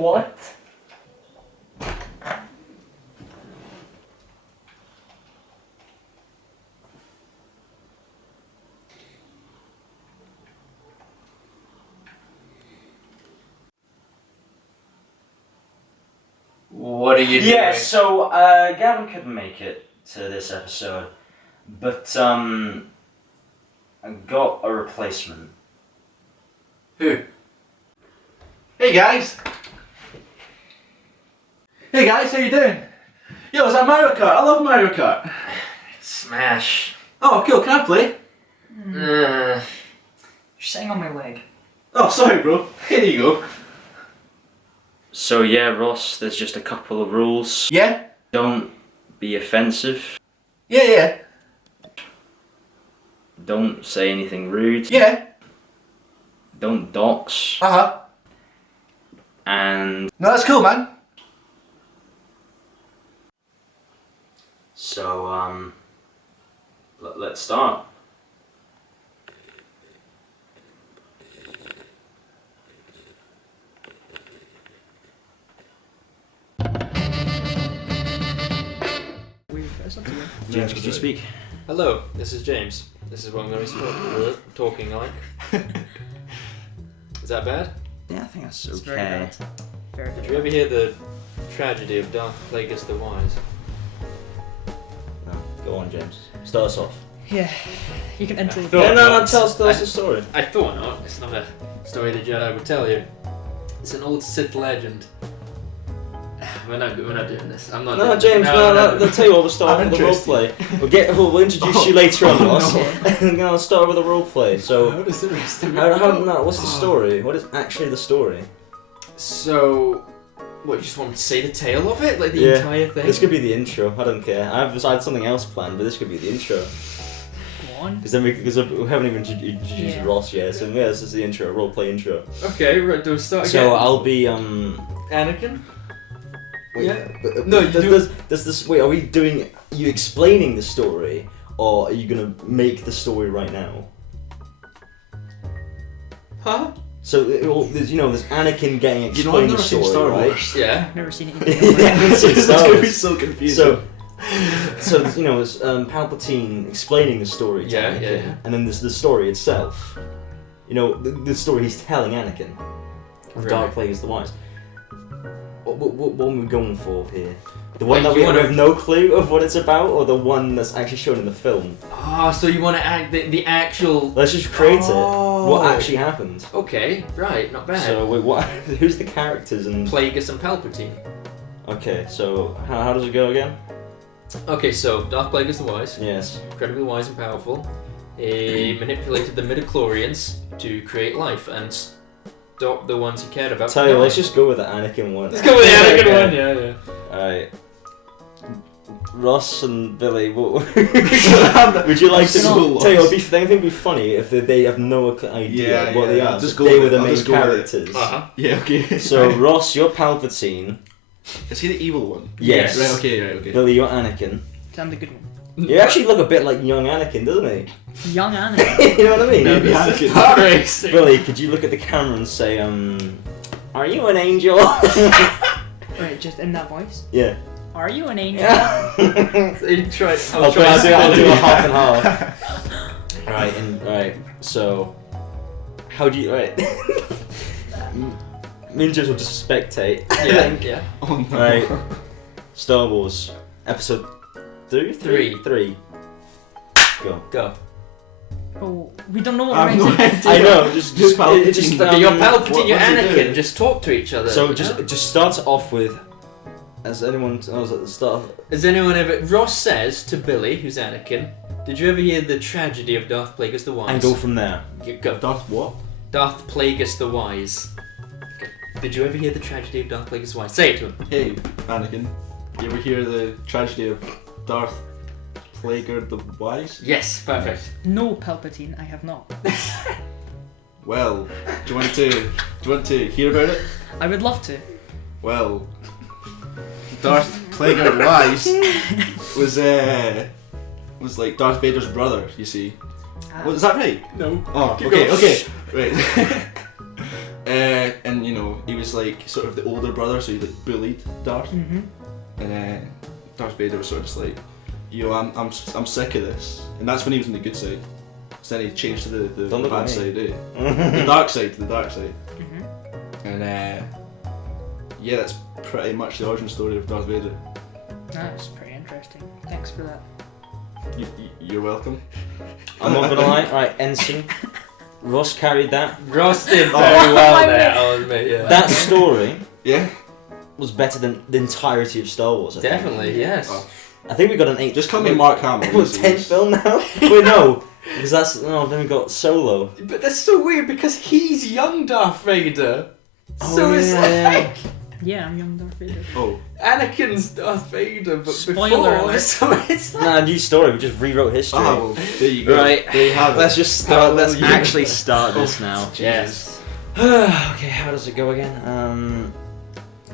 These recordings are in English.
What? What are you doing? Yeah, so Gavin couldn't make it to this episode, but I got a replacement. Who? Hey guys! Hey guys, how you doing? Yo, is that Mario Kart? I love Mario Kart. Smash. Oh, cool, can I play? Uh, You're sitting on my leg. Oh, sorry bro. Here you go. So yeah, Ross, there's just a couple of rules. Yeah? Don't be offensive. Yeah. Don't say anything rude. Yeah. Don't dox. Uh-huh. And No, that's cool, man. so, let's start. James, could you speak? hello, this is James. This is what I'm going to be talking like. Is that bad? Yeah, I think that's It's okay. very bad. Very, Did very you ever hear the tragedy of Darth Plagueis the Wise? No, go on, James. Start us off. Yeah, you can enter. thought- Tell us the story. I thought not. It's not a story the Jedi would tell you. It's an old Sith legend. We're not doing this. I'm not. No, doing James, no. I'll tell you what, we'll start I'm with the interested. roleplay. We'll introduce you later on, Ross. And then I'll start with a roleplay. So, does the rest of what's the story? What is actually the story? So, what? You just want to say the tale of it, like the Yeah. entire thing? This could be the intro. I don't care. I had something else planned, but this could be the intro. Go on. Because we haven't even introduced Yeah. Ross yet. So yeah, this is the intro, roleplay intro. Okay, right. Do we start So again? I'll be Anakin. Wait, Yeah. but, No, you does this? Wait, are we doing? You explaining the story, or are you gonna make the story right now? Huh? So there's Anakin getting You explained know, I've the never seen story, Star right? Wars. Yeah. I've never seen it. Yeah, It's it's gonna be so confusing. So it's Palpatine explaining the story to Yeah, Anakin, yeah. and then there's the story itself. You know, the story he's telling Anakin of Right. Darth Plagueis the Wise. What one are we going for here? The one Wait, that you we wanna- have no clue of what it's about, or the one that's actually shown in the film? Ah, so you want to act the actual? Let's just create it. Oh. What actually happened? Okay, right, not bad. So wait, what? Who's the characters and? Plagueis and Palpatine. Okay, so how does it go again? Okay, so Darth Plagueis the Wise, Yes. incredibly wise and powerful, he manipulated the midichlorians to create life and stop the ones he cared about. Tell from you, dying. let's just go with the Anakin one. Let's go with the Anakin Okay. one. Yeah. Alright. Ross and Billy, would you like to So tell you? lost. I think it'd be funny if they have no idea what they are. I'll just but go they with were it. the I'll main just go with it. characters. Uh-huh. Yeah, okay. So Ross, you're Palpatine. Is he the evil one? Yes. Right, okay. Billy, you're Anakin. I'm the good one. You actually look a bit like young Anakin, doesn't he? Young Anakin. You know what I mean? Maybe Anakin. Racing. Billy, could you look at the camera and say, are you an angel? Right, just in that voice. Yeah. Are you an angel? He tried. I'll do a half and half. Right. So, how do you? Right. Ninjas will just spectate. Yeah. Oh no. Right. Star Wars episode 2? Three. 3. Go. Go. Oh, we don't know what I we're have no into. idea. I know. Just Palpatine. But you're Palpatine, what you're does he Anakin. do? Just talk to each other. So you just know? just start off with. As anyone knows at the start. Has anyone ever? Ross says to Billy, who's Anakin, "Did you ever hear the tragedy of Darth Plagueis the Wise?" And go from there. Go. Darth what? Darth Plagueis the Wise. Did you ever hear the tragedy of Darth Plagueis the Wise? Say it to him. Hey, Anakin. You ever hear the tragedy of Darth Plagueis the Wise? Yes, perfect. No, Palpatine, I have not. Well, do you want to hear about it? I would love to. Well, Darth Plagueis the Wise was like Darth Vader's brother. You see. Well, is that right? No. Oh, Keep okay, going. okay, right. and you know, he was like sort of the older brother, so he like bullied Darth, Mm-hmm. and Darth Vader was sort of just like, yo, I'm sick of this, and that's when he was on the good side. So then he changed to the Don't look bad at me. side, the dark side, Mm-hmm. and yeah, that's pretty much the origin story of Darth Vader. That's pretty interesting. Thanks for that. You're welcome. I'm not gonna lie. Right, Ensign. Ross carried that. Ross did very Oh, well my there, God. I'll admit, yeah. That story Yeah. was better than the entirety of Star Wars. I think. Definitely, yes. Oh. I think we got an 8. Just call me Mark Hamill. What, 10th film now? Wait, no. Because that's... No, then we got Solo. But that's so weird because he's young Darth Vader. Oh, So it's yeah. like Yeah, I'm young Darth Vader. Oh. Anakin's Darth Vader, but Spoiler before. alert. So it's like... Nah, new story. We just rewrote history. Ah, well, there you go. Right. There you have it. Let's just start. Let's Hallelujah. actually start this now. Jesus. Yes. Okay, how does it go again?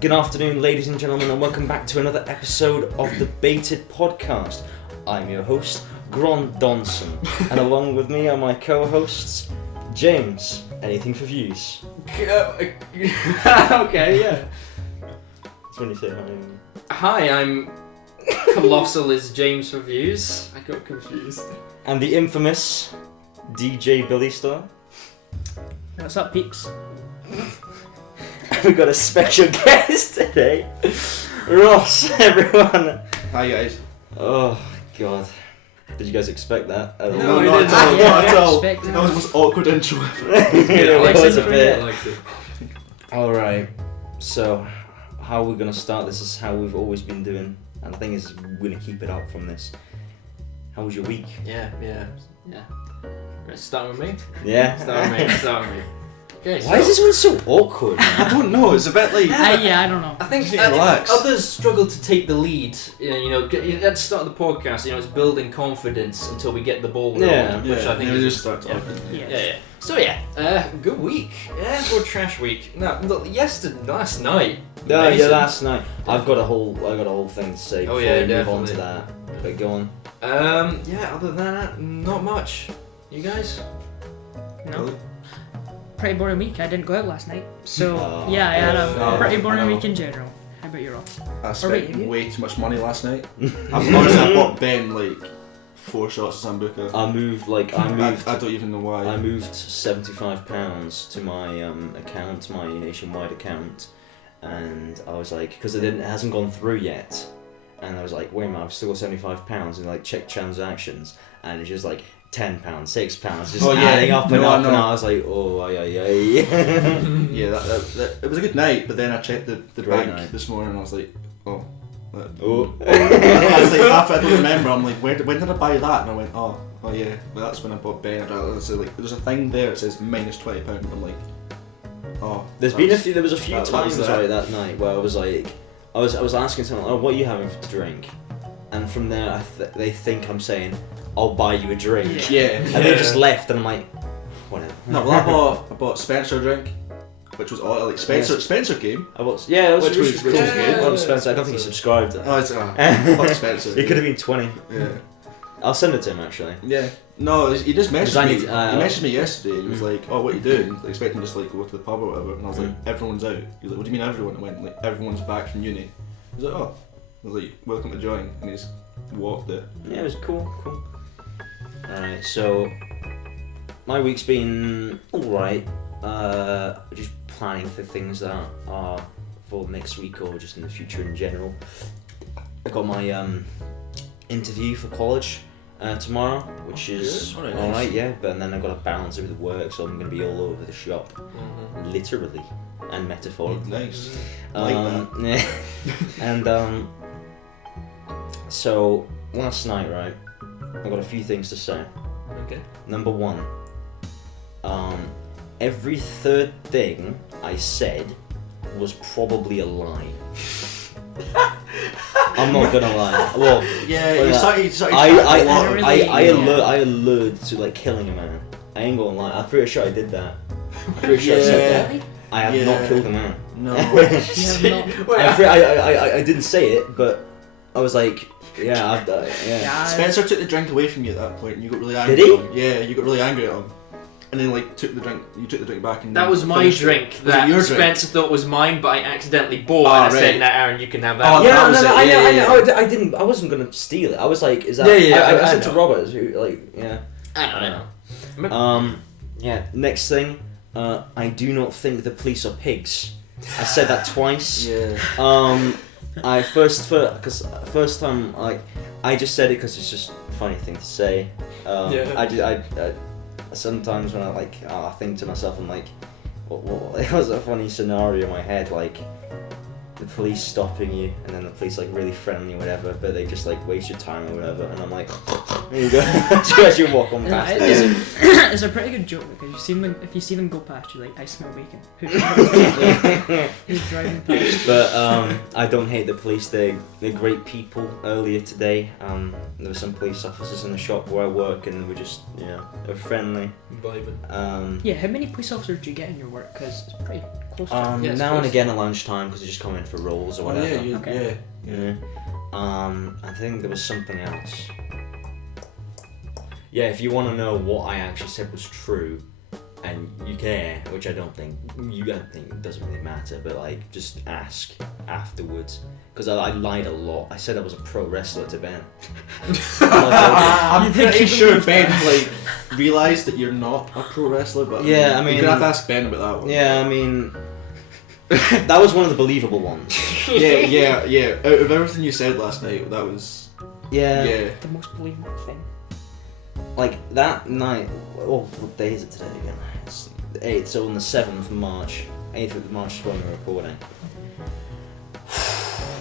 Good afternoon, ladies and gentlemen, and welcome back to another episode of the Baited Podcast. I'm your host, Gron Donson, and along with me are my co-hosts, James. Anything for views? Okay, yeah. That's when you say hi. Hi, I'm Colossal is James Reviews. I got confused. And the infamous DJ Billy Star. What's up, peeps? We've got a special guest today, Ross. Everyone. Hi guys. Oh God. Did you guys expect that? At all? No, I not didn't. at all. Yeah, Not at all. expect it. That was the most awkward intro ever. It was a I bit. liked it. All right. So, how we're gonna start this is how we've always been doing, and the thing is, we're gonna keep it up from this. How was your week? Yeah. Right, start with me. Yeah. Start with me. Okay, Why is this one so awkward? I don't know. It's a bit like. Yeah, I don't know. I think Just relax. others struggle to take the lead. You know, at the start of the podcast, you know, it's building confidence until we get the ball rolling, Yeah. which I think we is just start yeah. talking. Yeah. So good week. Yeah, good trash week. No, look, last night. Yeah, amazing. last night. I got a whole thing to say Oh, before yeah, we move on to definitely. that. But go on. Yeah. Other than that, not much. You guys? No. Really? Pretty boring week. I didn't go out last night. So, Oh, yeah, I had oh, a pretty I boring know. week in general. How about you, Ross? I wait, spent have you? way too much money last night. Honestly, I bought Ben like 4 shots of Sambuca. I moved. I don't even know why. I moved £75 to my account, my nationwide account, and I was like, because it hasn't gone through yet, and I was like, wait a minute, I've still got £75, and like check transactions, and it's just like £10, £6, just Oh, yeah. adding up and No, up, I know. and I was like, oh, ay. Yeah, that it was a good night, but then I checked the Great bank night. this morning and I was like, oh. Oh. I was like, half I don't remember. I'm like, when did I buy that? And I went, oh yeah, well, that's when I bought Ben. There's a thing there that says minus £20. I'm like, oh. There was a few that was times that. right that night where I was like, I was asking someone, oh, what are you having to drink? And from there, they think I'm saying, I'll buy you a drink. Yeah. And they just left, and I'm like, whatever. No, well, I bought Spencer a drink, which was all like Spencer came. I was, yeah, it was, Which was cool. good. I love Spencer. I don't think he subscribed. Oh, it's fuck Spencer. It could have been 20. Yeah. I'll send it to him actually. Yeah. No, he just Because I messaged me. need- He messaged me yesterday. He was like, "Oh, what are you doing?" Like, expecting just like go to the pub or whatever. And I was like, "Everyone's out." He was like, "What do you mean everyone?" I went, "Like everyone's back from uni." He was like, "Oh." I was like, "Welcome to join," and he's walked it. Yeah, it was cool. Alright, so my week's been alright. Just planning for things that are for next week or just in the future in general. I got my interview for college tomorrow, which is Good. Alright, alright, nice. yeah. But then I've got to balance it with work, so I'm going to be all over the shop, literally and metaphorically. Nice. Like Yeah. And so last night, right, I got a few things to say. Okay. Number one, every third thing I said was probably a lie. I'm not gonna lie. Well, Yeah, Well, you yeah. started chatting a lot. I allured to like killing a man. I ain't gonna lie. I'm pretty sure I did that. I'm pretty sure I said that. Yeah. I have Yeah. not killed a man. No. You have not. Wait, I didn't say it, but I was like, yeah, yeah. Yeah. Spencer took the drink away from you at that point, and you got really angry. Did he? At him. Yeah, you got really angry at him. and then like took the drink back and That was my finished it. drink Was it that your Spencer thought was mine, but I accidentally bought. Ah, and I right. said, "Nah, Aaron, you can have that." Oh, Yeah, that was no, it. I Yeah, know. yeah, I didn't. I wasn't gonna steal it. I was like, is that? Yeah, I I said to know. Robert, who like, yeah. I don't know. Yeah. Next thing, I do not think the police are pigs. I said that twice. Yeah. I first time I just said it because it's just a funny thing to say. Yeah. I sometimes when I think to myself, I'm like, what it was a funny scenario in my head, like the police stopping you and then the police like really friendly or whatever, but they just like waste your time or whatever, and I'm like, there you go. So as you walk on past It's a pretty good joke because if you see them go past, you're like, I smell bacon. Who's driving past? But I don't hate the police. They're great people. Earlier today, there were some police officers in the shop where I work, and we're just they're friendly. Vibing. Yeah, how many police officers do you get in your work? Because it's pretty close to Yeah, it's Now and close. again at lunchtime because they just come in for rolls or Oh, whatever. yeah, Okay. yeah. I think there was something else. Yeah, if you want to know what I actually said was true, and you care, which I don't think it doesn't really matter, but like just ask afterwards, because I lied a lot. I said I was a pro wrestler to Ben. I'm You think pretty you sure believe Ben that? like realised that you're not a pro wrestler, but Yeah, I you're mean- gonna have to ask Ben about that one. Yeah, I mean, that was one of the believable ones. yeah. Out of everything you said last night, that was Yeah. the most believable thing. Like that night. Oh, what day is it today again? It's the 8th, so on the 7th of March. 8th of March is when we're recording.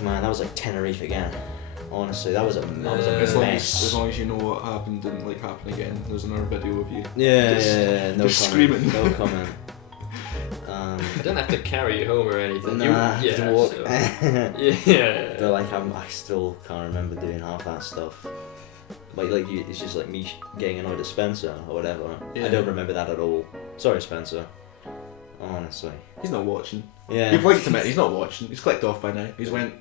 Man, that was like Tenerife again. Honestly, that was a as mess. long as you know what happened didn't like happen again. There's another video of you. Yeah, Just- yeah, no just comment. screaming. No comment. I don't have to carry you home or anything. Nah, I have to walk. So. Yeah. But like, I still can't remember doing half that stuff. It's just like me getting annoyed at Spencer or whatever. Yeah. I don't remember that at all. Sorry, Spencer. Honestly. He's not watching. Yeah. You've linked him in. He's not watching. He's clicked off by now. He's went.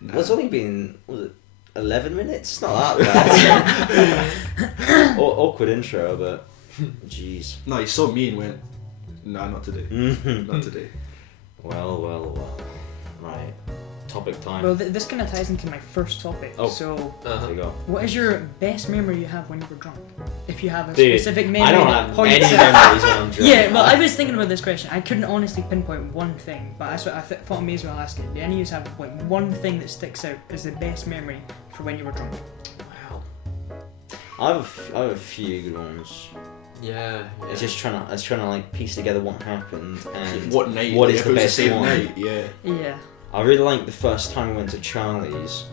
Nah. Well, it's only been, was it 11 minutes? It's not that bad. Awkward intro, but jeez. No, he saw me and went. Nah, not today. Not today. Well. Right. Topic time. Well, this kind of ties into my first topic. Oh. So, There you go. what is your best memory you have when you were drunk? If you have a Dude, specific memory I don't that have points any at- memories when I'm drunk. Yeah, well, I was thinking about this question. I couldn't honestly pinpoint one thing, but that's what I thought I may as well ask it. Do any of you have like one thing that sticks out as the best memory for when you were drunk? Wow. I have a few good ones. Yeah. It's just trying to like piece together what happened and What night? what like, is if the it was best the same one. night? Yeah. Yeah. I really liked the first time we went to Charlie's,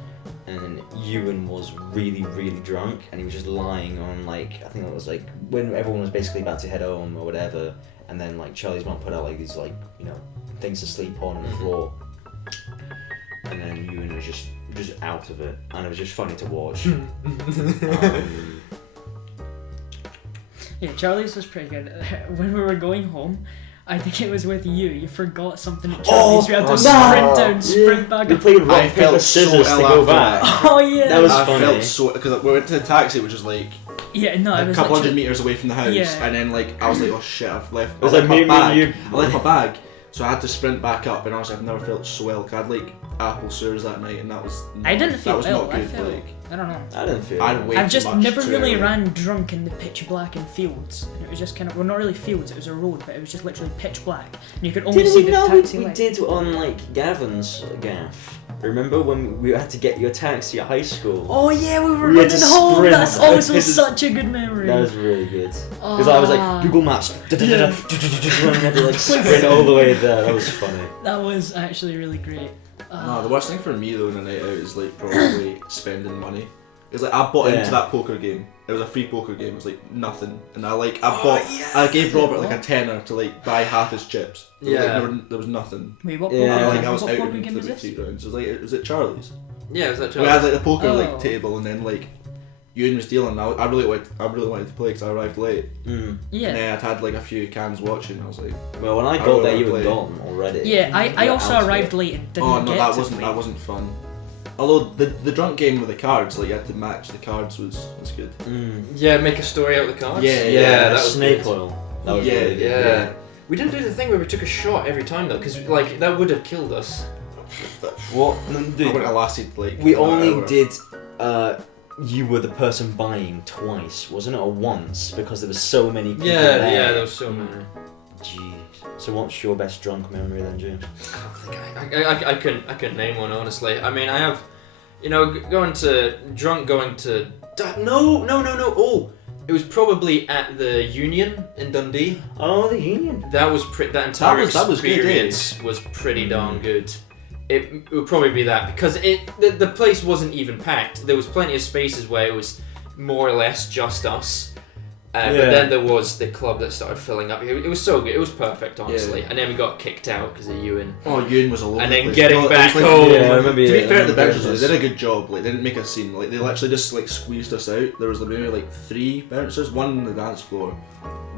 and Ewan was really, really drunk, and he was just lying on like, I think it was like when everyone was basically about to head home or whatever, and then like Charlie's mom put out like these like things to sleep on the floor, and then Ewan was just out of it, and it was just funny to watch. Yeah, Charlie's was pretty good. When we were going home, I think it was with you. You forgot something at Charlie's. We had to sprint down, sprint back We up. played I rock, paper, felt so scissors to ill go after back. that. Oh yeah. That was I funny. felt so because we went to the taxi, which was like Yeah, no, it a was couple hundred literally- meters away from the house, Yeah. and then like I was like, oh shit, I've left. It was I like left me my and bag. you. I left my bag, so I had to sprint back up. And honestly, I've never felt so ill. 'Cause I had like apple sores that night, and that was. I didn't that feel was ill. not I good. felt. Like I don't know. I didn't feel. I had way I've too just much never too really early. ran drunk in the pitch black in fields. And it was just kind of, well, not really fields, it was a road, but it was just literally pitch black. And you could only see the taxi we light. did on like Gavin's gaff? Remember when we had to get your taxi at high school? Oh yeah, we were We had running to home. sprint. That's also This is- such a good memory. That was really good. Because I was Ah. like, Google Maps. And I had to like sprint all the way there. That was funny. That was actually really great. No, the worst thing for me though in a night out is like probably spending money. It's like I bought Yeah. into that poker game. It was a free poker game. It was like nothing, and Oh, I gave Robert like a tenner to like buy half his chips. There was, Yeah. there was nothing. Wait, what Yeah. poker, Like I was what out poker in game was the this? 3 rounds. It was like it was at Charlie's. Yeah, was that We had Charles? like the poker Oh. like table, and then like Ewan was dealing. I really wanted to play because I arrived late. And Yeah. then I'd had like a few cans watching. I was like, Well, when I I got there, really you were played. gone already. Yeah, I You were also out of arrived it. late and didn't oh no, get that to wasn't play. fun. Although the drunk game with the cards, like you had to match the cards, was good. Yeah, make a story out of the cards. Yeah, that was snake good. oil. That was Yeah, really good. Yeah. We didn't do the thing where we took a shot every time though, because like that would have killed us. What? No, I dude, wouldn't have lasted like. we an only hour. did. You were the person buying twice, wasn't it, or once? Because there was so many people Yeah, there. there was so many. Jeez. So what's your best drunk memory then, James? I couldn't name one honestly. I mean, I have, going to. No. Oh, it was probably at the Union in Dundee. Oh, the Union. That was that entire that was good, eh? experience was pretty darn good. It would probably be that because the place wasn't even packed. There was plenty of spaces where it was more or less just us. But then there was the club that started filling up. It was so good. It was perfect, honestly. Yeah. And then we got kicked out because of Ewan. Oh, Ewan was all over And the then place. getting No, it back was like- home. Yeah, I remember. To be fair, the I remember bouncers, they did a good job. Like, they didn't make a scene. Like, they literally just like squeezed us out. There was maybe like 3 bouncers, one on the dance floor,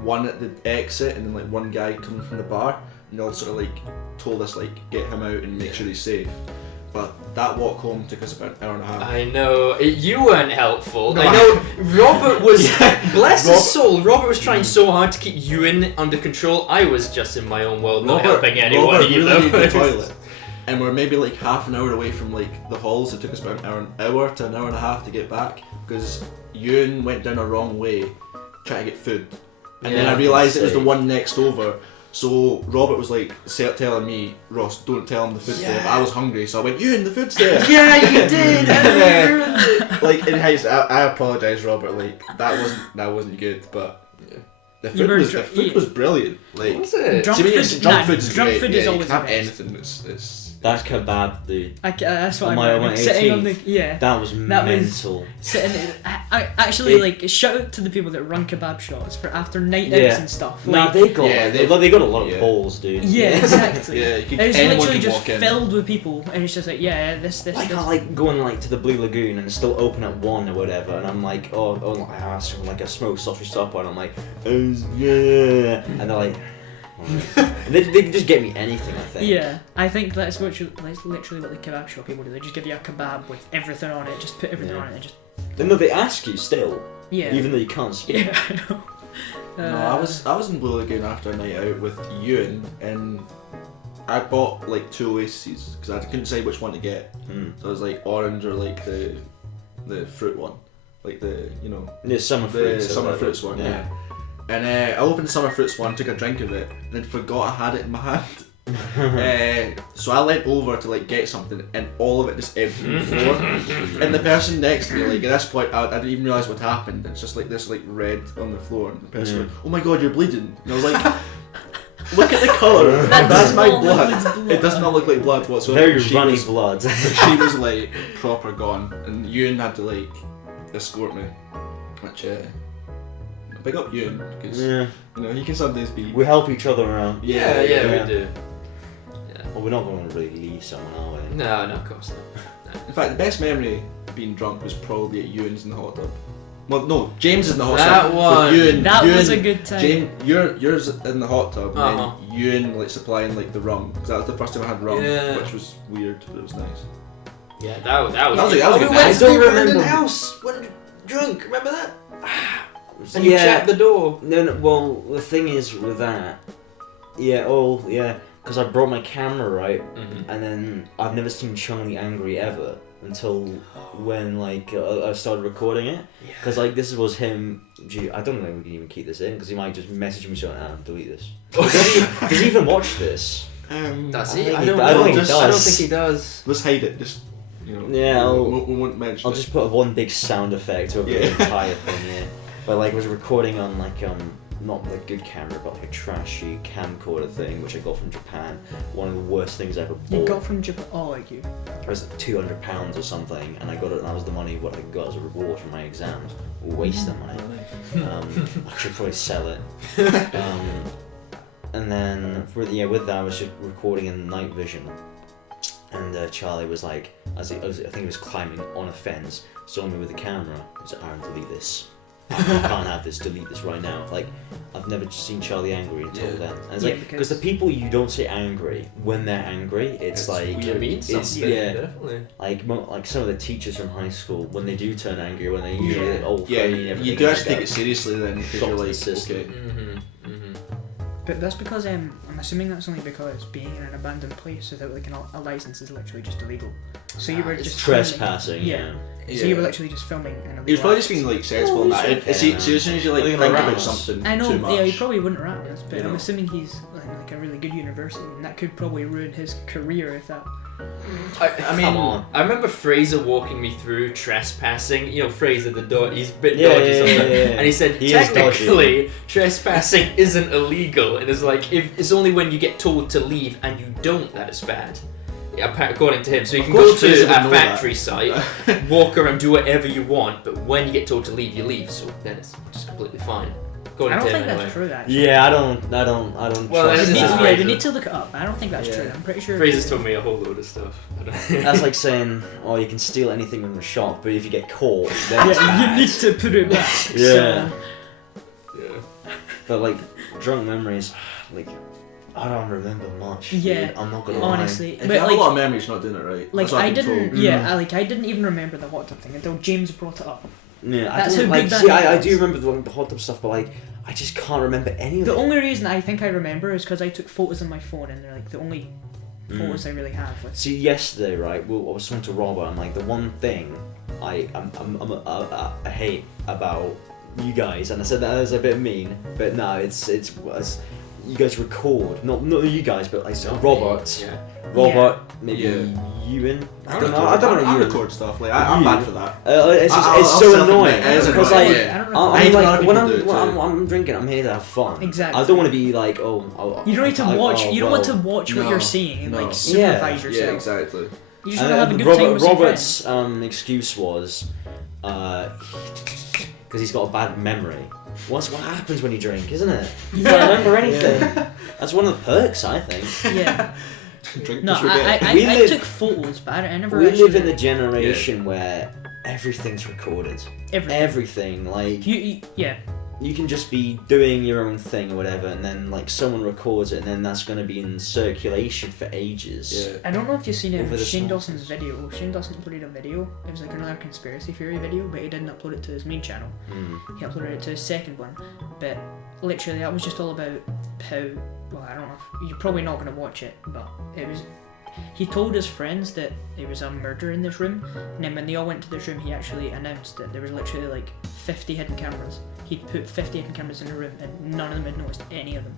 one at the exit, and then like one guy coming from the bar. And they all sort of like told us like get him out and make sure he's safe. But that walk home took us about an hour and a half. I know. You weren't helpful. No, I know. Robert was. Bless Robert- his soul. Robert was trying so hard to keep Ewan under control. I was just in my own world, not helping anyone. Robert you really know? needed the toilet. And we're maybe like half an hour away from like the halls. It took us about an hour to an hour and a half to get back because Ewan went down a wrong way trying to get food. And then Yeah, I realised it was the sick. one next over. So Robert was like telling me, Ross, don't tell him the food's there. But I was hungry, so I went, Ewan, the food's there. Yeah, you did. And you ruined it. Like in hindsight, I apologise, Robert. Like that wasn't good, but the You were food was brilliant. Like Was it? Drunk to me, food- junk food is drunk great. food Yeah, is you always can have the best. anything. It's That kebab, dude. That's what On I my- remember. on my Sitting on the 18th. That was That was- mental. sitting. I actually like shout out to the people that run kebab shops for after night outs Yeah. and stuff. Nah, Like, they got. Yeah, they got a lot of yeah. balls, dude. yeah, exactly. yeah, It's anyone literally can just walk in. filled with people, and it's just like, yeah, this. Like I like going like to the Blue Lagoon and it's still open at 1 or whatever, and I'm like, I ask them like a smoked sausage supper, and I'm like, yeah, and they're like, and they can just get me anything, I think. Yeah, I think that's literally what the kebab shop people do. They just give you a kebab with everything on it, just put everything Yeah. on it, and just No, they ask you still, yeah. even though you can't speak. Yeah, I know. No, I was in Blue Lagoon after a night out with Ewan, and I bought like 2 Oases because I couldn't decide which one to get. So I was like orange or like the fruit one, like the Yeah, summer the fruits. or summer whatever. fruits one. Yeah. And I opened the summer fruits one, took a drink of it, and then forgot I had it in my hand. So I leant over to like get something, and all of it just emptied on the floor. And the person next to me, like at this point, I didn't even realise what happened. It's just like this like red on the floor, and the person went, "Oh my god, you're bleeding!" And I was like, "Look at the colour. That That's does my not look blood. like blood." It does not look like blood whatsoever." Very She runny was- blood. She was like proper gone, and Ewan had to like escort me. Which big up Ewan because Yeah, he can sometimes be. we help each other around. Yeah, yeah. we do. Well, we're not going to really leave someone, are we? No, of course not. In fact, the best memory of being drunk was probably at Ewan's in the hot tub. Well, no, James is in the hot That tub. with one. Ewan, That Ewan, was a good time. James, yours in the hot tub, Uh-huh. and then Ewan like supplying like the rum because that was the first time I had rum, Yeah. which was weird, but it was nice. Yeah, that was. That was a good we time. went I to don't the abandoned remember. house when drunk. Remember that? And you Yeah. checked the door. No, well, the thing is with that, because I brought my camera, right? Mm-hmm. And then I've never seen Charlie angry ever until when like I started recording it. Because like this was him. Gee, I don't know if we can even keep this in because he might just message me saying, delete this. Does he even watch this? Does I he? think I he don't does. I know. don't think he I don't does. think he does. Let's hide it, just Yeah, we won't mention I'll it. just put one big sound effect over the Yeah. entire thing. Yeah, but like I was recording on like not a good camera, but like a trashy camcorder thing, which I got from Japan. One of the worst things I ever bought. You got from Japan. Oh, like you. It was like £200 or something, and I got it, and that was the money what I got as a reward from my exams. Waste of money. I should probably sell it. And then with that I was just recording in night vision, and Charlie was like, I think he was climbing on a fence, saw me with the camera. He was like, "Aaron, delete this." I can't have this, delete this right now. Like, I've never seen Charlie angry until then. And it's like, because the people you don't see angry, when they're angry, it's like... It means something, definitely. Like some of the teachers from high school, when they do turn angry, when they usually all Yeah, funny and everything. you do have to take it seriously then, because Shock you're to the like, system. okay. But that's because I'm assuming that's only because being in an abandoned place without like a license is literally just illegal. So you were It's just trespassing, filming. yeah. So you were literally just filming an illegal. He was probably act. just being like sensible in that. okay, See, man. as soon as you like Are you think gonna about rat us? something I know, too much, yeah, he probably wouldn't rat us, but You I'm know. assuming he's like a really good university, and that could probably ruin his career if that. I mean, Come on. I remember Fraser walking me through trespassing. You know, Fraser the dog, he's a bit Yeah, dodgy yeah, sometimes. yeah, yeah. And he said, He is technically, trespassing isn't illegal. And it's like, if it's only when you get told to leave and you don't that it's bad. Yeah, according to him. So you Of can go course Fraser to would a know factory that. site, walk around, do whatever you want, but when you get told to leave, you leave. So then it's just completely fine. According I don't to him, think anyway. that's true. Actually. Yeah, I don't Well, trust this is that. Fraser. We need to look it up. I don't think that's Yeah. true. I'm pretty sure. Fraser's told me a whole load of stuff. I don't That's like saying, oh, you can steal anything from the shop, but if you get caught, then it's Yeah, you bad. need to put it back. Yeah. yeah. But like, drunk memories, like, I don't remember much. Yeah, dude. I'm not gonna honestly. if you But have like, a lot of memories, you're not doing it right. like That's what I I've been didn't. told. Yeah, I didn't even remember the hot tub thing until James brought it up. lie. Yeah, I That's don't how like. good that See, I is. do remember the hot tub stuff, but like, I just can't remember any of The it. only reason I think I remember is because I took photos on my phone, and they're like the only photos I really have. With. See, yesterday, right? Well, I was talking to Robert, and like the one thing I hate about you guys, and I said that as a bit mean, but no, it's you guys record, not you guys, but like Robert, Yeah. Robert, maybe Yeah. Ewan. I I don't know. I don't know. I Ewan. record stuff. Like I'm You. bad for that. It's just, I'll it's so self-admit, annoying it is because annoying, like yeah. I don't I'm know. I hate like when other when people do it too. I'm drinking, I'm here to have fun. Exactly. I don't want to be like, oh. You don't need to watch. You don't want to well. watch what No, you're seeing and no. like supervise Yeah, yourself. exactly. You just want to have a good time with some friends. Robert's excuse was, because he's got a bad memory. What happens when you drink, isn't it? You can't remember anything. That's one of the perks, I think. Yeah. Drink No, to forget. We I live- took photos, but I never. We actually live in the generation where everything's recorded. everything. Everything, like Yeah. you can just be doing your own thing or whatever, and then like someone records it, and then that's going to be in circulation for ages. Yeah. I don't know if you've seen Over the Shane sources. Dawson's video. Shane Dawson uploaded a video. It was like another conspiracy theory video, but he didn't upload it to his main channel. Mm. He uploaded it to his second one. But literally, that was just all about how. Well, I don't know. You're probably not going to watch it, but it was. He told his friends that there was a murder in this room, and then when they all went to this room, he actually announced that there was literally like 50 hidden cameras. He'd put 50 hidden cameras in the room, and none of them had noticed any of them.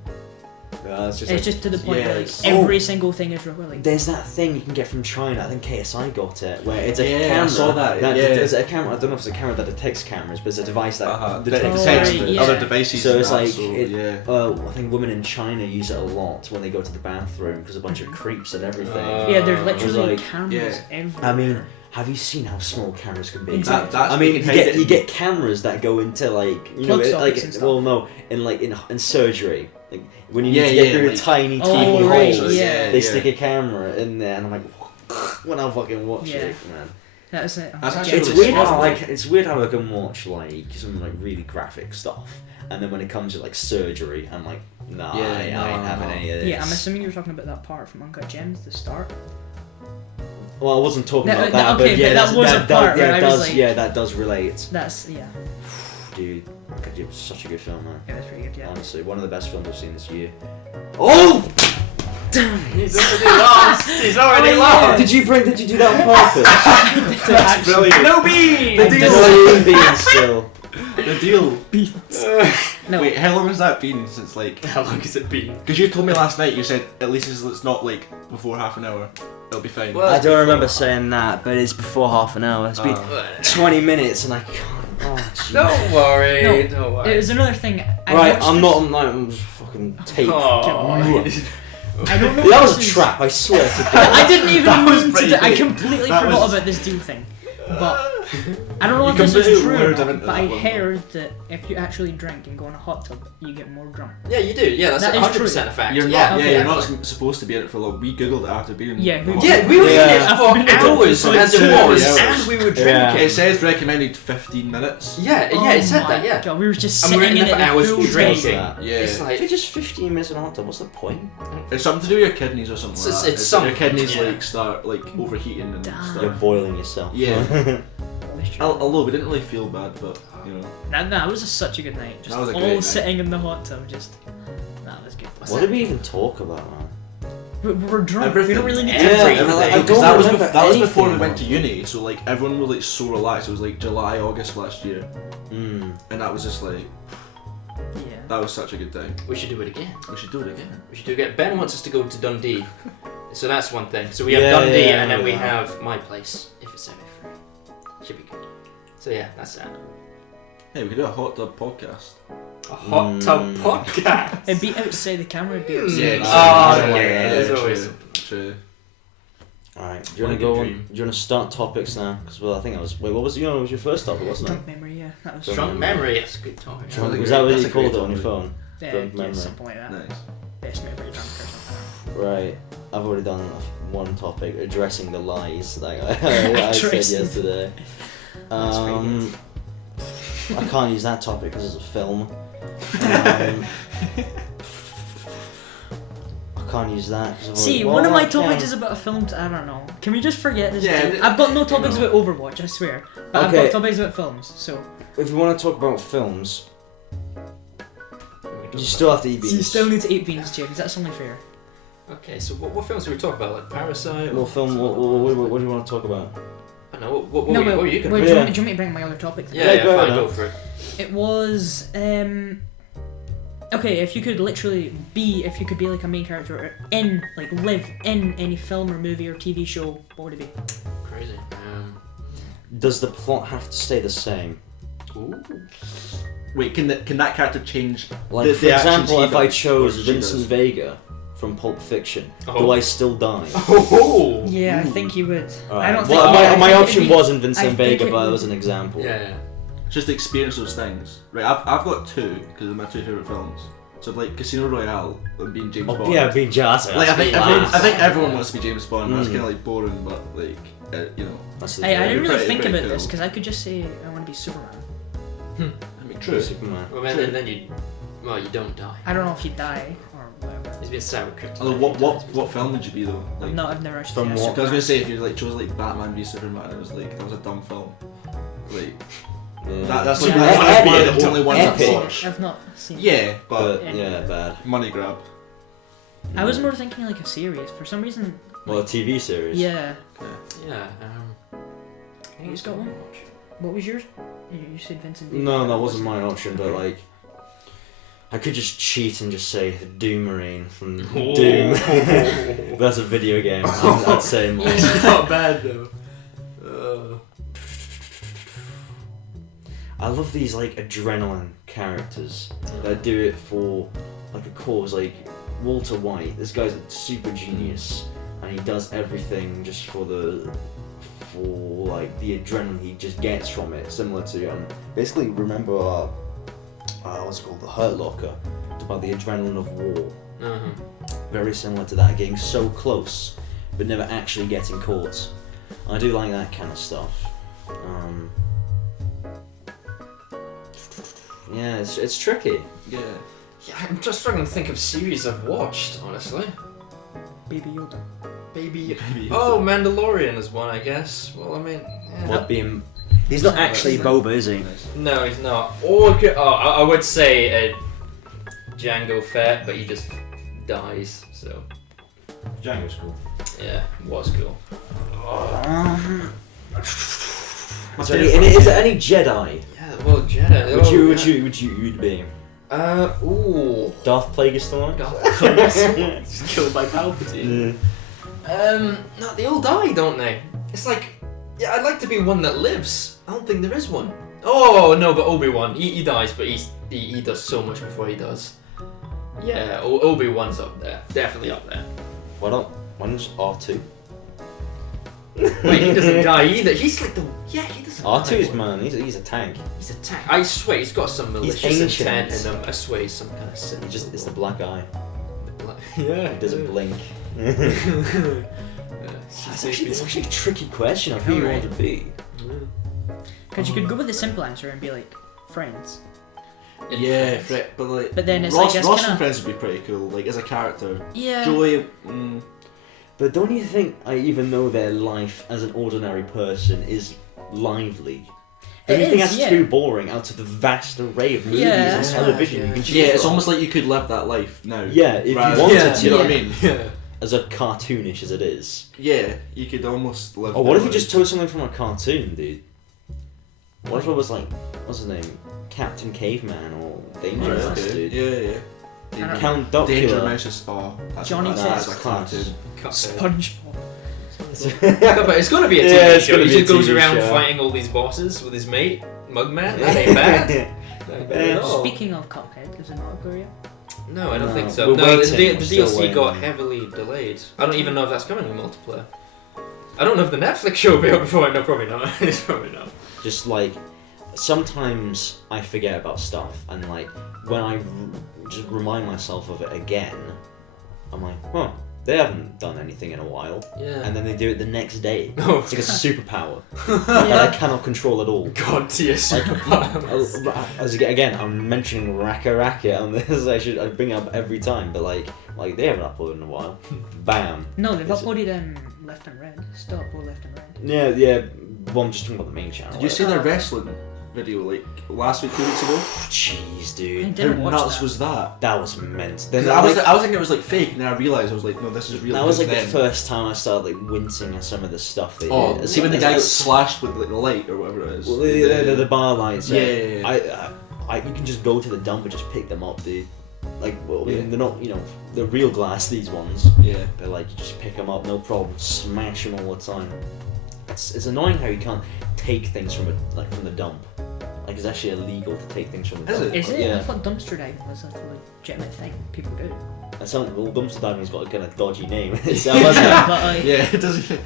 It's just It's just to the point where like yes. every single thing is recorded. There's that thing you can get from China. I think KSI got it, where it's a Yeah, I camera. saw that, yeah. It's a camera. I don't know if it's a camera that detects cameras, but it's a device that That detects detects right, cameras. yeah. other devices. So and it's that, like so, it- yeah. I think women in China use it a lot when they go to the bathroom because a bunch of creeps and everything. Yeah, there's literally like- cameras yeah. everywhere. I mean, have you seen how small cameras can be? Exactly. That's I mean, we you can hide get it. you get cameras that go into like you know Plug it, sockets like and stuff. well no in surgery like when you Yeah, need to get yeah, through like- a tiny Oh, right, holes, yeah. they stick a camera in there and I'm like when I fucking watch Yeah. it, man. That's it. That's actually It's really weird how smart. like it's weird how I can watch like some like really graphic stuff, and then when it comes to like surgery, I'm like, nah, Yeah, I ain't having no. any of this. Yeah, I'm assuming you were talking about that part from Uncut Gems, the start. Well, I wasn't talking No, about no, that, okay, but yeah, but that's, that was a part yeah, where I was does, like- yeah, that does relate. That's yeah. Dude, Uncut Gems is such a good film, man. Yeah, that's pretty good. Yeah. Honestly, one of the best films I've seen this year. Oh! Damn! He's already lost. He's already Oh, lost. Did you do that on purpose? That's brilliant. No bean. The deal. No, being still. The deal. No. Wait, how long has that been since like? How long has it been? Because you told me last night, you said at least it's not like before half an hour. It'll be fine. Well, I don't remember saying that, but it's before half an hour. It's been Ah. 20 minutes and I can't. Oh, jeez. Don't worry. No, Don't worry. It was another thing. I Right, watched I'm this- not. I'm just fucking tape. Oh. I don't know. That if was a this is- trap. I swear to God. I didn't even That was mean to. pretty I big. completely That forgot was- about this deal thing. But I don't know You if this completely is true, or lured not, him into but that I one, heard that if you actually drink and go in a hot tub, you get more drunk. Yeah, you do. Yeah, that's That is 100% a fact. You're not. yeah, Yeah, okay. you're not supposed to be in it for long. We googled it after being. Yeah, who- Yeah, we were Yeah. in it I've for been in it for hours like as it 2 was, hours. and we were drinking. Yeah. It says recommended 15 minutes. Yeah, Oh it said my that. Yeah. God, we were just And sitting we were in in there it for hours the full drinking. time. that. Yeah. It's If like it's just 15 minutes in a hot tub, what's the point? It's something to do with your kidneys or something. It's- like that. it's like your something, kidneys yeah. like start like overheating and Damn. You're stuff. boiling yourself. Yeah. That's true. Although we didn't really feel bad, but you know. That was such a good night. Just That was a all great night. sitting in the hot tub, just that was good. What did we even talk about, man? We're drunk. Everything. We don't really need Yeah, to. everything. I Because that was remember that was before we anything went to uni, so like everyone was like so relaxed. It was like July, August last year, Mm. and that was just like Yeah. that was such a good time. we should do it again. We should do it again. We should do it again. Ben wants us to go to Dundee, so that's one thing. So we have Yeah, Dundee, yeah, and then we yeah. have my place if it's semi-free. Should be good. So yeah, that's that. Hey, we could do a hot tub podcast. A hot tub podcast. It'd be outside the camera. It'd be outside. Yeah, Oh, exactly. yeah, there's always. True. Alright, do you What want a to go good on? dream. Do you want to start topics now? Because well, I think I was. Wait, what was it? It was your first topic, wasn't it? Drunk memory. Yeah, that was. Strong memory. That's a good topic. Drunk- Was that what That's you a great called it on your topic. phone? Yeah, drunk yeah, memory. something like that. Nice. Best memory drunk or something. Right, I've already done one topic, addressing the lies like I said Addressing. yesterday. That's pretty I can't use that topic because it's a film. I can't use that. 'cause I've See, already- one of well, my I topics can. is about a film. I don't know. Can we just forget this? Yeah, dude? I've got no topics know. about Overwatch. I swear. But I've Okay. got topics about films. So If you want to talk about films, you still have to eat beans. you still need to eat beans, James. That's only fair. Okay, so what films are we talking about? Like Parasite? Well, film. What do you want to talk about? I don't know. What No, were but you wait, going do to you Yeah. want me to bring my other topic? Yeah, yeah, go fine, ahead. go for it. It was okay, if you could be like a main character or live in any film or movie or TV show, what would it be? Crazy. Does the plot have to stay the same? Ooh. Wait, can that character change? Like, The- for the actions example, he if I does, chose or she Vincent does. Vega from Pulp Fiction, Oh. do I still die? Oh. Yeah, I Ooh. think you would. Alright. I don't think. Well, I my think option it'd be- wasn't I Vincent think Vega, it but that would- was an example. Yeah. Just to experience those things, right? I've got two because they're my two favorite films. So like Casino Royale and being James Bond. Oh, yeah, being Jazz. Like I think Class. everyone wants to be James Bond. That's Mm. kind of like boring, but like you know, That's Hey, I It'd didn't be really pretty- think pretty about this cool. because I could just say I want to be Superman. I mean, true. Superman. Well, then you don't die. I don't know if you die or whatever. He's been sad with kryptonite. Although what film would you be though? Like, I've never actually From seen a what? I was Superman. gonna say if you like chose like Batman v Superman, it was like that was a dumb film. Like Yeah. that's like Yeah. one of Epic. the only ones I've Epic. watched. I've not seen. Yeah, but But yeah, bad. money grab. I was more thinking like a series for some reason. Well, a TV series. Yeah. Yeah. Who's got one? What was yours? You said Vincent. Vega. No, that wasn't my option, but like, I could just cheat and just say Doomarine from Oh. Doom. That's a video game. I'd say more. It's not bad though. I love these like adrenaline characters that do it for like a cause. Like Walter White, this guy's a super genius, and he does everything just for like the adrenaline he just gets from it. Similar to basically remember what's it called, The Hurt Locker. It's about the adrenaline of war. Very similar to that, getting so close but never actually getting caught. I do like that kind of stuff. Yeah, it's tricky. Yeah. Yeah, I'm just struggling to think of series I've watched, honestly. Baby Yoda. Baby. Maybe Oh, Mandalorian is one, I guess. Well, I mean, yeah. What being? He's not actually Boba, is he? No, he's not. Or I would say Jango Fett, but he just dies. So Django's cool. yeah, was cool. Is there any Jedi? Yeah, well, Jedi. Would you'd be? Ooh. Darth Plagueis still on? He's killed by Palpatine. No, they all die, don't they? It's like, yeah, I'd like to be one that lives. I don't think there is one. Oh no, but Obi-Wan, he dies, but he does so much before he does. Yeah, Obi-Wan's up there, definitely up there. Why not? When's R2? Wait, he doesn't die either. He's like he doesn't die. R2's man, he's a tank. He's a tank. I swear he's got some malicious ancient. intent in him. I swear he's some kind of sin. It's the black eye. Yeah. It doesn't blink. It's actually a tricky question of who you want to be. Because you could go with the simple answer and be like, Friends. Yeah, Friends. but then it's Ross, like, Ross kinda... from Friends would be pretty cool, like as a character. Yeah. Joey, But don't you think, even though their life as an ordinary person is lively, don't you think that's too boring out of the vast array of movies and television you can choose it's from? almost like you could live that life now. Yeah, if you rather- wanted to. You know what I mean? Yeah. As a cartoonish as it is. Yeah, you could almost live. Oh, what that if you life. just took something from a cartoon, dude? What if it was like, what's his name? Captain Caveman or Danger Right, Mouse, okay. dude? Yeah. Count Danger Duckula. Mouse is that's Johnny that's a Test. cartoon. SpongeBob. But it's gonna be a TV Yeah, it's show. gonna He be a just goes TV around show. fighting all these bosses with his mate, Mugman. That ain't bad. That ain't bad at all. Speaking of Cuphead, is it not over yet? No, I don't No, think so. we're No, waiting, the we're still DLC waiting. got heavily delayed. I don't even know if that's coming with multiplayer. I don't know if the Netflix show will be out before. No, probably not. It's probably not. Just like, sometimes I forget about stuff, and like, when I just remind myself of it again, I'm like, huh, they haven't done anything in a while. Yeah. And then they do it the next day. Oh, It's like a superpower that I cannot control at all. God tier superpowers. As again, I'm mentioning Raka Raka on this. I bring it up every time, but like they haven't uploaded in a while. Bam. No, they've Is it- uploaded Left and Red. Still upload Left and Red. Yeah. Well, I'm just talking about the main channel. Did you see their wrestling video like last week, 2 weeks ago? Jeez, I dude, How didn't watch nuts that. was that? that was immense. 'Cause Then I was thinking it was like fake, and then I realised I was like, no, this is real. that was like the then. first time I started like wincing at some of the stuff they Oh, did. see when the guy got It's- slashed with like the light or whatever it is. Well, the bar lights. Yeah. I you can just go to the dump and just pick them up, dude. Like, well, I mean, Yeah. they're not, they're real glass, these ones. Yeah. They're like, you just pick them up, no problem, smash them all the time. It's annoying how you can't take things from the dump. Like, it's actually illegal to take things from the Is dump. it? Is it? I Yeah. thought dumpster diving was like a legitimate thing people do. And some, well, dumpster diving's got a kind of dodgy name. It's, But, Yeah, it doesn't.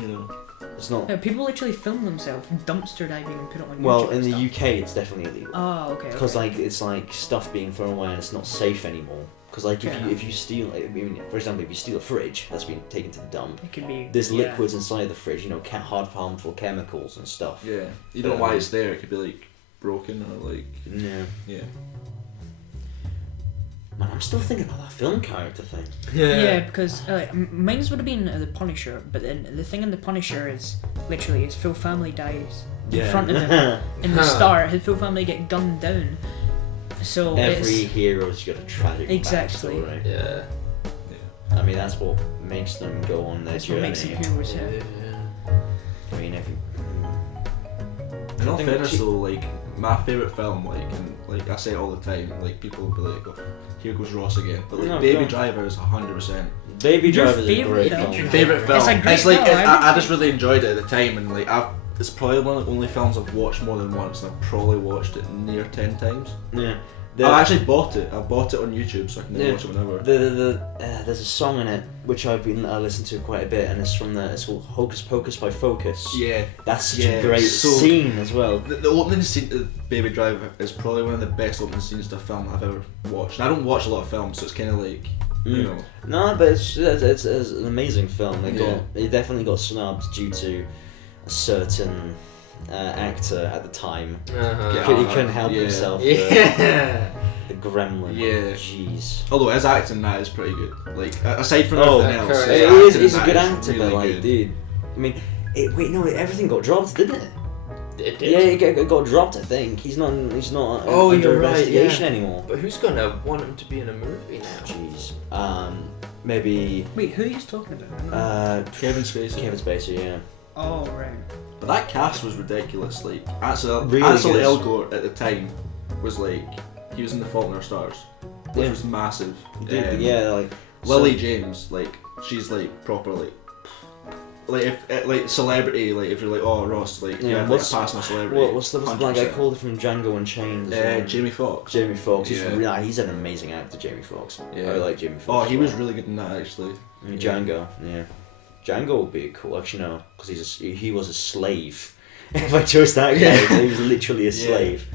You know. it's not. yeah, people literally film themselves dumpster diving and put it on YouTube. Well, in and the stuff. UK, it's definitely illegal. Oh, okay. Because okay. like it's like stuff being thrown away and it's not safe anymore. Because like Fair if you steal, I mean, for example, if you steal a fridge that's been taken to the dump, It could be. there's yeah. liquids inside the fridge, hard harmful chemicals and stuff. Yeah. You don't know why it's there. It could be like broken or like. Yeah. Yeah. Man, I'm still thinking about that film character thing. Yeah, because mine would have been the Punisher, but then the thing in the Punisher is literally his full family dies in front of him. In the start, his full family get gunned down. So Every it's, hero's got a tragic Exactly. backstory. Yeah. I mean, that's what makes them go on their that's what journey. makes them heroes. Yeah. Yeah. I mean, In all I think fairness she- though, like my favourite film, like I say it all the time, like people will be like, oh, here goes Ross again. But like No, Baby go on. Driver is 100%. Baby Your Driver's a favourite great film? film. Favourite film. It's a great like film, I just really enjoyed it at the time, and like it's probably one of the only films I've watched more than once, and I've probably watched it near 10 times. Yeah. I actually bought it. I bought it on YouTube, so I can Yeah. watch it whenever. There's a song in it which I've been listened to quite a bit, and it's called Hocus Pocus by Focus. Yeah. That's such Yeah, a great so- scene as well. The opening scene of Baby Driver is probably one of the best opening scenes to a film I've ever watched. And I don't watch a lot of films, so it's kind of like, you know. No, but it's an amazing film. Yeah. It definitely got snubbed due to a certain actor at the time. Uh-huh. He couldn't help Yeah. himself. Yeah. The gremlin. Yeah. Jeez. Although his acting in that is pretty good. Like aside from Oh, everything else, okay. his He's acting in a that good is actor, really but like, good. dude. I mean, everything got dropped, didn't it? It did. Yeah, it got dropped. I think he's not. Oh, under you're right, investigation yeah. anymore. But who's gonna want him to be in a movie now? Jeez. Maybe. Wait, who are you talking about? Kevin Spacey. Kevin Spacey. Yeah. Oh right. But that cast was ridiculous. Like Ansel Really good. Elgort at the time was like he was in The Fault in Our Stars, which Yeah. was massive. Dude, yeah, like Lily James, like she's like proper like if like celebrity, like if you're like, oh Ross, like Yeah, yeah, like what's- a passing celebrity. What's the black guy 100%. called from Django Unchained? as well? Jamie Foxx. Jamie Foxx. Yeah. He's an amazing actor, Jamie Foxx. Yeah. I like Jamie Oh, Foxx. he as was well. really good in that actually. I mean, Django. Yeah. Django would be cool. Actually, no, because he was a slave. If I chose that guy, he was literally a slave.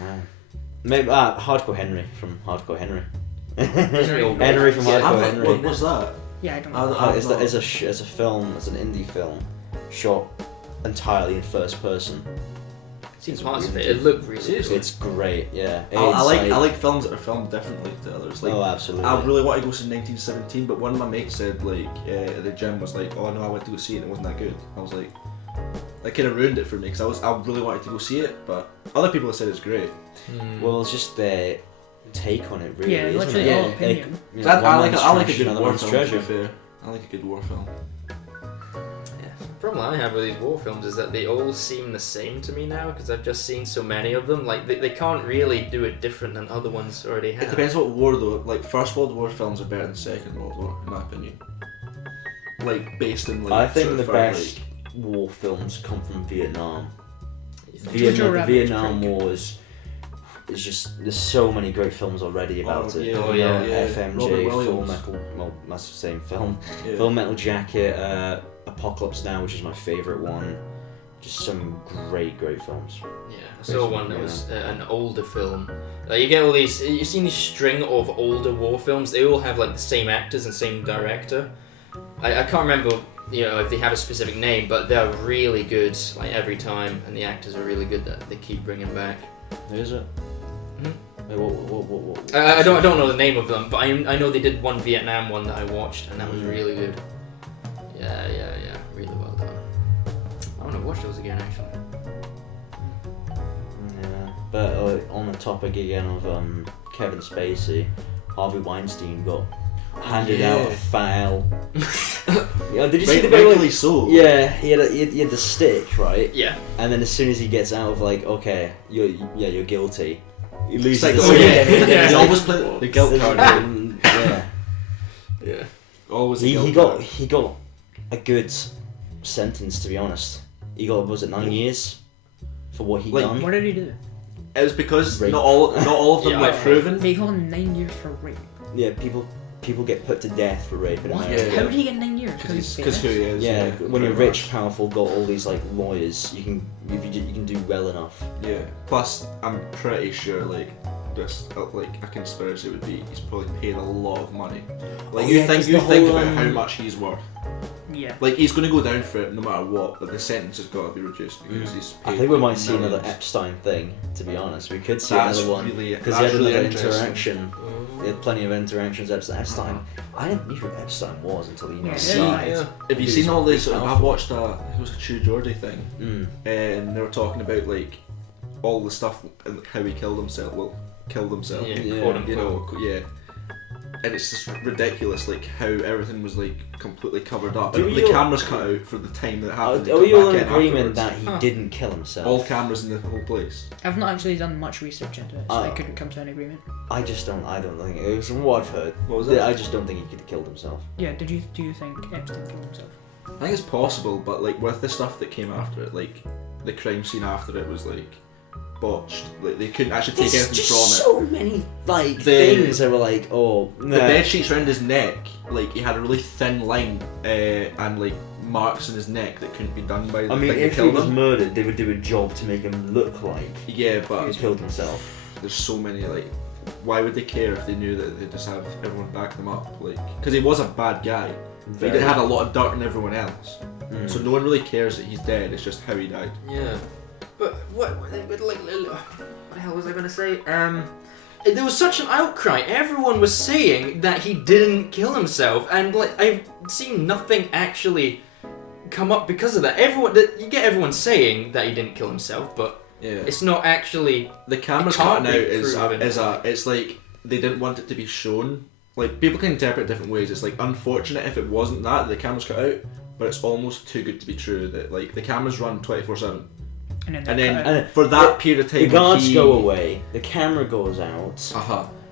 Wow. Maybe Hardcore Henry from Hardcore Henry. Henry from Hardcore Henry. What was that? Yeah, I don't know. It's a film. It's an indie film, shot entirely in first person. Seen parts of it. It looked really Seriously? It's great. Yeah. I like films that are filmed differently to others. Like, oh, absolutely. I really want to go see 1917, but one of my mates said at the gym was like, "Oh no, I went to go see it and it wasn't that good." I was like, that kind of ruined it for me because I really wanted to go see it, but other people have said it's great. Well, it's just their take on it, really. Yeah, isn't literally it? all opinion. I like a good another war man's film. To be treasure. fair, I like a good war film. The problem I have with these war films is that they all seem the same to me now because I've just seen so many of them. Like they can't really do it different than other ones already have. It depends what war though. Like First World War films are better than Second World War, in my opinion. Like based in like. I think sort the of best war films come from Vietnam. Jojo Rabbit is Vietnam pretty good. War is just there's so many great films already about it. Yeah, Oh, yeah. FMJ, Robert Full Williams. Metal. Well, that's the same film. Yeah. Full Metal Jacket, Apocalypse Now, which is my favourite one. Just some great films. Yeah, I saw one that was an older film. Like you get all these, you've seen this string of older war films. They all have like the same actors and same director. I can't remember, if they have a specific name, but they're really good like every time, and the actors are really good that they keep bringing back. Is it? Mhm. Wait, what? I don't know the name of them, but I know they did one Vietnam one that I watched, and that was really good. Yeah, really well done. I want to watch those again actually. Yeah, but on the topic again of Kevin Spacey, Harvey Weinstein got handed out a file. Yeah, did you see the bit Rightfully where- so. Yeah, he had the stick, right? Yeah. And then as soon as he gets out of like, okay, you're guilty, he loses It's like, the oh stick. yeah, Yeah. he always play the guilt card. Yeah. Yeah. Always the He guilt card. got a good sentence, to be honest. He got, was it 9 years for what he Like, done? What did he do? It was because Rape. not all of them Yeah, were I- proven. They got him 9 years for rape. Yeah, people get put to death for rape in What? America. How did he get 9 years? Because who he is. Yeah, when you're pretty rich, powerful, got all these like lawyers, you can do well enough. much. Yeah. Plus, I'm pretty sure just like a conspiracy would be he's probably paid a lot of money. Like Oh, you yeah, 'cause think the whole, about how much he's worth. Yeah. Like he's going to go down for it no matter what. But the sentence has got to be reduced because he's. I paid think we like might see another millions. Epstein thing. To be honest, we could see That's another one really- because he had that's really another interesting. interaction. He had plenty of interactions with Epstein. I didn't know who Epstein was until Yeah, See, yeah. Have you He seen was all this? pretty I've powerful. watched it was a True Geordie thing, and they were talking about like all the stuff and how he killed himself. Well, killed himself. Yeah, Yeah. quote You unquote. know, yeah. And it's just ridiculous, like how everything was like completely covered up. Do And we the all- cameras cut out for the time that it Are happened. They we cut all back in agreement afterwards. that he didn't kill himself? All cameras in the whole place. I've not actually done much research into it, so I couldn't come to an agreement. I don't think it was from what I've heard. What was that? I just don't think he could have killed himself. Yeah, do you think Epstein killed himself? I think it's possible, but like with the stuff that came after it, like the crime scene after it was like botched. Like they couldn't actually take There's anything just from it. so many like The- things that were like, oh, The nah. bed sheets around his neck, like he had a really thin line and like marks in his neck that couldn't be done by the I mean, thing that if he killed was him. murdered, they would do a job to make him look like Yeah, he but killed himself. there's so many like. Why would they care if they knew that they just have everyone back them up? Like, because he was a bad guy. But he had a lot of dirt on everyone else, so no one really cares that he's dead. It's just how he died. Yeah, but what the hell was I gonna say? There was such an outcry. Everyone was saying that he didn't kill himself, and like I've seen nothing actually come up because of that. You get everyone saying that he didn't kill himself, but Yeah. it's not actually. The camera's It can't cutting out be proven. it's like they didn't want it to be shown. Like people can interpret it different ways. It's like unfortunate if it wasn't that the camera's cut out, but it's almost too good to be true that like the cameras run 24/7, And then, and they cut then out. for that period of time, The guards he, go away, the camera goes out.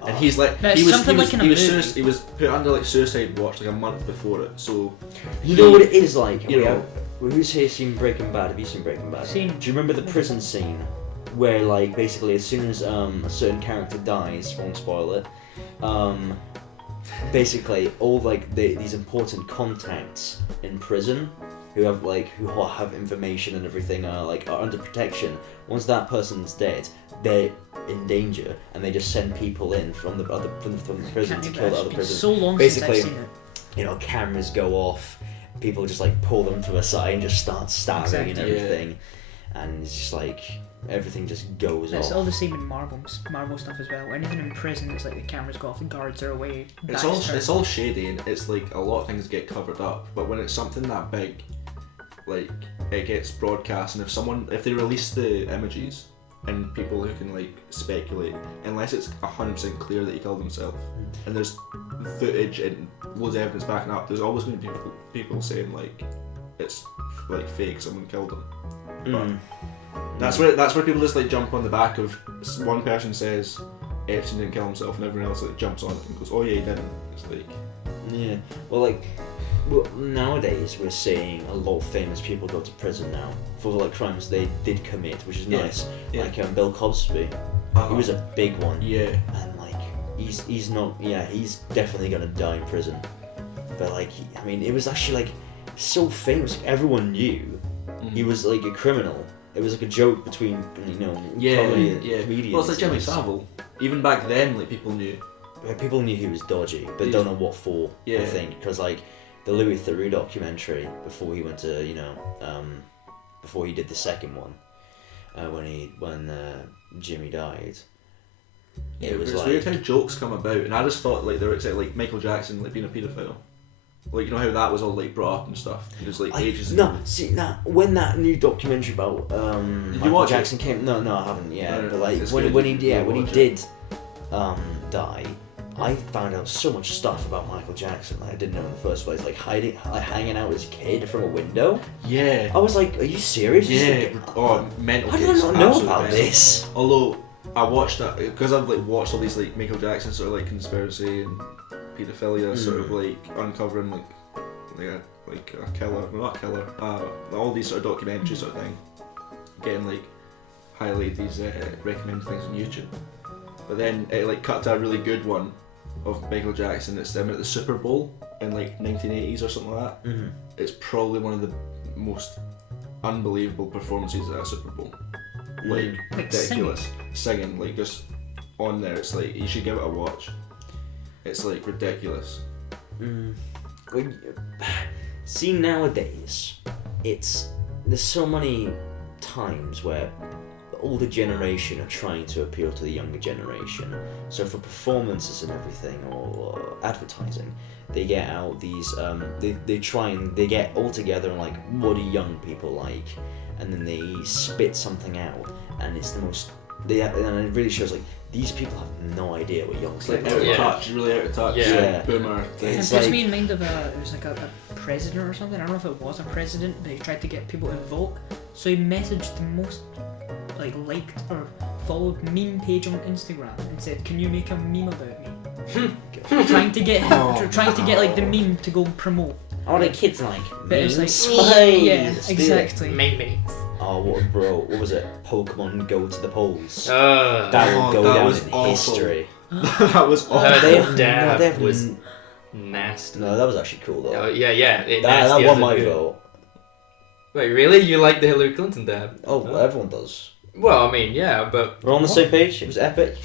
And he's like That's he was something he was, like in a he was, movie. he was put under like suicide watch like a month before it. So You know what it is like? You know. Who's here seen Breaking Bad? Have you seen Breaking Bad? Seen. Do you remember the prison scene where, like, basically as soon as a certain character dies, won't spoil it, basically all like these important contacts in prison who have information and everything are under protection. Once that person's dead, they're in danger, and they just send people in from the prison to kill the other prisoners. So long Basically, since I've seen it. Cameras go off, people just like pull them to a side and just start stabbing and everything, and it's just like everything just goes off. It's all the same in Marvel stuff as well. Anything in prison, it's like the cameras go off, the guards are away. It's all shady, and it's like a lot of things get covered up. But when it's something that big, like it gets broadcast, and if they release the images and people who can like speculate, unless it's 100% clear that he killed himself, and there's footage and loads of evidence backing up, there's always going to be people saying like it's like fake, someone killed him. But that's where people just like jump on the back of one person says Epstein didn't kill himself, and everyone else like jumps on it and goes, oh yeah, he didn't. It's like, yeah, well, nowadays we're seeing a lot of famous people go to prison now for like crimes they did commit, which is nice. Yeah. Like Bill Cosby, he was a big one. Yeah. And like he's not. Yeah, he's definitely gonna die in prison. But like, it was actually like so famous. Like, everyone knew he was like a criminal. It was like a joke between comedians. Well, it's like Jimmy Savile. Even back then, like people knew. People knew he was dodgy, but don't know what for. Yeah. I think because like the Louis Theroux documentary before he went to before he did the second one, when Jimmy died. It was like weird how jokes come about, and I just thought like they were like Michael Jackson like being a paedophile. Like, you know how that was all like brought up and stuff. It was like ages ago. No, see, when that new documentary about Michael Jackson came, no, I haven't yet. No, but like when he did die, I found out so much stuff about Michael Jackson that I didn't know in the first place. Like hanging out with his kid from a window. Yeah. I was like, are you serious? Yeah. Mental. How did I not know about this? Although I watched that because I've like watched all these like Michael Jackson sort of like conspiracy and paedophilia sort of like uncovering like a killer, well, not a killer, all these sort of documentaries sort of thing, getting like highlighted these recommended things on YouTube. But then it like cut to a really good one of Michael Jackson. It's them at the Super Bowl in like 1980s or something like that. Mm-hmm. It's probably one of the most unbelievable performances at a Super Bowl. Like ridiculous singing, like just on there. It's like you should give it a watch. It's like ridiculous. See, nowadays, there's so many times where the older generation are trying to appeal to the younger generation. So for performances and everything, or advertising, they get out these, they get all together and like, what do young people like? And then they spit something out, and it's the most, and it really shows like, these people have no idea what young It's like people out are. of touch, really out of touch. Yeah. Boomer thing. It It's puts like- me in mind of it was like a president or something. I don't know if it was a president, but he tried to get people to vote. So he messaged the most liked or followed meme page on Instagram and said, "Can you make a meme about me?" trying to get like the meme to go and promote. All the kids like But it's memes. like, yeah, Steal it. exactly. Maybe. Oh, what was it? Pokemon Go to the Polls. Uh, That will go that down was in awful. history. That was awful. Dab was nasty. No, that was actually cool though. Oh, yeah. that won my vote. Wait, really? You like the Hillary Clinton dab? Oh, well, everyone does. Well, I mean, yeah, but... We're on the same page. It was epic.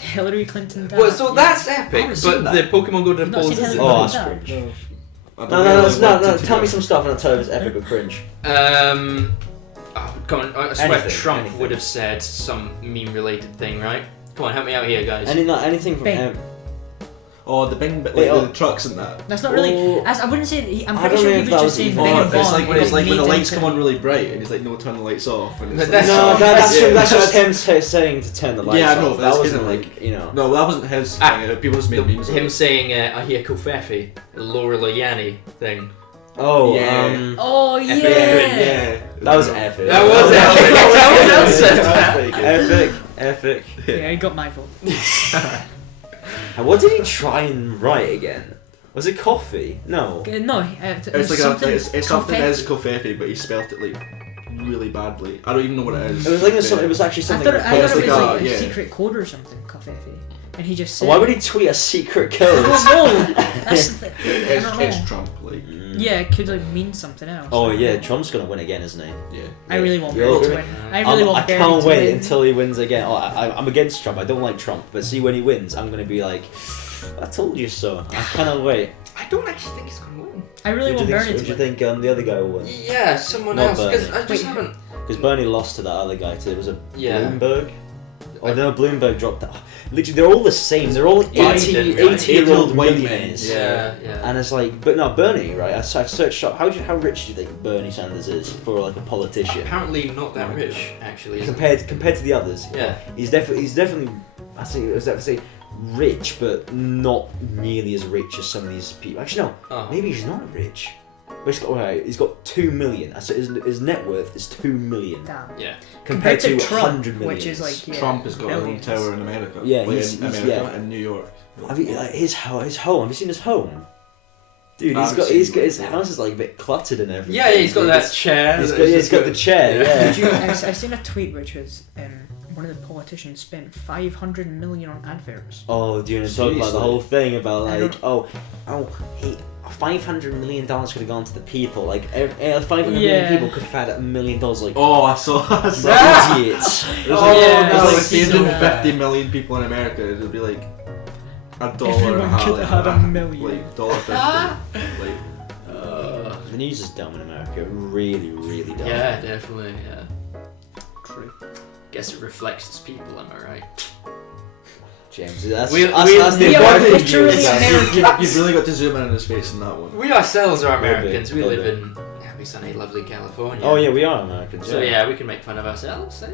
Hillary Clinton. Well, so that's epic, haven't seen but the Pokemon Go to the You've not polls seen isn't. Hillary Oh, Clinton that's dab? cringe. I don't No, really want no. to Tell me do some stuff and I'll tell you if it's epic or cringe. Come on, I swear Anything, Trump anything. would have said some meme-related thing, right? Come on, help me out here, guys. Anything from Bing. him. Oh, the bing, like Wait, the oh. trucks and that. That's not really. Oh. I wouldn't say. I'm I pretty don't sure know he if was that just was saying even- Bing Oh, and it's Bong. like when it's like when the made lights into- come on really bright and he's like, no, turn the lights off. And it's That's like, No, that's yeah. just him saying to turn the lights Yeah, I know, off. but That that's wasn't kinda like, you know. No, that wasn't his thing. People just made memes of Him it. saying, I hear Kofefi, the Laura Liani thing. Oh, Yeah. Oh yeah. Yeah. that was epic. That was epic. Someone else said that. Epic. Yeah, he got my vote. And what did he try and write again? Was it coffee? No. No, It's like something. it's something as Kofefi, but he spelt it like really badly. I don't even know what it is. It was like it was actually I something. thought it was like like a yeah. secret code or something. Kofefi. and he just said, Why would he tweet a secret code? I don't know. That's the thing. I don't know. It's Trump, like. Yeah, it could like mean something else. Oh yeah, Trump's gonna win again, isn't he? Yeah. I really want You're Bernie to okay? win. I really want I Bernie can't to wait win. until he wins again. Oh, I'm against Trump. I don't like Trump, but see when he wins, I'm gonna be like, I told you so. I cannot wait. I don't actually think he's gonna win. I really want Bernie Who to do you win. think the other guy will win? Yeah, someone Not else. Because Bernie. I just haven't. Because Bernie lost to that other guy. To it was a Yeah. Bloomberg. Oh no, Bloomberg dropped that. Literally, they're all the same. They're all Yeah, 80-year-old white white men. men. Yeah, yeah. And it's like, but no, Bernie, right? I searched up. How rich do you think Bernie Sanders is for like a politician Apparently not that rich, actually. Isn't compared to the others? Yeah. He's definitely. I say rich, but not nearly as rich as some of these people. Actually, no. Oh. Maybe he's not rich. But he's got 2 million. So his net worth is 2 million Damn. Yeah. compared to Trump, 100 million. which is like Trump has got a own billions. tower in America. Yeah, like he's- in he's- America yeah. and New York. Have you like his home? Have you seen his home? Dude, I he's haven't got seen his it. house is like a bit cluttered and everything. Yeah, he's got that chair. He's got the chair. Yeah. Did you? I seen a tweet which was one of the politicians spent 500 million on adverts. Oh, do you want to talk about the Seriously? whole thing about I like he $500 million could have gone to the people. Like 500 million Yeah. people could have had $1 million. Like Oh, I saw that. idiots. There's Oh, like, yeah, there's I've like seen 350 million people in America. It'd be like $1 and a Everyone half. could have had $1 million. Like $1.50. Like The news is dumb in America. Really, really dumb. Yeah, definitely. Yeah. true. Guess it reflects its people. Am I right? James, that's We the we are important literally news. Americans. You've really got to zoom in on his face in that one. We ourselves are Little bit, Americans. We little live in happy, sunny, lovely California. Oh yeah, we are Americans. So yeah, we can make fun of ourselves, eh?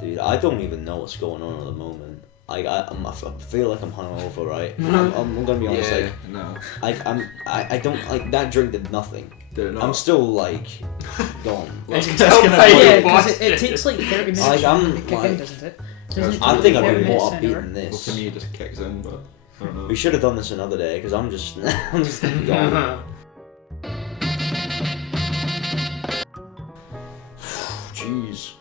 Dude, I don't even know what's going on at the moment. I feel like I'm hungover, right? Mhm. I'm gonna be honest. Yeah, Like, no. I don't like that drink did nothing. They're not. I'm still like gone. Let's Like, go that's gonna by be- your Yeah, boss. because it takes like 30 minutes Like, I'm, to kick in, like- doesn't it? I think I'd 30 be more minutes an upbeat hour? than Well, this. to me, it just kicks in, but I don't know. We should have done this another day because I'm just gone. Jeez.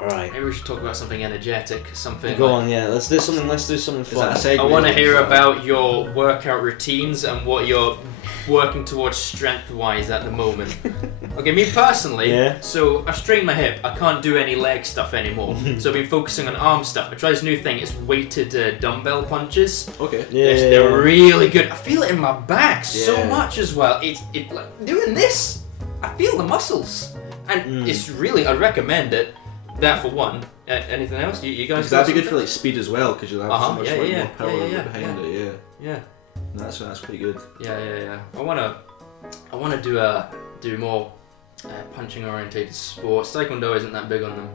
All right. Maybe we should talk about something energetic, something. Go like- on, yeah. Let's do something. Let's do something Is fun. that a segue? I want to hear about your workout routines and what you're working towards strength-wise at the moment. Okay, me personally, Yeah. so I've strained my hip. I can't do any leg stuff anymore. So I've been focusing on arm stuff. I tried this new thing. It's weighted dumbbell punches. Okay. Yeah, Yes, they're really good. I feel it in my back so Yeah. much as well. It's like doing this. I feel the muscles, and it's really. I recommend it. That for one. Anything else? You guys? Because that'd be got good for like speed as well, because you'll have so much yeah, like, yeah, more power yeah, behind it. Yeah. Yeah. That's pretty good. Yeah. I wanna do more punching orientated sports. Taekwondo isn't that big on them.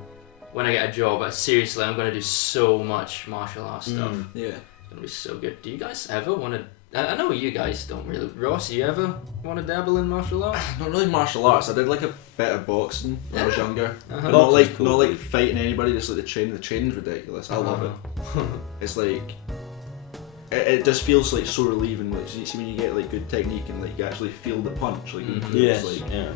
When I get a job, but seriously, I'm gonna do so much martial arts stuff. Yeah. It's gonna be so good. Do you guys ever wanna? I know you guys don't really. Ross, you ever wanna dabble in martial arts? Not really martial arts. I did like a bit of boxing when I was younger. Uh-huh. But Boxing's cool, not like dude. fighting anybody. Just like the training. The training's ridiculous. I love it. It's like it just feels like so relieving. Like see when you get like good technique and like you actually feel the punch. Like Mhm. Yes. it's like Yeah.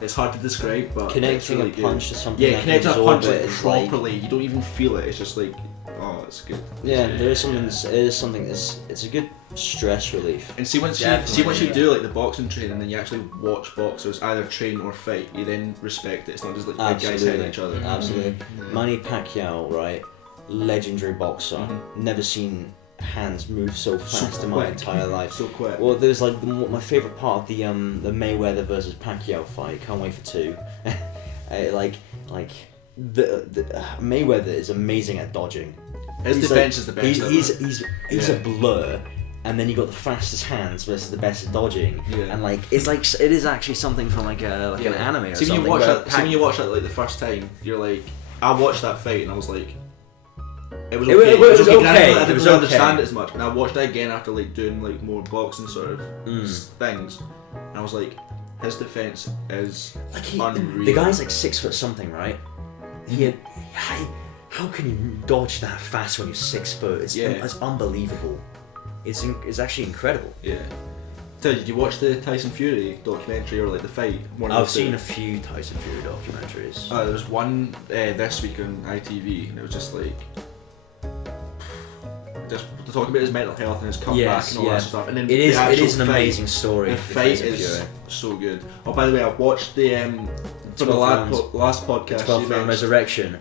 it's hard to describe, but Connecting it's really a punch good. to something. Yeah, that connecting a can punch absorb like it is like. properly. You don't even feel it. It's just like it's good. Yeah, there is something. It is something. It's a good stress relief. And see once Definitely, you do like the boxing training and then you actually watch boxers either train or fight, you then respect it. It's not just like big guys hitting each other. Absolutely. Mhm. Manny Pacquiao, right? Legendary boxer. Mhm. Never seen hands move so fast So in my quick. entire life. So quick. Well, there's like my favorite part of the Mayweather versus Pacquiao fight. Can't wait for 2. The Mayweather is amazing at dodging. His He's defense like- is the best. He's Yeah. a blur, and then you got the fastest hands versus the best at dodging, Yeah. and like it is actually something from like an anime or See when something. you watch where that. See when you watch that like the first time, you're like, I watched that fight and I was like, it was It okay. was but okay. I didn't It was really okay. understand it as much, and I watched it again after like doing like more boxing sort of Mm. things, and I was like, his defense is Like unreal. the guy's like 6 foot something, right? How can you dodge that fast when you're 6 foot? It's unbelievable. It's actually incredible. Yeah. Tell you, did you watch the Tyson Fury documentary or like the fight? I've seen a few Tyson Fury documentaries. There was one this week on ITV, and it was just like just talking about his mental health and his comeback Yes, and all that stuff. And then It is. the It actual is an fight, amazing story. The for fight Tyson is Fury. so good. Oh, by the way, I watched the for the 12 last podcast. 12 you round mentioned. Resurrection.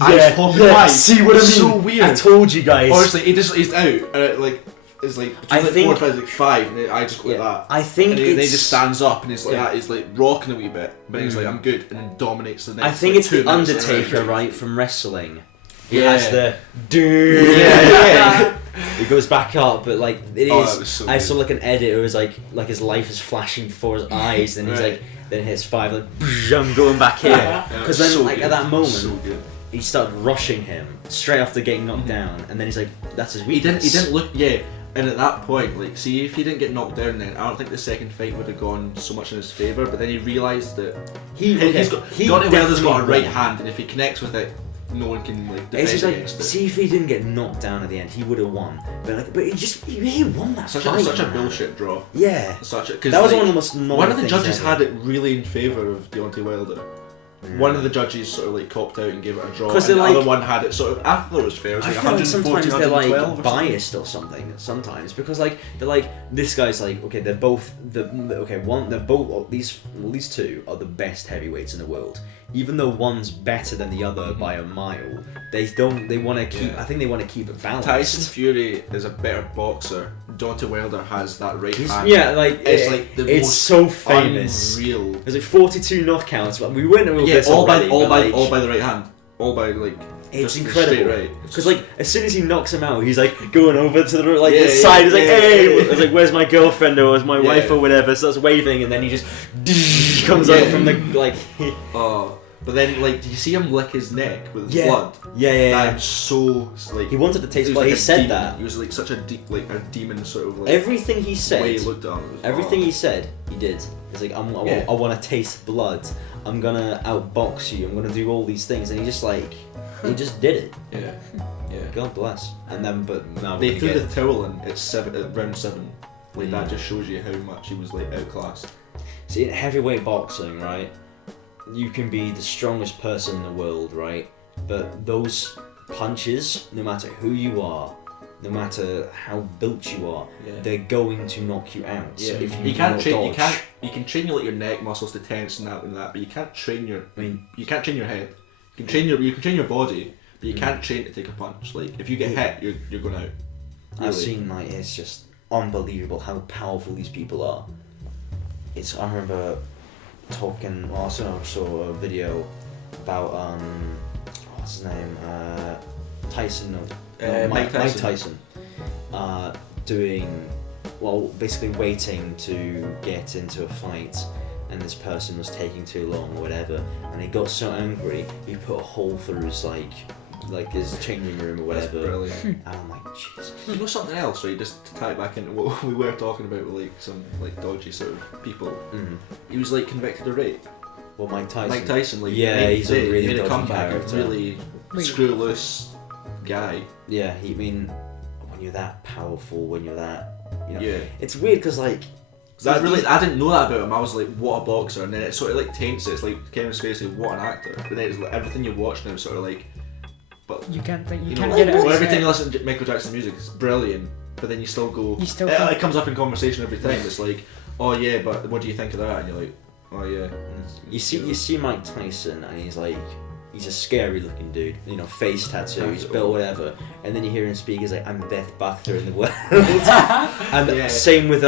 I was horrified. See what I mean? It's so weird. I told you guys. Honestly, he's out. Like it's like between I like think- 4 and 5, like 5, and I just go like that. I think And then he it's. just stands up and he's like Yeah. that. He's like rocking a wee bit, but he's like, I'm good, and then dominates the next. I think like, it's 2 the minutes. Undertaker, right, from wrestling. He Yeah. has the dude. Yeah. He goes back up, but like it is. Oh, that was so I good. saw like an edit. It was like his life is flashing before his eyes, and he's Right. like, then it hits 5, like, I'm going back here. Yeah, Because it's then, so like good. at that moment, so good. he started rushing him straight after getting knocked down, and then he's like, that's his He didn't. weakness. He didn't look. Yeah. And at that point, like, see, if he didn't get knocked down, then I don't think the second fight would have gone so much in his favour. But then he realised that He he's got Deontay Wilder's got a definitely right won. hand, and if he connects with it, no one can like defend It's just like, against it. see if he didn't get knocked down at the end, he would have won. But he won that Such fight. a man. bullshit draw. Yeah. Such a, 'cause, That was like, one of the most annoying one of the things judges ever. had it really in favour of Deontay Wilder. One of the judges sort of like copped out and gave it a draw, and 'Cause the they're other like- one had it sort of. I thought it was fair. It was I like feel like 140, sometimes they're 112 like or something. biased or something. Sometimes because like they're like this guy's like okay they're both these two are the best heavyweights in the world. Even though one's better than the other by a mile, they want to keep. Yeah. I think they want to keep it balanced. Tyson Fury is a better boxer. Deontay Wilder has that right hand. Yeah, like It's like the it's most so famous. Unreal. There's like 42 knockouts, but we went over Yeah, this all already. by but, like, the right hand. All by like. It's just incredible. straight right. It's Because like as soon as he knocks him out, he's like going over to the like Yeah, the side. He's like, yeah, "Hey!" yeah, yeah. It's like, "Where's my girlfriend or where's my Yeah. wife or whatever?" Starts waving, and then he just comes out Yeah. from the like. Oh, but then like, do you see him lick his neck with his Yeah. blood? Yeah. I'm so like. He wanted to taste was blood. like He a said demon. that. He was like such a deep, like a demon sort of like. Everything he the way he said, looked at him. Was, everything oh. he said, he did. He's like, Yeah. I want to taste blood. I'm gonna outbox you. I'm gonna do all these things, and he just did it. Yeah. Yeah. God bless. And then, but now They we threw get the towel in at round 7. Like that just shows you how much he was like outclassed. See, in heavyweight boxing, right, you can be the strongest person in the world, right, but those punches, no matter who you are, no matter how built you are, Yeah. they're going to knock you out. Yeah. If you You do can't not train. dodge. You can train your like your neck muscles to tense and that, but you can't train your. I mean, You can't train your head. You can train your body, but you can't train to take a punch. Like if you get hit, you're going out. I've Really. seen like it's just unbelievable how powerful these people are. I remember talking. Well, I saw a video about what's his name, Tyson. No, Mike Tyson. Tyson. Doing basically waiting to get into a fight, and this person was taking too long or whatever, and he got so angry he put a hole through his like his changing room or That's whatever. brilliant. And I'm like, Jesus. You know something else, right? Just to tie it back into what we were talking about with like some like dodgy sort of people. Mm. He was like convicted of rape. Well, Mike Tyson. Mike Tyson, like Yeah, he's a really he made a dodgy comeback. character. Really Wait. screw loose guy. Yeah, when you're that powerful, when you're that, Yeah. it's weird because like That really, I didn't know that about him. I was like, what a boxer, and then it sort of like taints it. It's like Kevin Spacey, what an actor. But then it's like everything you watch now, is sort of like, but You can't think. You you can't know, get it. well, out of every time it. you listen to Michael Jackson music, it's brilliant. But then you still go. You still it, think- it comes up in conversation every time. It's like, oh yeah, but what do you think of that? And you're like, oh yeah. you see Mike Tyson and he's a scary looking dude, face tattoos, built whatever, and then you hear him speak, he's like, I'm the best boxer in the world. And Yeah. same with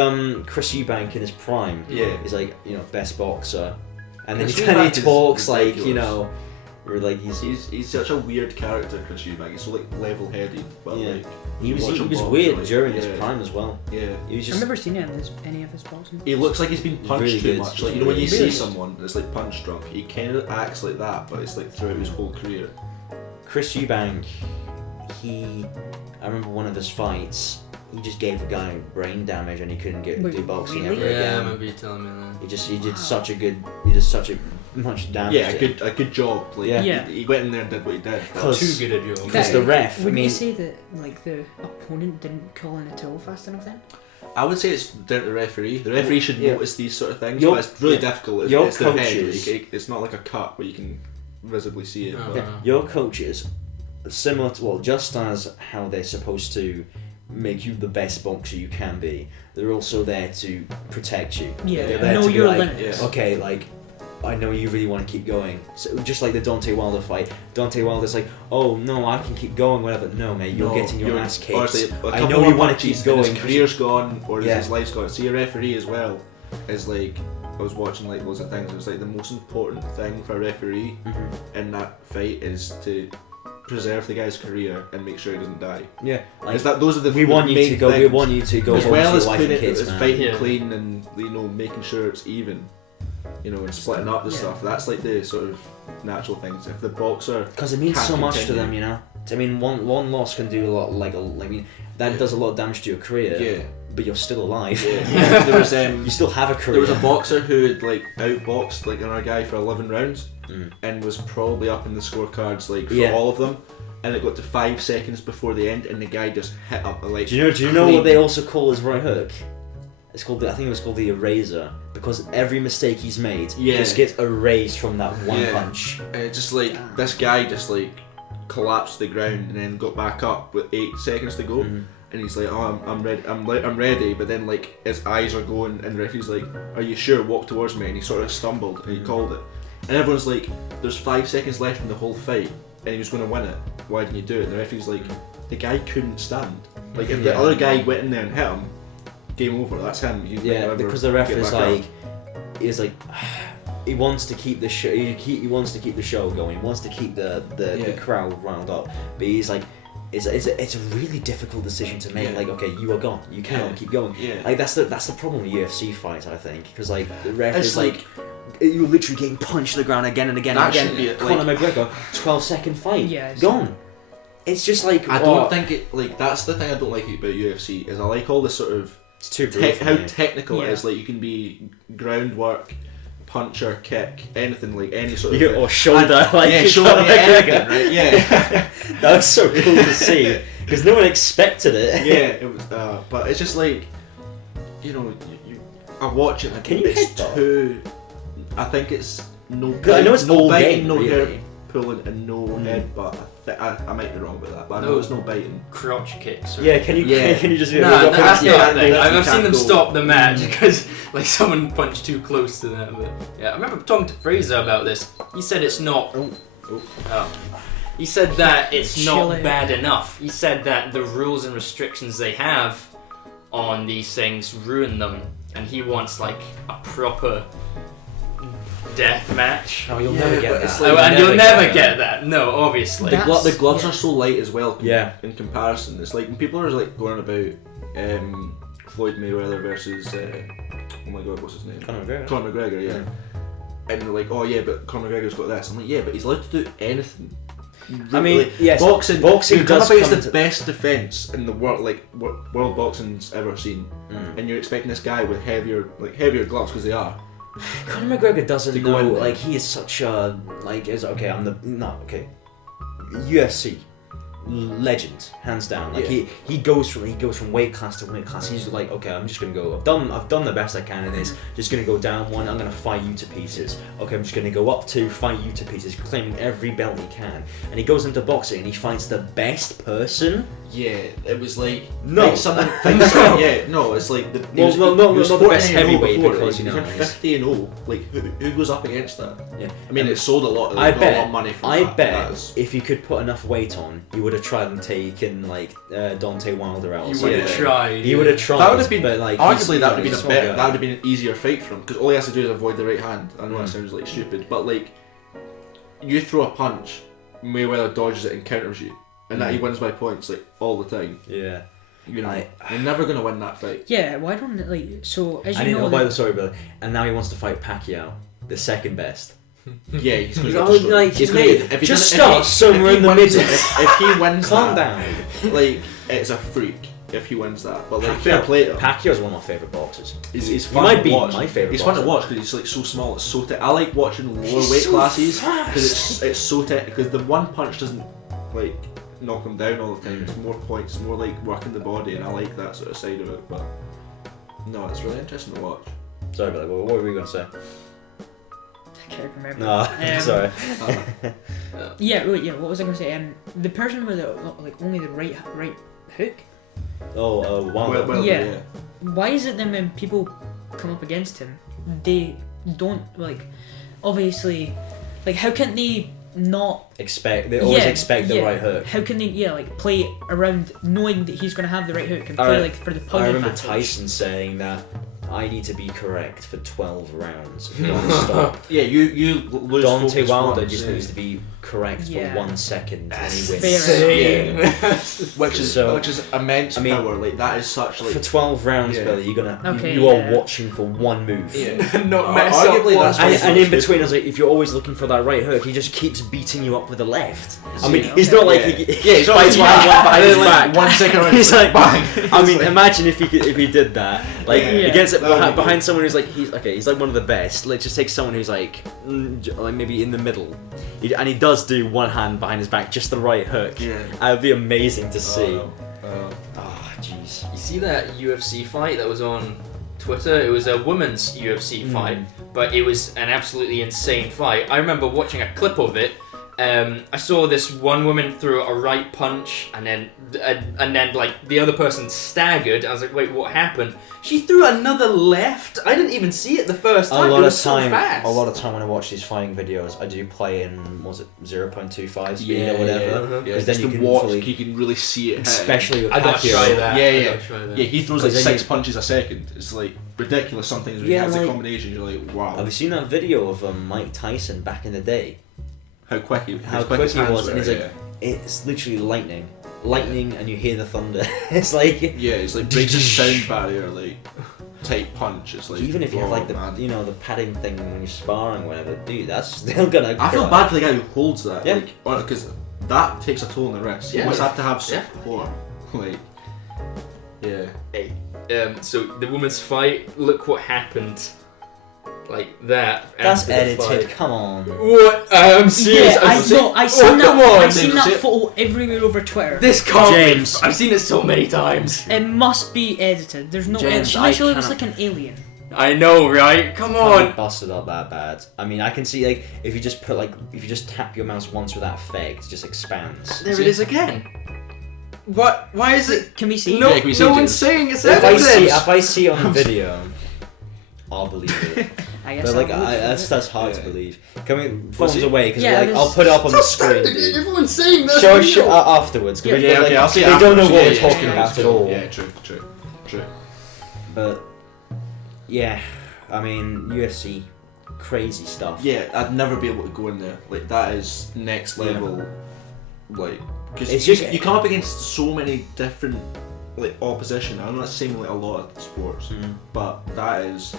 Chris Eubank in his prime. Yeah. He's like, best boxer, and then Chris he Eubank is talks like, ridiculous. we're like He's such a weird character, Chris Eubank. He's so like level-headed, but Yeah. like he you was watch he him was box, weird you're like, during yeah, his prime as well. Yeah. He was I've just never seen any of his boxing. He looks like he's been punched Really too good. much. Like, you know when you Really? see someone that's like punch drunk, he kind of acts like that, but it's like throughout his whole career. Chris Eubank. I remember one of his fights. He just gave a guy brain damage and he couldn't Wait, do boxing really? ever Yeah, I again. remember you telling me that. He did such a much damage. Yeah, to him. a good job. Like, Yeah. Yeah. He went in there and did what he did. 'Cause- Too good a job. Because the ref, Wouldn't I mean- you say that like the opponent didn't call in a tool fast enough then? I would say it's down to the referee. The referee should Yeah. notice these sort of things, Your- but it's really yeah. difficult. It's, Your it's their head. coaches- Like, it's not like a cut where you can visibly see it. But Your coaches similar to, well, just as how they're supposed to make you the best boxer you can be, they're also there to protect you. Yeah, They're there know to be your like, limits. Yeah. okay, like, I know you really want to keep going. So just like the Deontay Wilder fight, Deontay Wilder's like, oh no, I can keep going, whatever. No, mate, you're getting your ass kicked. Honestly, a I couple know more you want to punches keep going. and his career's gone, or Yeah. his life's gone. See, a referee as well is like, I was watching like loads of things. It was like the most important thing for a referee in that fight is to preserve the guy's career and make sure he doesn't die. Yeah, like, Is that those are the we want you main to go. We things. want you to go as home well to as your wife and clean kids, as man. fighting Yeah. clean and making sure it's even. And splitting up the Yeah. stuff. That's like the sort of natural things. If the boxer Because it means can't so much to continue. them, you know. I mean, one loss can do a lot. I mean, that Yeah. does a lot of damage to your career. Yeah. But you're still alive. Yeah. There was You still have a career. there was a boxer who had like outboxed like another guy for 11 rounds Mm. and was probably up in the scorecards like for Yeah. all of them, and it got to 5 seconds before the end and the guy just hit up the like. Do you know clean. what they also call his right hook? It's called I think it was called the eraser, because every mistake he's made Yeah. just gets erased from that one Yeah. punch. And it just like this guy just like collapsed to the ground and then got back up with 8 seconds to go. Mhm. And he's like, oh, I'm ready, I'm ready. But then like his eyes are going, and the referee's like, are you sure? Walk towards me. And he sort of stumbled, and he called it. And everyone's like, there's 5 seconds left in the whole fight, and he was going to win it. Why didn't you do it? And the referee's like, the guy couldn't stand. Like if the Yeah. other guy went in there and hit him, game over. That's him. He's Yeah, never because the get ref is back up. like, is like, he wants to keep the show. He wants to keep the show going. He wants to keep the Yeah. crowd riled up. But he's like, it's a really difficult decision to make. Yeah. Like, okay, you are gone. You cannot Yeah. keep going. Yeah. Like that's the problem with UFC fights, I think, because like the ref It's is like, you're literally getting punched to the ground again and again That and again. should be it, Conor McGregor, 12-second fight, Yeah, it's- gone. It's just like I don't think it like that's the thing I don't like about UFC is I like all this sort of it's too brutal. for how me. technical it Yeah. is. Like you can be groundwork, puncher, kick, anything like any sort You of get or shoulder, like yeah, Conor shoulder, anything, McGregor. right? Yeah, That was so cool to see because no one expected it. yeah. It was, but it's just like I watch it. And I Can think you it's headbutt? too? I think it's no. 'Cause I know it's no all biting, game, no really. hair pulling, and no Mm. head. But I might be wrong about that. But I No. know it's no biting. Crotch kicks. Or Yeah, can you Yeah. can you just No, that's yeah, not a thing. that's- I've seen them go. stop the match because like someone punched too close to them. But yeah, I remember talking to Fraser about this. He said it's not. Oh. Oh. He said that it's not Chilly. bad enough. He said that the rules and restrictions they have on these things ruin them, and he wants like a proper death match. Oh, you'll Yeah, never get but that. it's Oh, like- and you'll never get that. No, obviously. The, That's- the gloves yeah. are so light as well. Yeah. In comparison, it's like when people are like going on about Floyd Mayweather versus oh my god, what's his name? Conor McGregor. Conor McGregor, yeah. And they're like, oh yeah, but Conor McGregor's got this. I'm like, yeah, but he's allowed to do anything. I mean, Like, yes, boxing. boxing you come does up against come the to- best defense in the world, like world boxing's ever seen, Mm. and you're expecting this guy with heavier gloves because they are. Conor McGregor doesn't To go in know, there. like, he is such a, like, is okay, UFC legend, hands down. Like Yeah. he goes from weight class to weight class. He's like, okay, I'm just gonna go. I've done the best I can in this. Just gonna go down one. I'm gonna fight you to pieces. Okay, I'm just gonna go up two, fight you to pieces, claiming every belt he can. And he goes into boxing and he fights the best person. Yeah, it was like No. fight someone, yeah, no, it's like he Well, was- no, he was not the best 14 and 0 heavyweight, before, because, like, you know, he's he's- 50-0. Like who goes up against that? Yeah, I mean, it sold a lot. I Got a lot bet. of money from I that. bet That's- if he could put enough weight on, he would have tried and taken like Deontay Wilder out. or You something. would have Yeah. tried. He would have tried. That would have been, but, like, he's- arguably that would have been he's a so better, good. that would have been an easier fight for him because all he has to do is avoid the right hand. I know that Mm. sounds like stupid, but like you throw a punch, Mayweather dodges it and counters you, and that he wins by points like all the time. Yeah. You know, I- you're never gonna win that fight. Yeah, why don't it, like, so as I you didn't know know by that- the story, brother. And now he wants to fight Pacquiao, the second best. Yeah, he's gonna Oh, get destroyed. like, He's gonna mate, get, if he just doesn't- if start he- somewhere if he in the wins- middle. If he wins Calm that, down. like it's a freak if he wins that. But like fair play to him. Pacquiao's one of my favourite boxers. He's He fun might to be watch. my favourite He's fun to boxer. watch because he's like so small. It's so. I like watching lower He's weight so classes fast. because it's so because the one punch doesn't like knock him down all the time. It's more points, more like working the body, and I like that sort of side of it. But no, it's really interesting to watch. Sorry about that. What were we going to say? I can't remember. No, sorry. Uh, Yeah, wait, yeah. What was I gonna say? The person with like only the right hook. Wow. Well, Yeah. Why is it then when people come up against him, they don't obviously, how can they not They always expect the right hook. How can they play around knowing that he's gonna have the right hook and play for the point I remember advantage? Tyson saying that I need to be correct for 12 rounds. Non-stop. Yeah, you lose Deontay focus Wilder once, just needs to be correct Yeah. for 1 second and he wins. Fair which is immense power. Like that is such for 12 rounds, Yeah. Billy, Okay, you are yeah. watching for one move. Yeah. Not mess up Arguably, one. that's why And in it's between, I was like, if you're always looking for that right hook, he just keeps beating you up with the left. I mean, Yeah, he's okay. not like he's not fights like, one behind his back. 1 second around, He's like, bang. I mean, imagine if he did that, Yeah. against That would be behind good. someone who's he's like one of the best. Let's just take someone who's like maybe in the middle, and he does do one hand behind his back, just the right hook. Yeah. That would be amazing to see. Oh. Oh, jeez. You see that UFC fight that was on Twitter? It was a women's UFC fight, but it was an absolutely insane fight. I remember watching a clip of it. I saw this one woman threw a right punch, and then the other person staggered. I was like, wait, what happened? She threw another left. I didn't even see it the first time. It was so fast. A lot of time when I watch these fighting videos, I do play in 0.25 speed Yeah, or whatever. Yeah. Because Just then you to can watch, fully, you can really see it. especially with I gotta Pacquiao. try that. Yeah, I yeah. gotta try that. Yeah, he throws like Because then 6 punches a second. It's like ridiculous sometimes when Yeah, he has like- the combination. You're like, wow, Have you seen that video of Mike Tyson back in the day? how quick he Quick he was, and he's yeah. like, it's literally lightning, and you hear the thunder. It's like, Yeah, it's like breaks the sound barrier, like tight punch. It's like even if you have like man. the padding thing when you're sparring, whatever, dude, that's still gonna. I feel kill. bad for the guy who holds that, Yeah. because that takes a toll on the wrist. Yeah. You must have to have Yeah. support. Like, yeah. Hey, so the women's fight. Look what happened. Like that. That's after the edited. fight. Come on. What? I'm serious. Yeah, I'm I seen come that. I on. seen Did you that see it? photo everywhere over Twitter. This can't be- James. I've seen it so many times. It must be edited. There's no. James, She I literally looks cannot- like an alien. I know, right? Come Can't be on. busted up that bad. I mean, I can see if you just tap your mouse once with that effect, it just expands. There it is again. What? Why is it? Can we see? No, Yeah, can we see no it, one's James? saying it's If edited. I see on video, I'll believe it. I guess. But I'll look for it. that's hard to Yeah. believe. Can we phones it? away? Because Yeah, I'll put it up on the screen. dude. Everyone's saying this. Show afterwards. 'Cause Yeah, we- Yeah, okay, I'll see it They don't know afterwards. what Yeah, we're yeah, talking yeah, about yeah, at all. Yeah, true. But yeah, I mean UFC, crazy stuff. Yeah, I'd never be able to go in there. Like that is next Yeah. level. Like, because It's you, just- you come up against so many different opposition. I know that's the same with a lot of sports, but that is.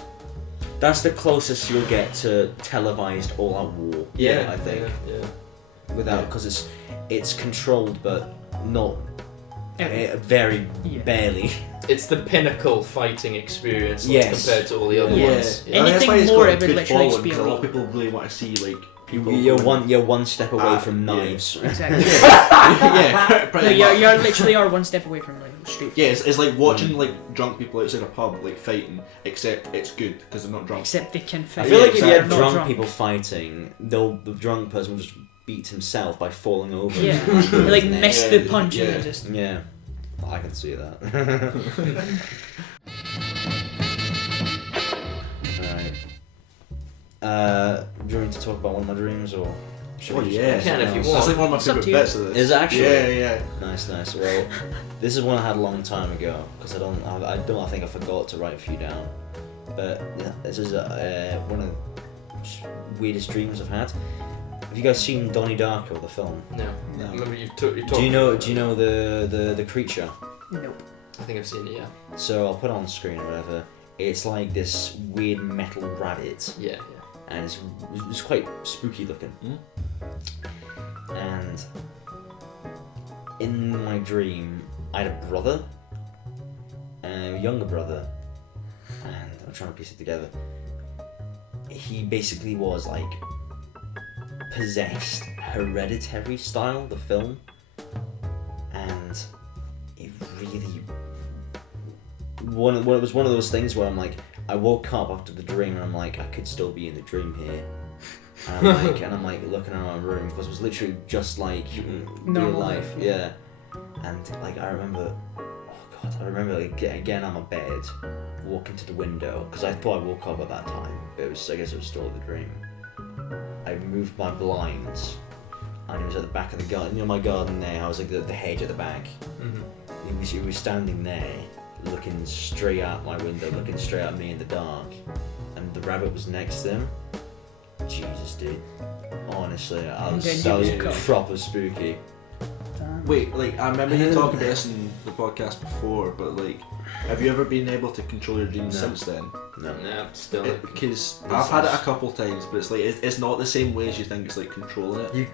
That's the closest you'll get to televised all-out war. Yeah, I think Yeah. without because it's controlled, but not Yeah. very Yeah. barely. It's the pinnacle fighting experience Yes. compared to all the other Yeah, ones. I mean, that's Anything why it's more, got a it would good literally following, be 'cause a a lot of league. people really want to see people. You're going- one step away from yeah. knives. Exactly. yeah, No, pretty you're, much. you're literally are one step away from street. Yeah, it's like watching drunk people outside a pub fighting, except it's good because they're not drunk. Except they can I fight. feel like if you exactly. had Not drunk people fighting, the drunk person will just beat himself by falling over. Yeah. They miss Yeah, the punch yeah. and they just. Yeah, I can see that. Alright. Do you want me to talk about one of my dreams or? should Oh we just yeah, go can if something you else? want. That's like one of my It's up favourite to you. bits of this. Is it actually? Yeah. Nice. Well, this is one I had a long time ago because I think I forgot to write a few down. But yeah, this is one of the weirdest dreams I've had. Have you guys seen Donnie Darko, the film? No. No. Remember you talked. Do you know the creature? Nope. I think I've seen it. Yeah. So I'll put it on screen or whatever. It's like this weird metal rabbit, Yeah. and it's quite spooky looking. And in my dream, I had a brother, a younger brother, and I'm trying to piece it together. He basically was like possessed, Hereditary style, the film, and it really. It was one of those things where I'm like, I woke up after the dream and I'm like, I could still be in the dream here. And I'm like looking around my room because it was literally just like real Normal life, life, yeah. And like I remember like getting out of my bed, walking to the window because I thought I woke up at that time, but I guess it was still the dream. I moved my blinds, and it was at the back of the garden. My garden there. I was like the hedge at the back. Mm-hmm. He was standing there, looking straight out my window, looking straight at me in the dark, and the rabbit was next to him. Jesus, dude. Honestly, that was proper spooky. Wait, like I remember you talking about this in the podcast before, but like, have you ever been able to control your dreams since then? No. No, still. Because I've had it a couple times, but it's like it's not the same way as you think. It's like controlling it.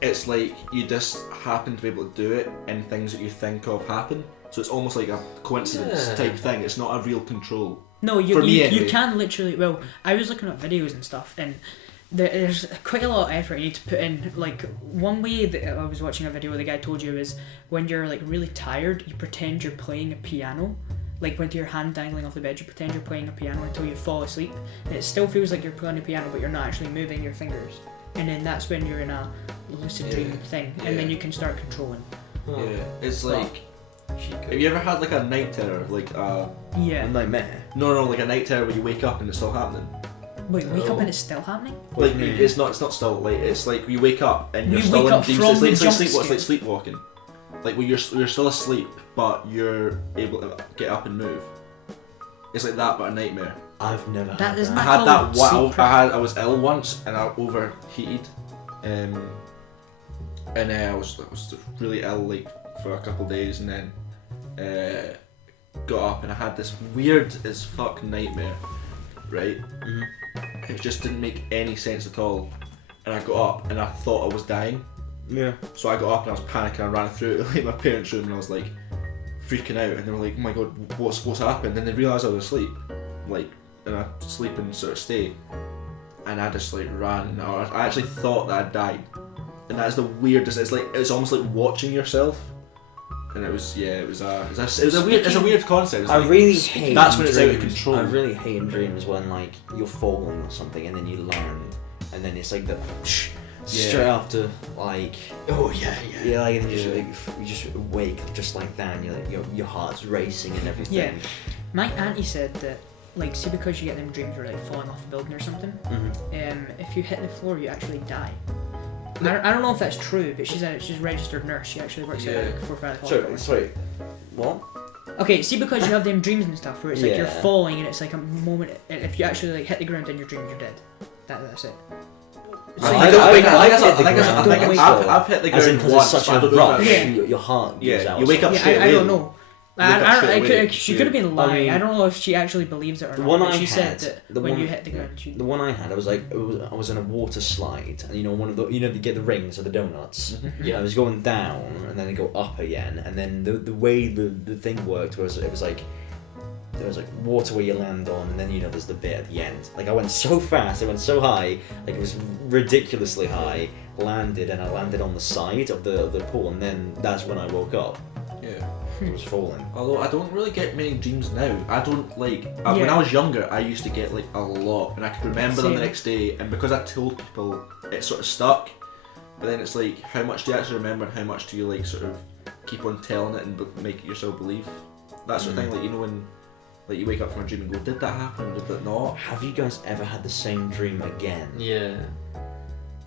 It's like you just happen to be able to do it, and things that you think of happen. So it's almost like a coincidence type thing. It's not a real control. No, you anyway. can literally. Well, I was looking at videos and stuff, and there's quite a lot of effort you need to put in. Like one way that I was watching a video, the guy told you is when you're like really tired, you pretend you're playing a piano. Like with your hand dangling off the bed, you pretend you're playing a piano until you fall asleep. And it still feels like you're playing a piano, but you're not actually moving your fingers. And then that's when you're in a lucid dream thing, and then you can start controlling. Oh. Yeah, it's like. Have you ever had like a night terror, like A nightmare. No, like a night terror where you wake up and it's still happening? Wait, wake up and it's still happening? Like it's not still. Like it's like you wake up and you're You still wake in up dreams. from It's the like jump sleep. It's scare. like sleepwalking. Like when you're still asleep, but you're able to get up and move. It's like that, but a nightmare. I've never That had isn't I that. had called that. Wow, sleep I was ill once and I overheated, and I was really ill like for a couple of days, and then got up and I had this weird as fuck nightmare, right? It just didn't make any sense at all, and I got up and I thought I was dying. Yeah. So I got up and I was panicking. I ran through like my parents' room and I was like freaking out, and they were like, "Oh my god, what's happened?" And they realised I was asleep, like in a sleeping sort of state, and I just like ran. And I actually thought that I'd died, and that's the weirdest. It's almost like watching yourself, and it was a weird concept. It's I like, really hate. that's when it's out of dreams. control. I really hate in dreams when like you're falling or something and then you land, and then it's like the straight after like like and you just wake just like that, and you're like your heart's racing and everything. Yeah. My auntie said that, like, see, because you get them dreams where like falling off a building or something, if you hit the floor, you actually die. I don't know if that's true, but she's a registered nurse. She actually works at like 4 or 5 hospitals. Sorry, what? Okay, see, because you have them dreams and stuff where it's like you're Yeah. falling and it's like a moment. If you actually like hit the ground in your dreams, you're dead. That's it. So I you don't don't wake up. I've hit the As in, ground 'cause once. it's such but I a don't know if rush. that's- Your heart gives out. you wake up Yeah, straight I away. don't know. Wake up straight away. She could have been lying. mean, I don't know if she actually believes it or the not. one But I she said had, that the when one- you hit the ground, The one I had, I was in a water slide, and one of the you get the rings of the donuts. Yeah. I was going down, and then they go up again, and then the way the thing worked was it was like there was like water where you land on, and then there's the bit at the end. Like I went so fast, I went so high, like it was ridiculously high. Landed, and I landed on the side of the pool, and then that's when I woke up. Yeah. I was falling. Although I don't really get many dreams now. I don't like when Yeah. I was younger. I used to get like a lot, and I could remember them the Same. next day. And because I told people, it sort of stuck. But then it's like, how much do you actually remember, and how much do you like sort of keep on telling it and make it yourself believe? That sort of thing. Like when like you wake up from a dream and go, did that happen? Or did that not? Have you guys ever had the same dream again? Yeah.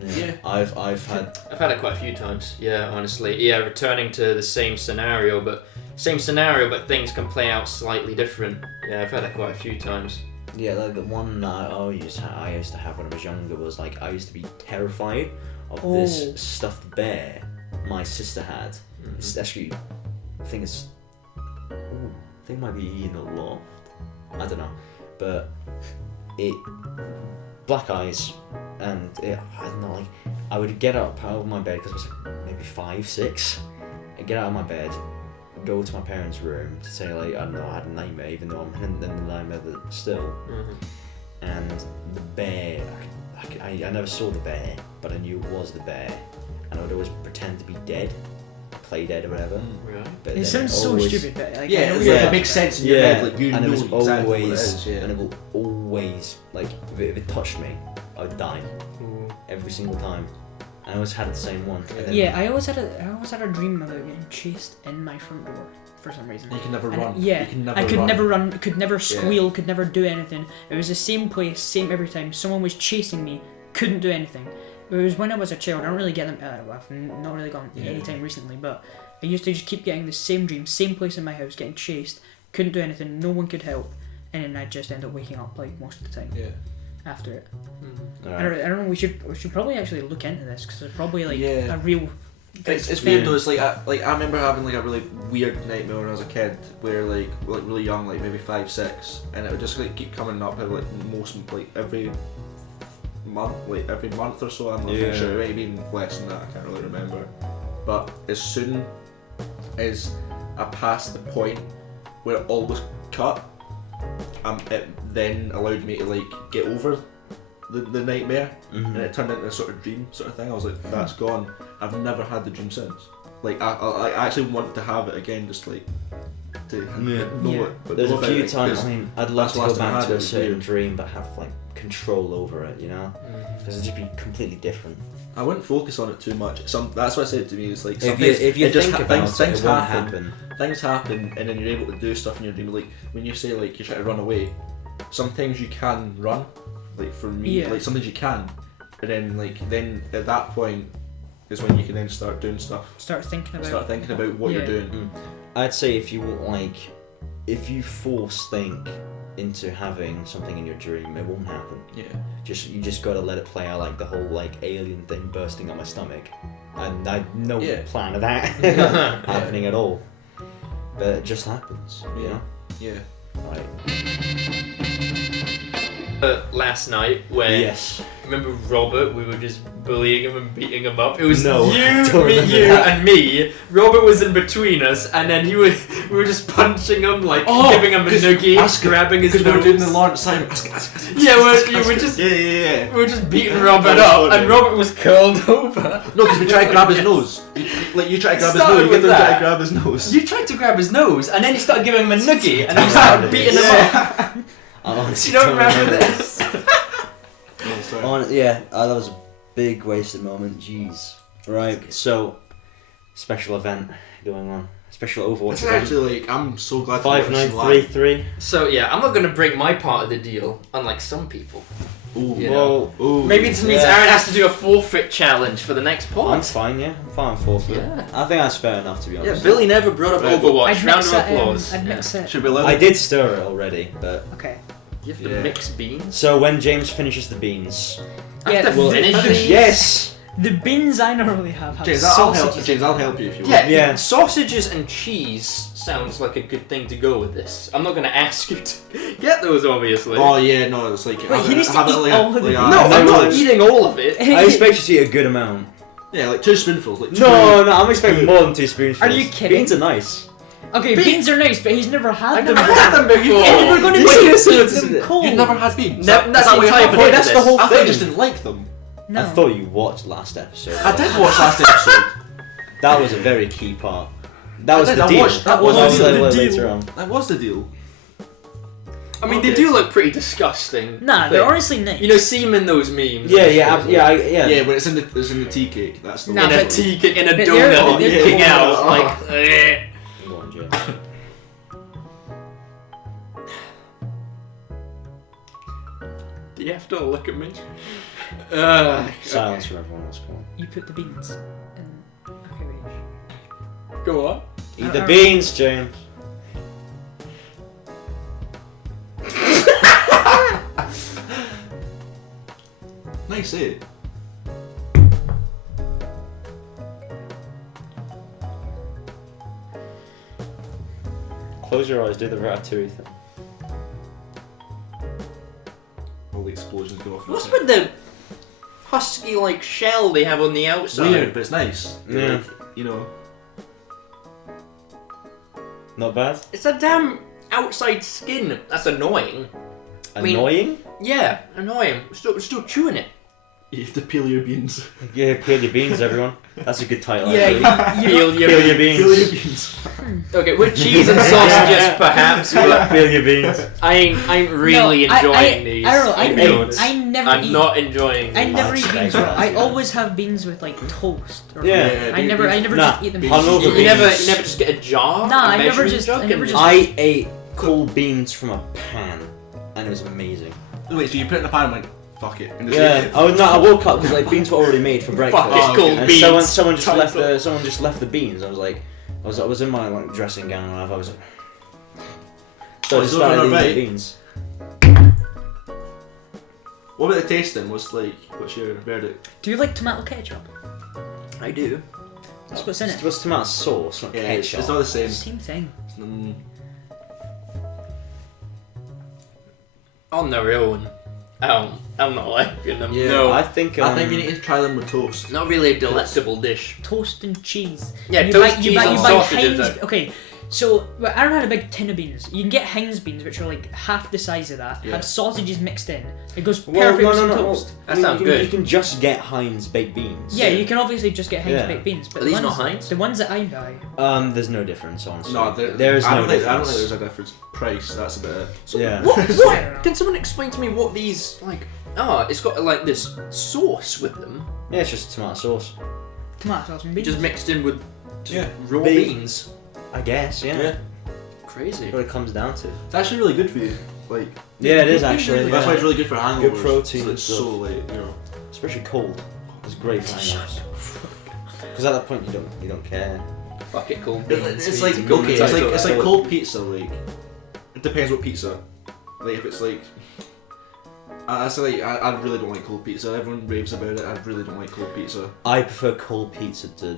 Yeah. I've had. I've had it quite a few times. Yeah, honestly. Yeah, returning to the same scenario, but things can play out slightly different. Yeah, I've had it quite a few times. Yeah, like the one that I used to have when I was younger was like I used to be terrified of this stuffed bear my sister had. It's actually, I think it might be in the loft. I don't know, but black eyes, and I don't know, like I would get up out of my bed because I was like maybe 5, 6. I'd get out of my bed, go to my parents' room to say like I don't know, I had a nightmare, even though I'm in the nightmare still. And the bear, I never saw the bear, but I knew it was the bear, and I would always pretend to be dead, play dead or whatever. Right. But it then sounds so always, stupid, but like, I know Yeah, what it's you're like, it talking makes about. sense in your head. Like you and know it was exactly always, what it is. Yeah. and it will always like if it touched me, I would die every single time. I always had the same one. And then- Yeah, I always had a dream about getting chased in my front door for some reason. You can never And run. yeah, You can never I could run. never run, could never squeal, could never do anything. It was the same place, same every time. Someone was chasing me, couldn't do anything. It was when I was a child. I don't really get them. I've not really gone any time recently, but I used to just keep getting the same dream, same place in my house, getting chased, couldn't do anything, no one could help, and then I'd just end up waking up like most of the time. Yeah. After it, Alright. I don't know. We should probably actually look into this because it's probably like Yeah. a real. It's Yeah. weird though. It's like I remember having like a really weird nightmare when I was a kid, where like really young, like maybe 5, 6, and it would just like keep coming up like every month or so. I'm not really sure. It might have been less than that. I can't really remember. But as soon as I passed the point where it all was cut, it then allowed me to like get over the nightmare, and it turned into a sort of dream sort of thing. I was like, that's gone. I've never had the dream since. Like I actually want to have it again, just like to know it. But There's know a about few it, times. because I mean, I'd love that's to the go last time I back had to it, a it was certain weird. dream, but have like control over it. You know, because it'd just be completely different. I wouldn't focus on it too much. That's what I said to me. It's like If sometimes you it just think about things it, it won't happen. happen. Things happen, and then you're able to do stuff in your dream. Like when you say like you try to run away, sometimes you can run. Like for me, like sometimes you can, and then at that point is when you can then start doing stuff. Start thinking about what you're doing. I'd say if you force think into having something in your dream, it won't happen. Yeah. You just gotta let it play out, like the whole like alien thing bursting on my stomach. And I had no plan of that happening at all. But it just happens, you know? Yeah. Right. Last night when Yes. remember Robert, we were just bullying him and beating him up. It was No, I you, don't me, remember you, that. and me. Robert was in between us, and then we were just punching him, like giving him a noogie, grabbing his Because we were nose. doing the Lawrence Simon. Yeah, we were just Yeah. we were just beating Yeah, Robert that up, was funny. and Robert was curled over. No, because we tried to grab his nose. You try to grab his Started nose. You with get them try that. to grab his nose. You tried to grab his nose, and then you started giving him a noogie, and then you started beating him up. I honestly You don't remember this? Oh, sorry. That was a big wasted moment. Jeez. Right. So, special event going on. Special Overwatch It's event. actually like I'm so glad to watch this live. 5933. So yeah, I'm not gonna break my part of the deal, unlike some people. Ooh. You Well, Ooh. Maybe this means Yeah. Aaron has to do a forfeit challenge for the next I'm pod. fine, yeah. I'm fine for it. Yeah. I think that's fair enough, to be Yeah, honest. Billy never brought up Right. Overwatch. I'd Round mix of it. applause. I'd mix it. Should we let I did stir it already, but... Okay. You have to Yeah. mix beans. So when James finishes the beans... I have to Well, finish these? Yes! The beans I normally have James, I'll help. sausages. James, I'll help you if you want. Yeah, Yeah. sausages and cheese sounds like a good thing to go with this. I'm not going to ask you to get those, obviously. Oh yeah, no, it's like Wait, he needs to have it eat like all of like the- a- no, I'm not like- eating all of it. I expect you to eat a good amount. Yeah, like 2 spoonfuls. Like 2. No, I'm expecting more than 2 spoonfuls. Are you kidding? Beans are nice. Okay, beans are nice, but he's never had I've them. never had them before. And we're going to Wait, eat so them cold. You've never had beans. No, that's the what entire happened? point that's of the this. whole I thought you thing. just didn't like them. No. I thought you watched last episode. I did watch last episode. That was a very key part. That was did, the I deal. watched- that was Well, the I'll deal. say The later deal. on. That was the deal. I mean, they Okay. do look pretty disgusting. Nah, they're honestly nice. You know, seeing those memes. Yeah, and yeah, shit, yeah, like, yeah. But it's in the tea cake. That's the Nah, one. in a but- tea cake, in a but they're- donut, they're leaking cool. out. Oh. Like, eh. Go on, James. Do you have to look at me? Silence for everyone else, come on. You put the beans in. Okay, wait. Go on. Eat the beans, James. Nice, eh? Close your eyes, do the ratatouille thing. All the explosions go off. What's with the husky-like shell they have on the outside? Weird, but it's nice. Yeah. Like, you know. Not bad? It's a damn outside skin. That's annoying. mean- Annoying? Yeah, annoying. Still chewing it. You have to peel your beans. Yeah, peel your beans, everyone. That's a good title. Yeah, actually. you Peel your Peel your Peel your beans. beans. Okay, with cheese and sausages, perhaps, but Feel your beans. I ain't really No, enjoying these. I don't know. I I never I'm eat. not enjoying I these. never eat beans. That's I good. always have beans with like toast. Or Yeah. I never Nah, just eat them. hungover You beans. never just get a jar? Nah, a I never measuring just- jug I never and just- I ate cold beans from a pan, and it was amazing. Wait, so you put it in a pan and went, fuck it. And just Yeah, ate it? I woke up because like beans were already made for breakfast. Fuck it, Oh, cold okay. And beans. someone just left Title. the beans. I was like, I was in my like dressing gown and I was like, Oh, so I just it's over started there, eating right? the beans. What about the tasting? What's your verdict? Do you like tomato ketchup? I do. That's what's in it. It's tomato sauce, not Yeah, ketchup. it's not the same. Same thing. Mm. On their own. I'm not liking them. Yeah, no. I think. I think you need to try them with toast. Not really a delectable dish. Toast and cheese. Yeah, you toast, buy, cheese, you buy, and you buy sausages. Heinz. Okay, so well, Aaron had a big tin of beans. You can get Heinz beans, which are like half the size of that. Yeah. Have sausages mixed in. It goes Well, perfect with some toast. That sounds you can, good. You can just get Heinz baked beans. Yeah, you can obviously just get Heinz Yeah. baked beans, but Are the these ones, not Heinz? the ones that I buy. There's no difference, honestly. No, there is I no don't think difference. there's a difference. Price, that's about it. So Yeah. What? I don't know. What? Can someone explain to me what these like? It's got like this sauce with them. Yeah, it's just tomato sauce. Tomato sauce and beans. Just mixed in with Yeah. raw Beans. beans. I guess. Yeah. Crazy. That's what it comes down to. It's actually really good for you. Like, Yeah, it is Beans actually. really that's why Yeah. it's really good for hangovers. Good protein So and it's stuff. so like, you know. Especially cold. It's great for hangovers. Because at that point you don't care. Fuck it, cold It's, beans. it's We like need to go okay, to it's the like it's title. like cold pizza. Like, it depends what pizza. Like if it's like, I say like I really don't like cold pizza. Everyone raves about it. I really don't like cold pizza. I prefer cold pizza to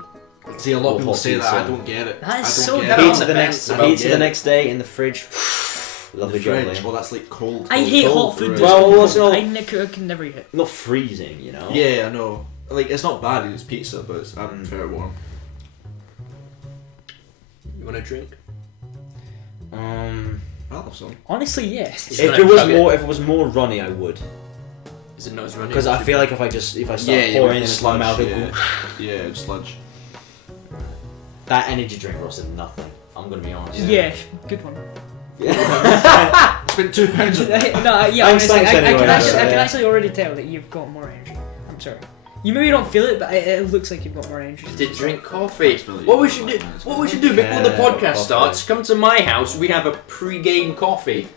See, a lot of people hot say that. I pizza. don't get it. That is I don't so get dumb. it. on pizza the the fence next about pizza the it. next day in the fridge. Lovely The fridge. jubbly. Well, that's like cold. I hate cold, hot food. right? That's Well, cold. it's not- I can never eat it. Not freezing, you know. Yeah, I know. Like it's not bad. It's pizza, but I prefer it warm. You want a drink? I'll have some. Honestly, yes. Just If gonna it was chug more, if it was more runny, I would. Is it not as runny? Because I feel like if I start Yeah, pouring with it into my mouth, it yeah. will- Yeah, sludge. that energy drink was nothing. I'm gonna be honest. Yeah, good one. Yeah. Spent £2. No, yeah, Thanks, honestly, I anyway, can actually, I can yeah. actually already tell that you've got more energy. I'm sorry. You maybe don't feel it, but it looks like you've got more energy. to drink coffee. really What we good. should do? What we should do before the Yeah, podcast coffee. starts? Come to my house. We have a pre-game coffee.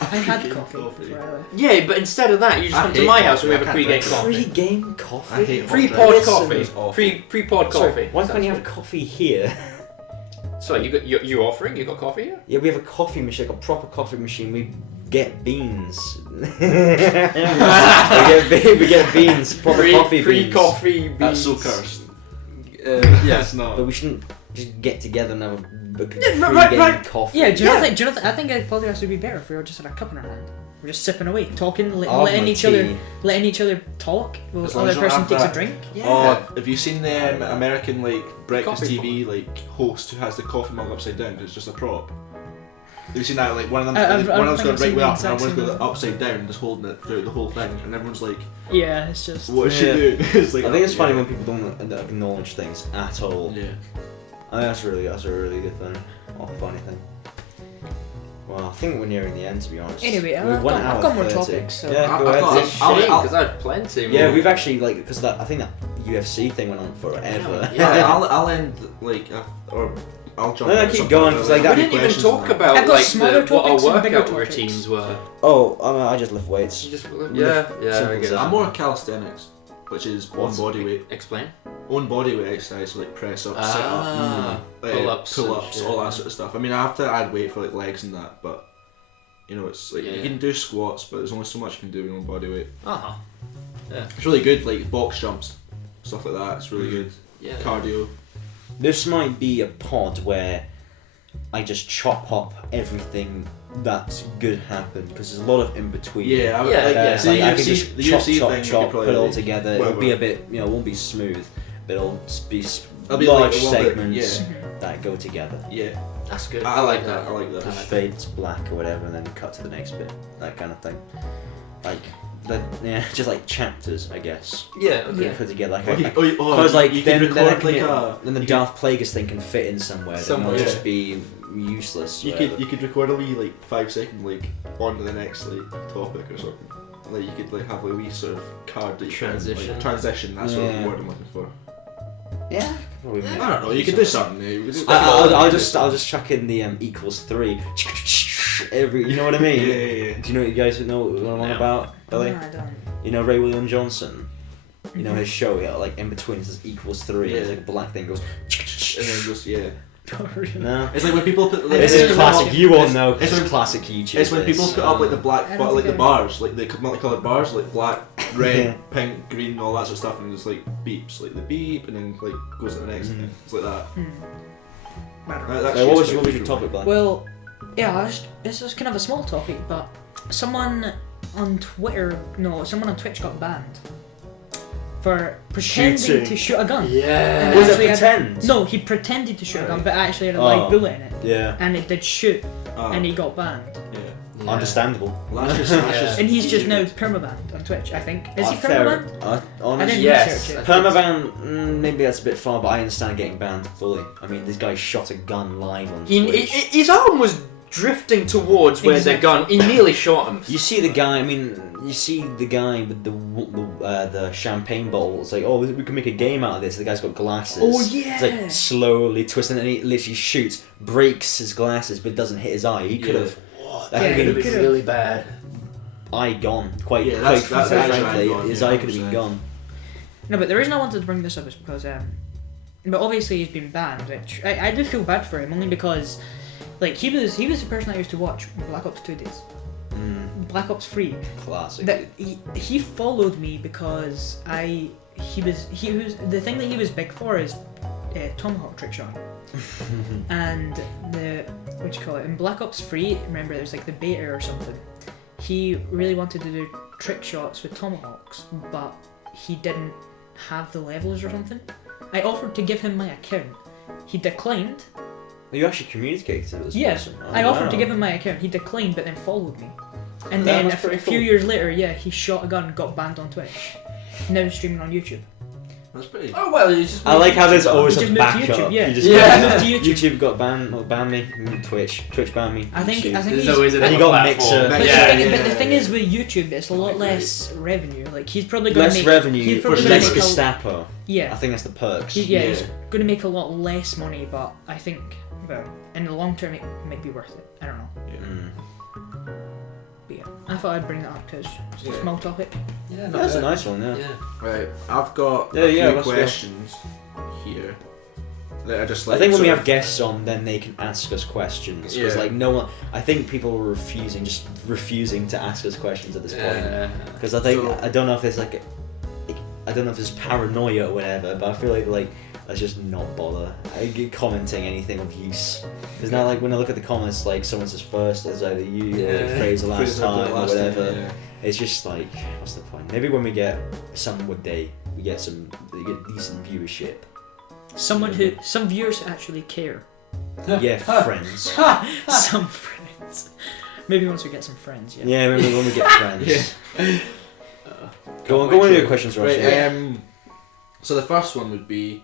I had Pre-game coffee coffee. before I left. Yeah, but instead of that, you just I come to hate my house coffee. and we I have a can't pre-game drink coffee. Pre-game coffee. I hate hot Pre-pod drinks. coffee. It's awful. Pre-pod Sorry, coffee. why can't you have coffee here? Sorry, you offering? You got coffee here? Yeah, we have a coffee machine, like a proper coffee machine. We get beans. we get beans, proper coffee beans. Pre-coffee beans. That's so cursed. Yeah. It's not. But we shouldn't just get together and have a Yeah, pre-game right. coffee. Yeah, do you Yeah. not think? Do you not? I think it probably would be better if we were just had a cup in our hand. We're just sipping away, talking, I'll have letting my each tea. other talk while As the long other as you don't person have takes a that- drink. Yeah. Oh, have you seen the American like breakfast Coffee TV like host who has the coffee mug upside down? It's just a prop. Have you seen that? Like one of them, I one don't of them's think got I've right seen way the up, and exact one's same got it one. upside down, just holding it throughout the whole thing, and everyone's like, Yeah, it's just. "What is she Yeah. doing?" It's like, I think it's oh, funny yeah. when people don't acknowledge things at all. Yeah. I think that's a really good thing. Or funny thing. Well, I think we're nearing the end, to be honest. Anyway, We've I've 1 got- I've hour got more 30. topics, so- Yeah, I've go ahead. got- It's a I'll- shame I'll- because I had plenty more. Yeah, we've actually because I think that UFC thing went on forever. Yeah, I'll end like or I'll jump. No, into keep something going, about, 'cause, like, We that- didn't even questions talk and that. about I've got like smaller what our topics and bigger workout topics. routines were. Oh, I just lift weights. You just Simple yeah, I get stuff. I'm it. more calisthenics, which is own What's- body weight, Explain. own body weight exercise, so like press ups, sit ups, Ah, pull-ups, pull-ups, and all shit. that sort of stuff. I mean, I have to add weight for like legs and that, but you know, it's like Yeah. you can do squats, but there's only so much you can do with your own body weight. Uh-huh. It's really good, like box jumps, stuff like that. It's really good. Yeah. Cardio. This might be a pod where I just chop up everything that's good happened because there's a lot of in between. Yeah, Yeah, like, yeah. So the I can UFC, just the chop, UFC chop, thing, chop, you could put it all probably, together. It'll whatever. be a bit, it won't be smooth, but it'll be It'll be large like a little bit- segments yeah. that go together. Yeah, That's good. I like that. I like that. Just fade to black or whatever, and then cut to the next bit. That kind of thing. Like just like chapters, I guess. Yeah. Okay. Yeah. Put together like Because like you then could record like then the Darth Plagueis thing can fit in somewhere. Somewhere, It'll just yeah. be useless. you could record a wee like 5 second like on to the next like topic or something. And, like you could like have like, a wee sort of card that you Transition. Can, like, transition. That's what Yeah. the word I'm looking for. Yeah. Probably I don't know. You could do something. I'll just chuck in the =3 every. You know what I mean? Yeah. Do you know what you guys know what I'm on No. about, Billy? No, I don't. You know Ray William Johnson. You know his show, yeah, like in between it says =3. Yeah. It's like a black thing goes. And then just No. It's like when people put. Like, This it's is classic. You won't know. It's It's when- classic YouTube. It's when people put up like the black, I don't like the think I- bars, like the multicolored bars, like black, red, Yeah. pink, green, all that sort of stuff, and just like beeps, like the beep, and then like goes to the next. Mhm. It's like that. I don't know. That's What was just your visual. topic, Black? Well, yeah, this is kind of a small topic, but someone on Twitch got banned for pretending Shooting. to shoot a gun. Yeah. Was it actually had- pretend? No, he pretended to shoot a gun, but actually had a Oh. live bullet in it, Yeah. and it did shoot, Ah, and he got banned. yeah. Yeah. Understandable. Well, that's Yeah. just And he's just now weird. permabanned on Twitch, I think. Is he Fair. permabanned? I Honestly, didn't Yes. research it. permaban. Maybe that's a bit far, but I understand getting banned fully. I mean, this guy shot a gun live on Twitch. His arm was drifting towards where the gun. He nearly shot him. You see the guy. I mean, you see the guy with the champagne bottle. It's like, oh, we can make a game out of this. The guy's got glasses. Oh, yeah. It's like slowly twisting, and he literally shoots, breaks his glasses, but doesn't hit his eye. He could Yeah. have. That Yeah, could he have been could've- really bad. eye gone. Quite that's frankly, eye gone, his yeah, eye could have been 100%. gone. No, but the reason I wanted to bring this up is because, but obviously he's been banned, which I do feel bad for him, only because, like, he was the person I used to watch Black Ops 2 days, Black Ops 3. Classic. That he followed me because he was the thing that he was big for is tomahawk trick shot, and what you call it in Black Ops 3. Remember, there's like the beta or something. He really wanted to do trick shots with tomahawks, but he didn't have the levels or something. I offered to give him my account. He declined. You actually communicated with this Yes, person. I Oh, offered to wow. give him my account. He declined, but then followed me. And That then was a pretty few cool. years later, yeah, he shot a gun, got banned on Twitch. Now he's streaming on YouTube. That's pretty. Oh well, you just. I like how there's always He a just moved to backup. YouTube, yeah. You just Yeah. got- He moved to YouTube. YouTube got banned me. Twitch banned me. I think YouTube. There's he's. always And another you got platform. Mixer. But, Yeah, but the thing is with YouTube, it's a lot agree. less revenue. Like he's probably going to Less make revenue, He's probably for going less to make a, Gestapo. I yeah. think that's the perks. He's Yeah. going to make a lot less money, but I think, well, in the long term, it might be worth it. I don't know. Mm. But yeah, I thought I'd bring that up because it's a Yeah. small topic. Yeah, That's a nice one, yeah. Yeah. Right, I've got Yeah, a yeah, few let's go. questions here that I just I like. think when we sort have guests on, then they can ask us questions. Because Yeah. like no one, I think people are refusing to ask us questions at this point. Because I think So- I don't know if there's I don't know if there's paranoia or whatever, but I feel like let's just not bother commenting anything of use. Because now like when I look at the comments, like someone says first, it's either you or Yeah. Fraser last Fraser time or last time, whatever. yeah. It's just like what's the point? Maybe when we get some day, we get decent viewership. Some viewers actually care. Yeah, friends. Some friends. Maybe once we get some friends, yeah. Yeah, maybe when we get friends. Yeah. Go on with your questions, Ross. Right, Yeah. so the first one would be,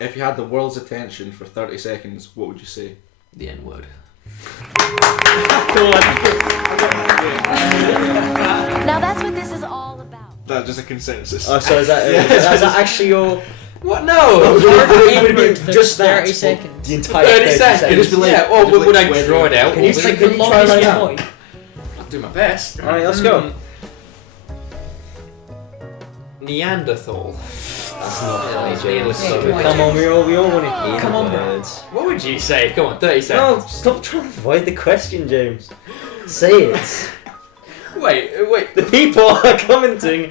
if you had the world's attention for 30 seconds, what would you say? The N word. Now that's what this is all about. That's just a consensus. Oh, so is that actually your? What? No. Would it be For just that? 30 seconds. The entire 30 seconds. Just be like- yeah. Or just would like I whether- draw it out? Can you It's Or like would the I- longest right you now? boy. I'll do my best. Alright, let's go. Neanderthal. That's not Yeah, funny, it's James. nearly Come on, we all want to hear Come on, bro. words. What would you say? Come on, 30 No, seconds. stop trying to avoid the question, James. Say it. Wait. The people are commenting.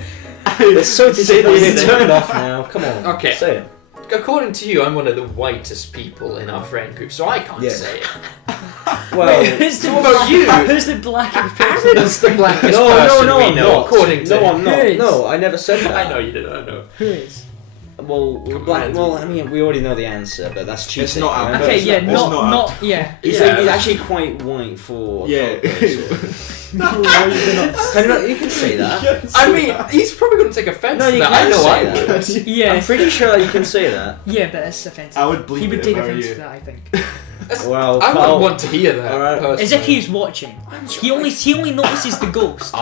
They're so disabled. Turn it off now. Come on. Okay. Say it. According to you, I'm one of the whitest people in our friend group, so I can't Yeah. say it. Well, Who's the what about you? Who's the blackest person? Aaron's the blackest no, person no, we I'm know, not. according to No, I'm not. Who is? No, I never said that. I know you did, I know. Who is? Well, I mean, we already know the answer, but that's cheating. It's not remember? Okay, yeah, It's not yeah. He's, Yeah. he's actually quite white for. Yeah. No, you can say that. I mean, he's probably going to take offence No, to you that. can't I know say I that. would. Yeah, I'm pretty sure you can say that. yeah, but it's offensive. I would bleep He would it take if I were offence you. to that, I think. Well, I Carl, wouldn't want to hear that. Alright. personally. As if he's watching. He only notices the ghost.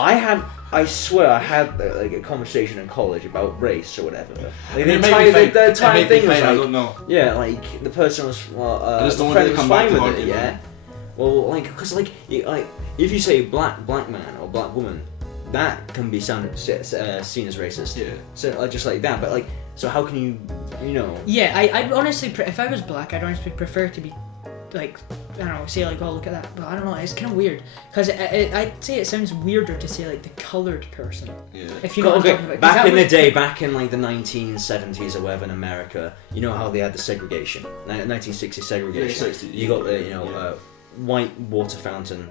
I swear I had like a conversation in college about race or whatever. Like, It may the be entire, fine. the It entire may be thing was fine, I like, don't know. yeah, like the person was, I just the don't want friend it to was come back fine to with haunt it, you, yeah. man. Well, like, cause like, like if you say black man or black woman, that can be seen as racist. Yeah. So like, just like that, but like, so how can you know? Yeah, I'd honestly, if I was black, I'd honestly prefer to be, like, I don't know, say like, oh, look at that. But I don't know, it's kind of weird. Because I'd say it sounds weirder to say, like, the coloured person. Yeah. If you know what I'm Okay, talking about. 'Cause back that in the was- day, back in like the 1970s or whatever in America, you know how they had the segregation, 1960 segregation. Yeah, 60, you got the yeah. white water fountain,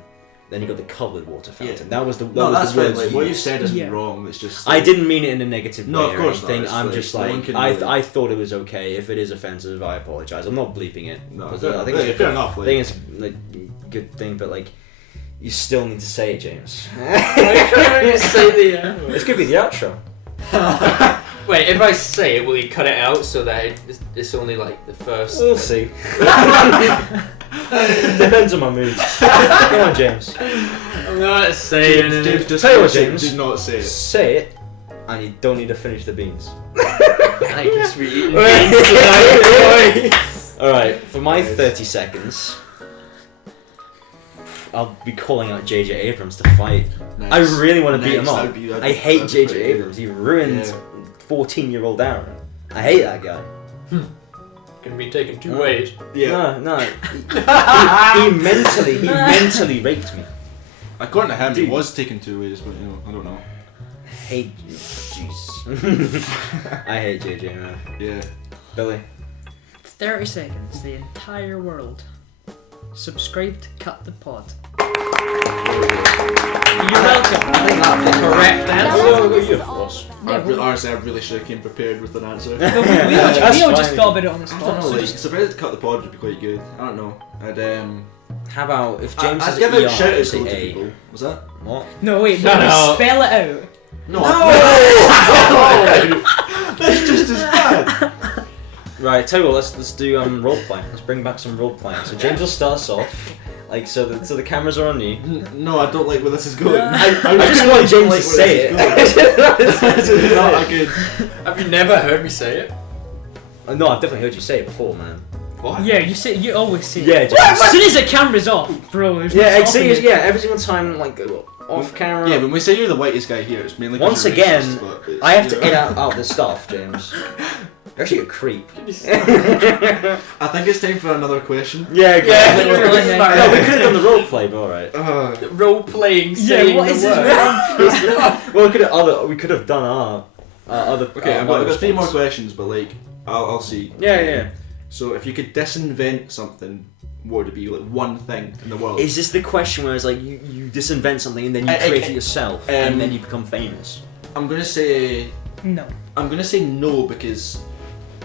then you got the coloured water fountain. Yeah. That was the No, was that's the fine. words Like, what you used. said isn't Yeah. wrong. It's just. I didn't mean it in a negative No, way of or course not. anything. It's I'm like, just no one like can I really- I thought it was okay. If it is offensive, I apologise. I'm not bleeping it. No, Because fair, I think yeah, it's fair enough. I Like, think it's like a good thing, but like you still need to say it, James. Why can't you say the It's gonna be the outro. Wait, if I say it, will you cut it out so that it's only like the first? We'll see. Depends on my mood. Come on, James. I'm not saying James, it. just Tell you what, say- James. do not say it. Say it, and you don't need to finish the beans. I guess we eating beans tonight, boy. Alright, for my Nice. 30 seconds, I'll be calling out JJ Abrams to fight. Nice. I really want to beat him Nice, up. that'd be- I hate that'd be JJ pretty Abrams. He ruined Yeah. 14-year-old Aaron. I hate that guy. Can be taken two Oh. ways. Yeah. No. He mentally raped me. According to him, Dude. he was taken 2 ways, but you know, I don't know. Hate you. Jeez. I hate JJ, man. Yeah. Billy. 30 seconds, the entire world. Subscribe to Cut the Pod. You're welcome. Correct Now answer. that's what Well, this you, is of all course. about. Honestly, I really should have came prepared with an answer. We all That's just fine. thought about it on the I spot. don't know, so like, just- surprised to cut the pod would be quite good. I don't know. How about if James I'd is give ER, out shout outs to say loads of A. people. Was that? What? No, wait, No, no, no. spell it out. No! That's just as bad! Right, tell you what, let's do role playing. Let's bring back some role playing. So James will start us off, like so the cameras are on you. No, I don't like where this is going. I just want James to say it. This is not a good. Have you never heard me say it? No, I've definitely heard you say it before, man. What? Yeah, you always say Yeah, it. James. As soon as the camera's off, bro, there's no Yeah, stopping it. every single time, like off camera. Yeah, when we say you're the whitest guy here, it's mainly 'cause Once you're again, racist, but it's, I have to you know. edit out this stuff, James. You're actually a creep. I think it's time for another question. Yeah, Yeah, good. you're right. No, we could have done the role play, but alright. Role playing, Yeah, saying what the is this word. Well, we could have done our other. Okay, I've other got 3 more response. questions, but like, I'll see. Yeah. So if you could disinvent something, what would it be? Like one thing in the world? Is this the question where it's like you disinvent something and then you I- create it yourself um, and then you become famous? I'm gonna say No. no because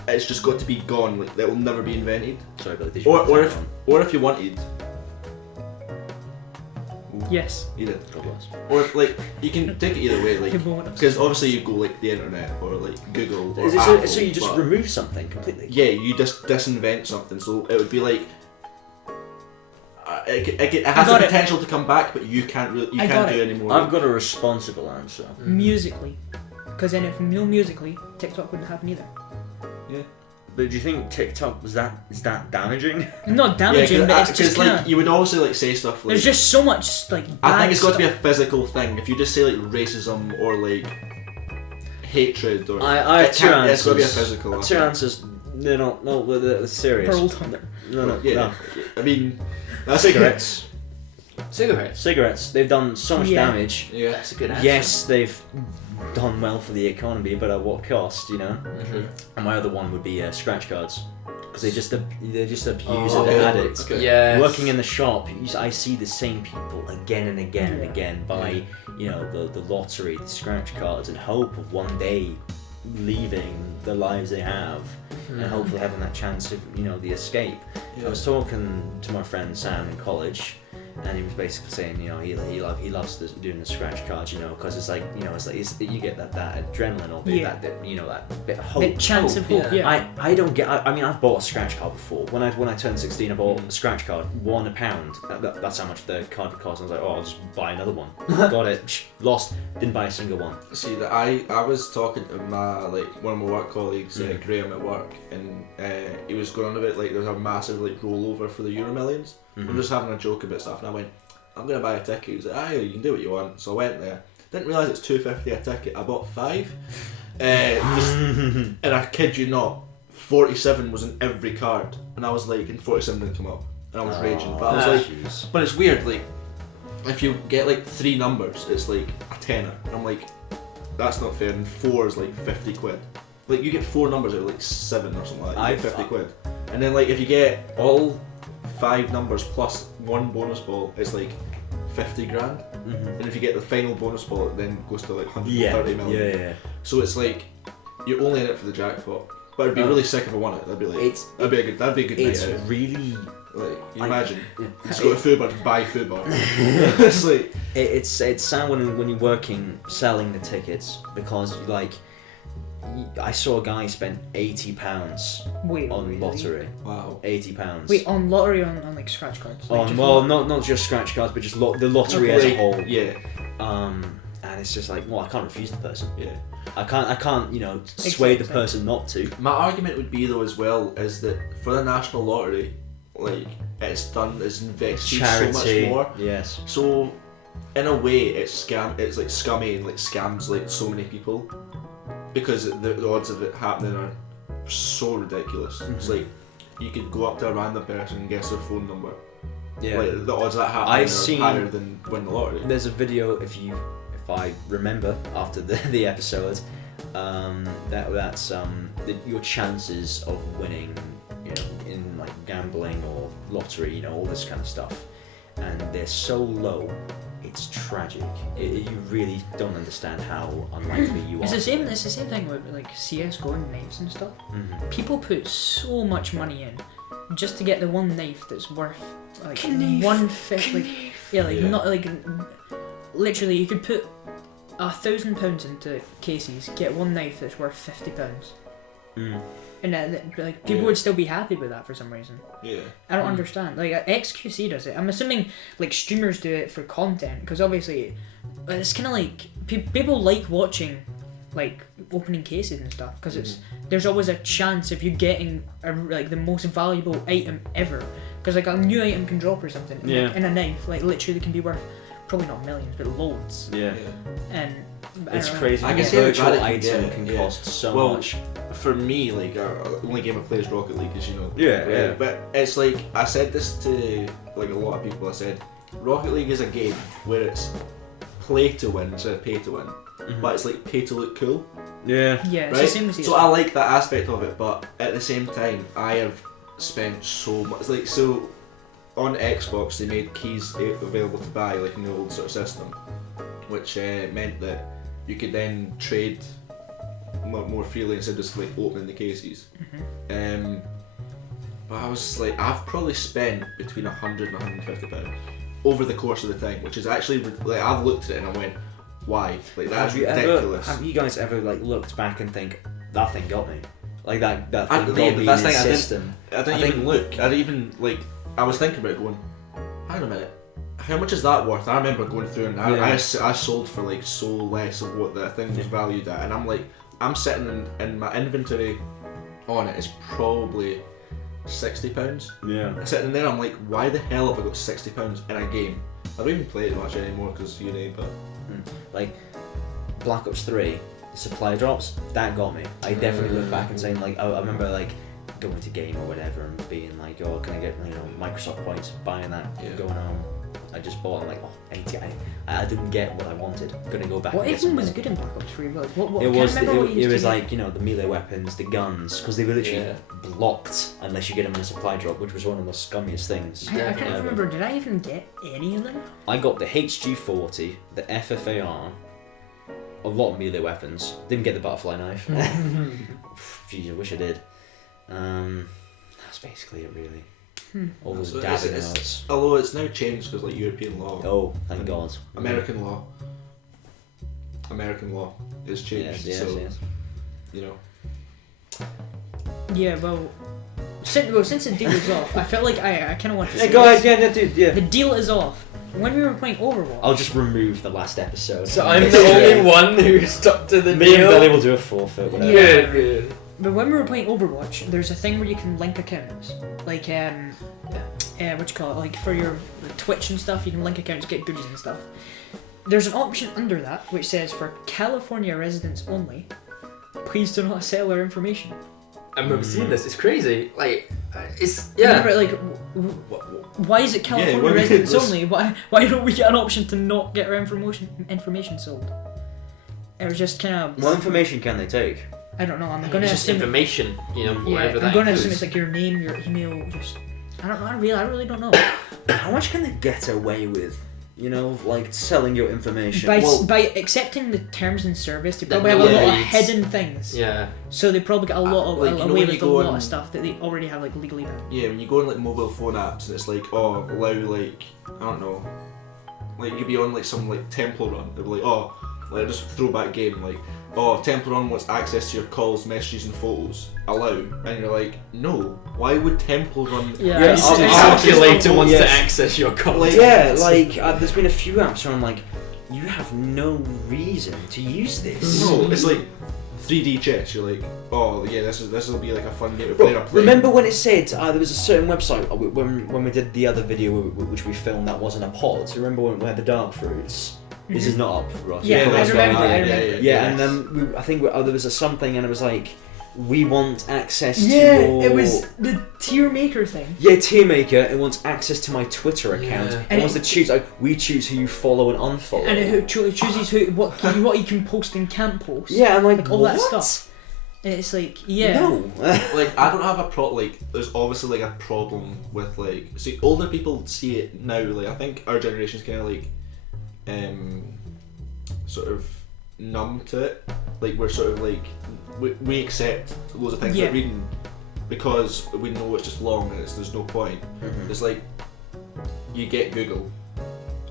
it's just got to be gone. Like that will never be invented. Sorry, Billy. Did you Or, put or that if on? or if you wanted, Yes. you did. God bless. Or if like you can take it either way. Like People want to- because obviously you go like the internet or like Google or Is it Apple, so you just but- remove something completely? Yeah, you just disinvent something. So it would be like. It has the got it. potential to come back, but you can't really, you I can't got do it. anymore. I've got a responsible answer. Musically. Because then if no musically, TikTok wouldn't happen either. But do you think TikTok is that damaging? Not damaging, but it's just like kinda, you would also like say stuff like. there's just so much like bad I think it's got to be stuff. a physical thing. If you just say like racism or like hatred or I have it two can't- answers. It's got to be a physical. Two answers. They're not. No, they're serious. Pearl Thunder. No. Yeah, I mean, that's Cigarettes. Cigarettes. Cigarettes. They've done so much Yeah. damage. Yeah. That's a good answer. Yes, they've done well for the economy, but at what cost? You know. Mhm. And my other one would be scratch cards, because they just abuse Oh, it. They're okay. addicts. Okay. Yeah. Working in the shop, I see the same people again and again and Yeah. again buy, the lottery, the scratch cards, in hope of one day leaving the lives they have and hopefully having that chance of, you know, the escape. I was talking to my friend Sam in college, and he was basically saying, you know, he loves doing the scratch cards, you know, because it's like, you know, you get that adrenaline, or that you know, that bit of hope. Bit chance of hope, yeah. I don't get. I mean, I've bought a scratch card before. When I turned 16, I bought a scratch card, £1. That's how much the card would cost. I was like, oh, I'll just buy another one. Got it. Lost. Didn't buy a single one. See, that I was talking to one of my work colleagues, Graham at work, and he was going on about like there's a massive like rollover for the Euro Millions. We're just having a joke about stuff, and I went, I'm gonna buy a ticket. He was like, aye, you can do what you want. So I went there. Didn't realise it's $2.50 a ticket. I bought 5. And I kid you not, 47 was in every card, and I was like, and 47 didn't come up, and I was raging. But I was like, but it's weird. Like, if you get like 3 numbers, it's like a tenner. And I'm like, that's not fair. And 4 is like 50 quid. Like you get 4 numbers out of like 7 or something like that. You get 50 quid. And then like if you get all 5 numbers plus 1 bonus ball, it's like 50 grand. And if you get the final bonus ball, it then goes to like 130 million. Yeah. So it's like you're only in it for the jackpot. But it'd be really sick if I won it. That'd be like that'd be a good night It's out. really Like, you imagine, just go to Fubar to buy Fubar. It's like it's sad when you're working selling the tickets, because like I saw a guy spend £80 on lottery. wow, £80. Wait, on lottery, on like scratch cards? Like Not just scratch cards, but just the lottery as a whole. Yeah. And it's just like, well, I can't refuse the person. Yeah. I can't, you know, sway the person not to. My argument would be though as well is that for the national lottery, like it's invested Charity, so much more. Yes. So in a way, it's like scummy and like scams like so many people, because the odds of it happening are so ridiculous. It's like you could go up to a random person and guess their phone number. Yeah. Like the odds of that happening are higher than winning the lottery. There's a video, if I remember after the episode, that's your chances of winning, you know, in like gambling or lottery, you know, all this kind of stuff, and they're so low, it's tragic. You really don't understand how unlikely you are. It's the same thing with like CS:GO and knives and stuff. People put so much money in just to get the one knife that's worth like £150. Not like literally you could put £1,000 into cases, get one knife that's worth £50. And like people would still be happy with that for some reason. Yeah. I don't understand. Like XQC does it. I'm assuming like streamers do it for content, because obviously it's kind of like people like watching like opening cases and stuff, because there's always a chance of you getting like the most valuable item ever, because like a new item can drop or something. Yeah. In a knife, like literally can be worth probably not millions but loads. Yeah. And It's don't know. crazy. I A guess how virtual bad it item can can get. cost so much. For me, like the only game I play is Rocket League, as you know. Yeah. But it's like I said this to like a lot of people. I said Rocket League is a game where it's play to win instead of pay to win, but it's like pay to look cool. Yeah. Yeah, it's Right? the same as So I like that aspect of it, but at the same time, I have spent so much. Like, so on Xbox, they made keys available to buy, like in the old sort of system, which meant that you could then trade more freely instead of just like opening the cases. But I was like, I've probably spent between £100 and £150 over the course of the time, which is actually like I've looked at it and I went, why? Like that's ridiculous. Have you guys ever like looked back and think that thing got me? Like that thing I- got yeah, me but in that's the the thing, system. I didn't even look. I didn't even like. I was thinking about it going, hang on a minute, how much is that worth? I remember going through and I sold for like so less of what the thing was valued at, and I'm like, I'm sitting in my inventory on it is probably £60. Yeah. Sitting there, I'm like, why the hell have I got £60 in a game? I don't even play it much anymore because uni, but Like Black Ops 3, the supply drops, that got me. I definitely look back and saying like, I remember like going to game or whatever and being like, oh, can I get, you know, Microsoft points, buying that, going home. I just bought it, like, oh, I didn't get what I wanted. I'm gonna go back. What and get even some was more. good in Black Ops 3? Like, what, It I can't was remember what you it used was to get. like, you know, the melee weapons, the guns, because they were literally blocked unless you get them in a supply drop, which was one of the scummiest things. I can't ever. remember, did I even get any of them? I got the HG40, the FFAR, a lot of melee weapons. Didn't get the butterfly knife. Jeez, I wish I did. That's basically it, really. All those So dabbing notes. although it's now changed because like European law, Oh, thank God. American law is changed. Yes, so yes. you know. Yeah, well, since the deal is off, I felt like I kind of want to say Yeah, go this. ahead, yeah, dude, yeah. The deal is off. When we were playing Overwatch, I'll just remove the last episode. So I'm the only one who stuck to the Me and deal. Billy will do a forfeit, whatever. Good, good. but when we were playing Overwatch, there's a thing where you can link accounts, like what you call it, like for your Twitch and stuff, you can link accounts, get goodies and stuff. There's an option under that which says for California residents only, please do not sell our information. I remember seeing this. It's crazy. Like, it's yeah. Remember, like, why is it California why- residents let's- only? Why don't we get an option to not get our information sold? It was just kind of. What information can they take? I don't know. I'm gonna It's just assume. information, you know, Yeah, whatever I'm that gonna includes. assume it's like your name, your email, just. I don't know. I really don't know. How much can they get away with? You know, like selling your information. By accepting the terms and service, they That probably have a lot of nobody- hidden things. Yeah. So they probably get a lot of like, you know away when with you a go lot on- of stuff that they already have like legally done. Yeah, when you go on like mobile phone apps and it's like, oh, allow like, I don't know, like you'd be on like some like Temple Run, they'd be like, oh, like just throwback game, like, oh, Temple Run wants access to your calls, messages and photos, allow, and you're like, no, why would Temple Run Yeah, Yeah, it's- I'll- The it's- I'll- calculator wants to Yes. access your content. Like- yeah, like there's been a few apps where I'm like, you have no reason to use this. No, it's like 3D chess, you're like, oh yeah, this will be like a fun game to play. Bro, remember when it said there was a certain website when we did the other video which we filmed that wasn't a pod? Remember when we had the dark fruits? This is not up, Ross. Yeah, You I that's remember, right. I remember. Yeah, and then I think there was a something, and it was like, we want access to Yeah, your... it was the tier maker thing. Yeah, tier maker. It wants access to my Twitter account. Yeah. It And wants to choose. Like, we choose who you follow and unfollow. And it chooses what you can post and can't post. yeah, I'm like, Like all what? that stuff. And it's like, yeah. No. Like, I don't have a like, there's obviously like a problem with like, see, older people see it now, like, I think our generation's kind of like, sort of numb to it. Like, we're sort of like, we accept loads of things Yeah. we're reading because we know it's just long and there's no point. Mhm. It's like, you get Google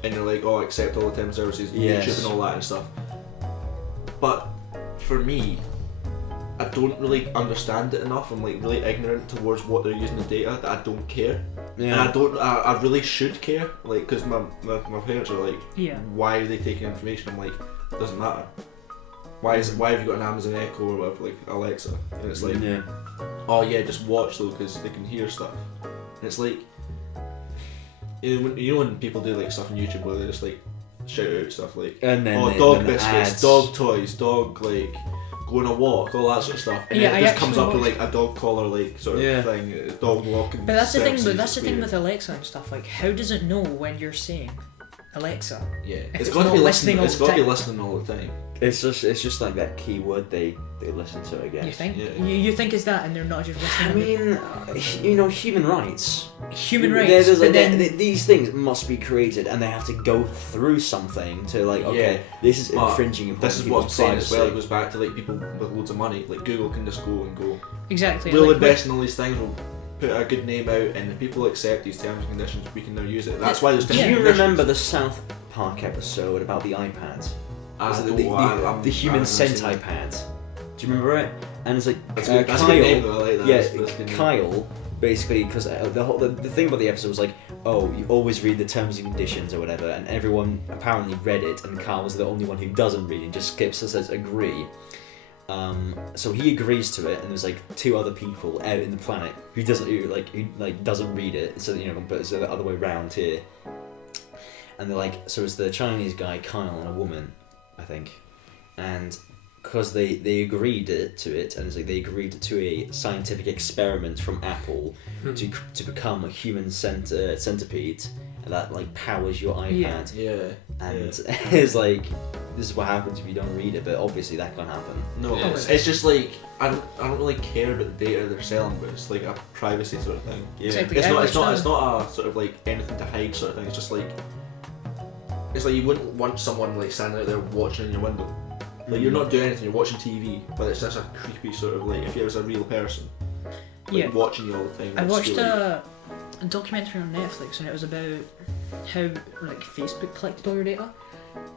and you're like, oh, accept all the terms and services, Yes. YouTube and all that and stuff. But for me, I don't really understand it enough. I'm like really ignorant towards what they're using the data that I don't care. And I don't. I really should care. Like, because my parents are like, Yeah. why are they taking information? I'm like, doesn't matter. Why have you got an Amazon Echo or whatever, like Alexa? And it's like, Yeah. oh yeah, just watch though because they can hear stuff. And it's like, you know when people do like stuff on YouTube where they just like shout out stuff like, And then oh, the- dog then the biscuits, ads. dog toys, dog like go on a walk, all that sort of stuff. And Yeah, it I just comes actually up with watched- like a dog collar like sort of Yeah. thing, dog walking. But that's the thing. sexy, But that's the thing weird. with Alexa and stuff. Like, how does it know when you're saying Alexa? Yeah, If it's it's got to not be listening listening. all It's the got to be time. listening all the time. It's just like that keyword they listen to, I guess. You think? Yeah. You think it's that, and they're not just I listening. mean, you know, human rights. Human There- rights. there's But like- then these things must be created, and they have to go through something to like, okay, Yeah. this is But infringing upon This is what I'm people's saying as well. It privacy. goes back to like people with loads of money. Like Google can just go and go. exactly. We'll like, invest in all these things. We'll put a good name out, and if people accept these terms and conditions, we can now use it. That's why there's Do terms and you conditions. remember the South Park episode about the iPad? I Was it don't- the human I've scent never seen it. iPad? Do you remember it? And it's like That's a good, that's a good name though. I like that. Yeah, That's a good name. Kyle, basically, because the thing about the episode was like, oh, you always read the terms and conditions or whatever, and everyone apparently read it, and Kyle was the only one who doesn't read and just skips and says agree. So he agrees to it, and there's like two other people out in the planet who doesn't read it. So but it's the other way around here. And they're like, so it's the Chinese guy Kyle and a woman, I think, and because they agreed to it, and it's like they agreed to a scientific experiment from Apple to become a human centipede, and that like powers your iPad. Yeah. And it's like, this is what happens if you don't read it, but obviously that can't happen. No, Yeah. it's just like I don't really care about the data they're selling, but it's like a privacy sort of thing. Yeah. Exactly. It's I not understand. a sort of like anything to hide sort of thing. It's just like you wouldn't want someone like standing out there watching in your window. Like you're not doing anything, you're watching TV, but it's just a creepy sort of like if it was a real person, like watching you all the time. I it's watched really- a documentary on Netflix, and it was about how like Facebook collected all your data,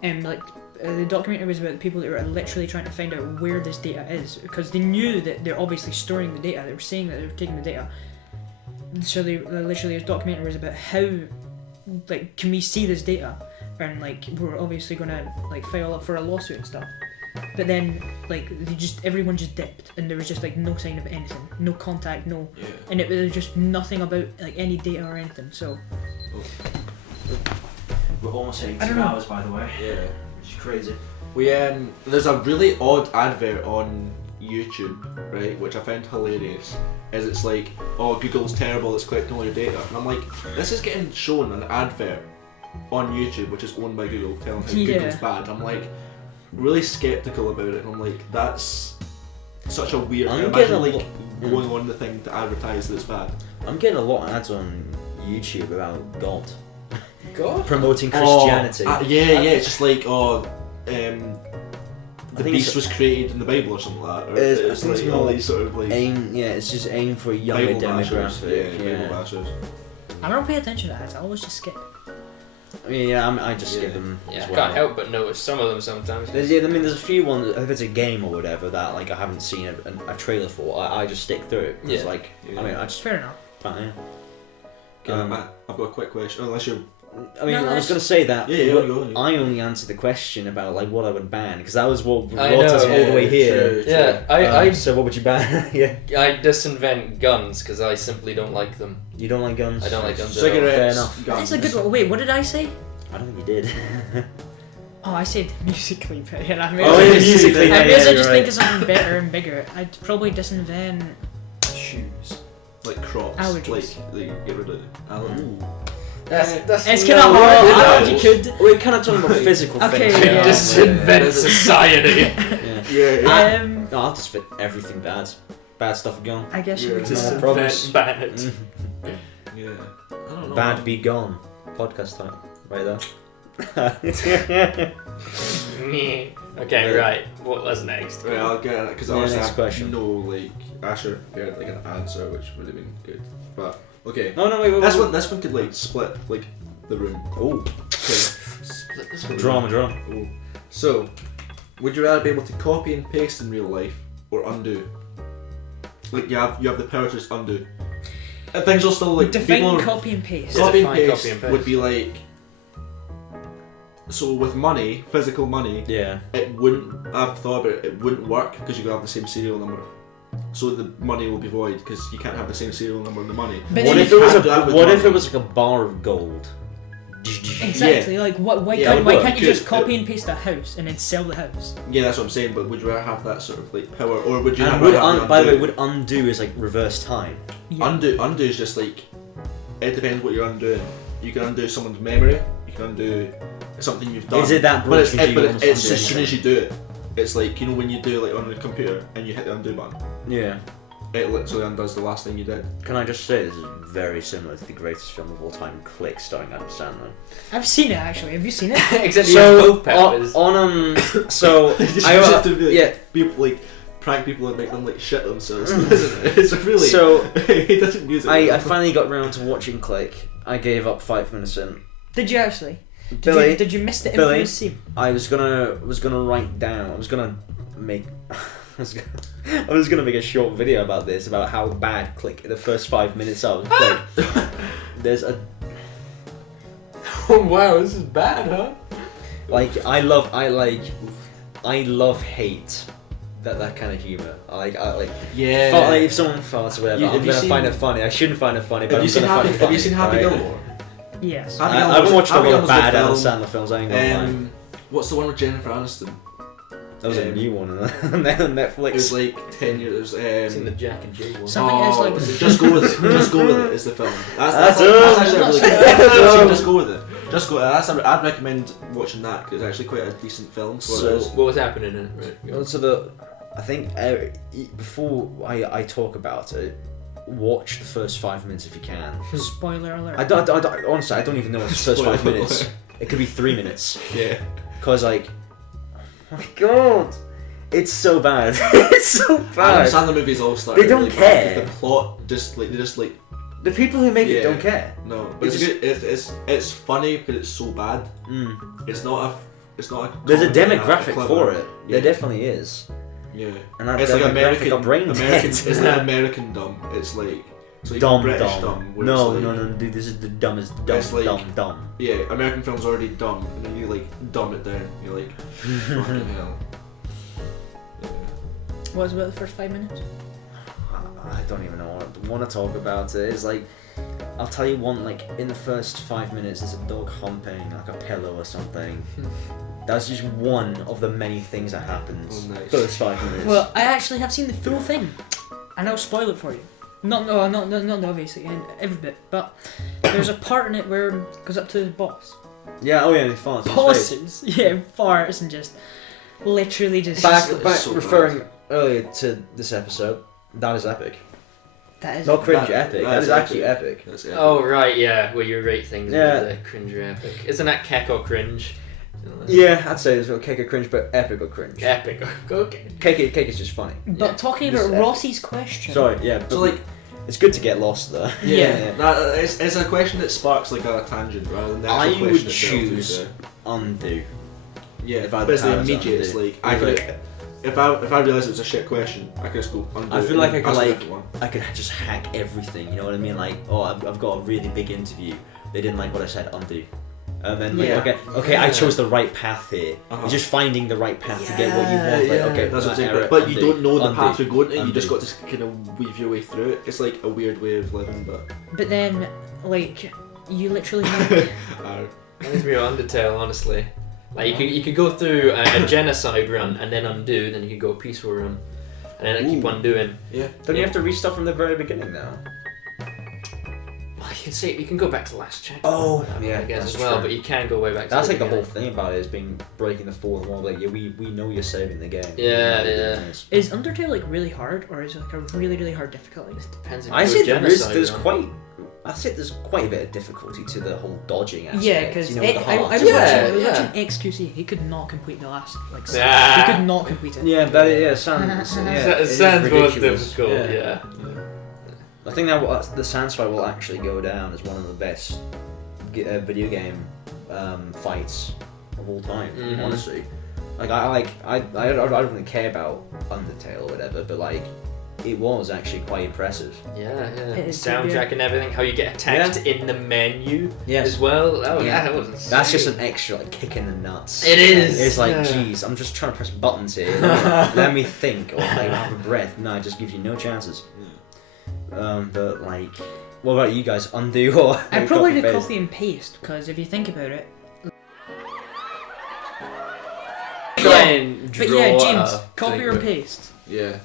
and like the documentary was about the people that were literally trying to find out where this data is, because they knew that they're obviously storing the data. They were saying that they were taking the data, so they literally this documentary was about how like can we see this data, and like we're obviously gonna like file up for a lawsuit and stuff. But then, like, everyone just dipped, and there was just like no sign of anything, no contact, and it was just nothing about like any data or anything. So We're almost hitting I don't 2 know. hours, by the way. Yeah. Which is crazy. We there's a really odd advert on YouTube, right, which I found hilarious. Is it's like, oh, Google's terrible, it's collecting all your data, and I'm like, this is getting shown an advert on YouTube, which is owned by Google, telling how Google's bad. I'm like really skeptical about it, and I'm like, that's such a weird. Imagine like going on the thing to advertise that it's bad. I'm getting a lot of ads on YouTube about God. God? Promoting Christianity. Yeah, it's just like, the think beast it's- was created in the Bible or something like that. Or It's- it's I think like it's all more these sort of like it's just aimed for a younger Bible bashers. demographic. Bible bashers. I don't pay attention to ads. I always just skip. I just skip Yeah. them Yeah, as I well. can't help but notice some of them sometimes. There's a few ones. If it's a game or whatever that like I haven't seen a trailer for, I just stick through it. It's Yeah. like Yeah. I mean I just Fair enough. yeah. Okay, Matt, I've got a quick question. Unless you're. I mean, No, I was that's- going to say that Yeah, go on. I only answered the question about like what I would ban because that was what brought I know, us all the way here. True. Yeah, So what would you ban? Yeah, I disinvent guns because I simply don't like them. you don't like guns. I don't like guns at all. Cigarettes. Fair enough. Guns. That's a good one. Wait, what did I say? I don't think you did. Oh, I said musically, but yeah, I may Oh, as well yeah, just- musically, I yeah, may as well you're just right. think of something better and bigger. I'd probably disinvent shoes. Like Crocs. Allergies. Like get rid of allergies. That's It's kind of hard. I don't know if you could. We're kind of talking about physical Okay, things. yeah. disinvent society. Yeah. Yeah. No, I'll just fit everything bad. Bad stuff gone. I guess you Yeah, would. just- Disinvent problems. bad. Yeah. I don't know. Bad be gone. Podcast title. Right there. Okay, right. What was next? Right, I'll get it because I Yeah, also next have question. no like Asher had like an answer which would have been good. But okay. No, wait. This one could like split like the room. Oh, Okay. Split this one. drama. Oh. So, would you rather be able to copy and paste in real life or undo? Like you have the power to just undo. And things will still like Define people are- copy and paste. Yeah. copy and, Define paste copy and paste. would be like. So with money, physical money, yeah. it wouldn't. I've thought about it. It wouldn't work because you could have the same serial number. So the money will be void because you can't have the same serial number in the money. But What then if you it was can't do that with What if money. it was like a bar of gold? Exactly. Like what? Why Yeah, can't well, you could- just copy and paste a house and then sell the house? Yeah, that's what I'm saying. But would you rather have that sort of like power, or would you And rather would have by the way, undo? would undo is like reverse time? Yeah. Undo is just like it depends what you're undoing. You can undo someone's memory. You can undo something you've done. Is it that But it's, broad? it's as soon as you do it. It's like you know when you do like on a computer and you hit the undo button. Yeah. It literally undoes the last thing you did. Can I just say this is very similar to the greatest film of all time, Click, starring Adam Sandler. I've seen it actually. Have you seen it? Except you have So both powers. so They just I use it to be, like, yeah. people like prank people and make them like shit themselves. Isn't it? It's really So he doesn't use it. I finally got round to watching Click. I gave up 5 minutes in. Did you actually? Billy, Did you miss the Billy. infamous scene? I was gonna write down. I was gonna make. I was gonna make a short video about this, about how bad Click the first 5 minutes of Click. There's a Oh wow, this is bad, huh? I love hate that kind of humor. I like yeah. like if someone farts or whatever, Have I'm you gonna find it funny. I shouldn't find it funny, but Have you I'm seen gonna find Happy? it funny. Have you seen Happy right? Gilmore? Yes. Happy I've Gilmore's- watched a Happy lot of Gilmore's a bad Adam film. Sandler films. I ain't gonna lie. What's the one with Jennifer Aniston? That was a new one on Netflix. It was like 10 years. I've seen the Jack and Jill one. Something else like is it Just Go With It. Just Go With It is the film. That's That's actually a really good That's film. it. Just Go With It. Just Go. I'd recommend watching that because it's actually quite a decent film. For So- us. What was happening in it? Right, go on. So I think before I talk about it, watch the first 5 minutes if you can. Spoiler alert. I don't honestly, I don't even know what's the first 5 Spoiler minutes. alert. It could be 3 minutes. Yeah. Cause like, my god, it's so bad. It's so Adam bad. Sandler movies all started They don't really bad, care. 'cause the plot just like The people who make it Yeah. don't care. no, but It's it's good. It's funny because it's so bad. Mm. It's not a. There's a comedy, demographic clever- for it. Yeah. There definitely is. Yeah. And that It's like demographic American. are brain American. dead. It's not American dumb. It's like. So even Dumb, British dumb. dumb. where No, it's like, no, dude, this is the dumbest, dumb, It's like- dumb. Yeah, American films are already dumb, and then you like dumb it down. You're like, fucking hell. Yeah. What was about the first 5 minutes? I don't even know what I want to talk about it. It's like, I'll tell you one, like, in the first 5 minutes, there's a dog humping, like, a pillow or something. That's just one of the many things that happens. Oh, nice. First 5 minutes. Well, I actually have seen the full thing, and I'll spoil it for you. Not obviously in every bit, but there's a part in it where it goes up to the boss. yeah, oh yeah, they farts. Bosses, yeah, farts and just literally just. Back It's so referring earlier to this episode, that is epic. That is. Not cringe That- epic, that that is is actually epic. That's it. Oh right, yeah, where you rate things Yeah. with the cringe or epic. Isn't that keck or cringe? Yeah, I'd say it's not cake or cringe, but epic or cringe. Epic. Okay. Cake is just funny. But Yeah. talking This about is Rossi's question. Sorry, yeah, but So like, it's good to get lost though. yeah, that it's a question that sparks like a tangent rather than the actual I question would itself, choose is, undo. yeah, if I had but it's the the power to immediate. It's undo. like I It's could. like- If I realised it was a shit question, I could just go undo. I feel it like I and could ask a like different one. I could just hack everything. You know what I mean? Like, oh, I've got a really big interview. They didn't like what I said. Undo. And then like, Yeah. okay, I chose the right path here. Uh-huh. It's just finding the right path to get what you want. Like, okay, That's what I'm saying. error, But you undo, don't know the undo, path you're going to. You undo. just got to kind of weave your way through it. It's like a weird way of living, but. But then, like, you literally. Know, Reminds me of Undertale, honestly. Like you could go through a genocide run and then undo, then you could go a peaceful run, and then keep Ooh. undoing. Yeah. Don't you have to restart from the very beginning now? Well, you can say you can go back to last check. Oh, yeah, I guess that's as well, true. but you can go way back. That's to like the whole beginning. thing about it is being breaking the fourth wall. Like, yeah, we know you're saving the game. Yeah, yeah. is Undertale like really hard, or is it like a really really hard difficulty? Depends. If I you say do a there's genocide run. quite. I say there's quite a bit of difficulty to the whole dodging aspect. Yeah, because you know, with the I hearts. was Yeah, watching XQC. He could not complete the last like. Ah. He could not complete it. Yeah, that yeah, sounds yeah, It it is sounds more ridiculous. difficult. Yeah. I think that the Sans fight will actually go down as one of the best video game fights of all time. Mhm. Honestly, like I don't really care about Undertale or whatever, but like it was actually quite impressive. Yeah, It is good, Soundtrack and everything. How you get attacked in the menu as well. Oh, Yeah. that was insane. That's just an extra like kick in the nuts. It is. It's like, Yeah. geez, I'm just trying to press buttons here. Let me think or like have a breath. No, it just gives you no chances. But like, what about you guys? Undo or I'd probably do paste? copy and paste because if you think about it. Try and But draw yeah, James, a copy thing or with- paste. Yeah.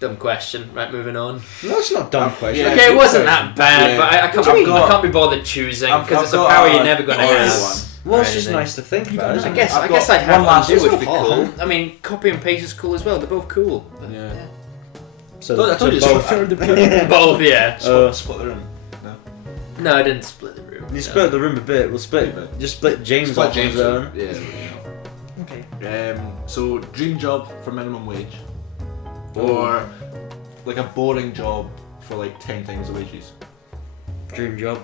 Dumb question. Right, moving on. No, it's not a dumb question. Yeah, Okay, it good wasn't question. that bad, Yeah. but I What do you can't, mean? I can't be bothered choosing I've because it's a got power a you're never going to orange have. one. Well, it's or just anything. nice to think You about. don't Isn't know. it? I I've guess got I'd have one last undo, one. which would be It's not cool. hard. I mean, copy and paste is cool as well. They're both cool. Yeah. So, I told you to both. Both, yeah. Split the room. No, I didn't split the room. You no. split the room a bit. We'll split. Yeah. Just split James Split off on James his own. Yeah. Okay. So dream job for minimum wage, or like a boring job for like 10 times the wages. Dream job.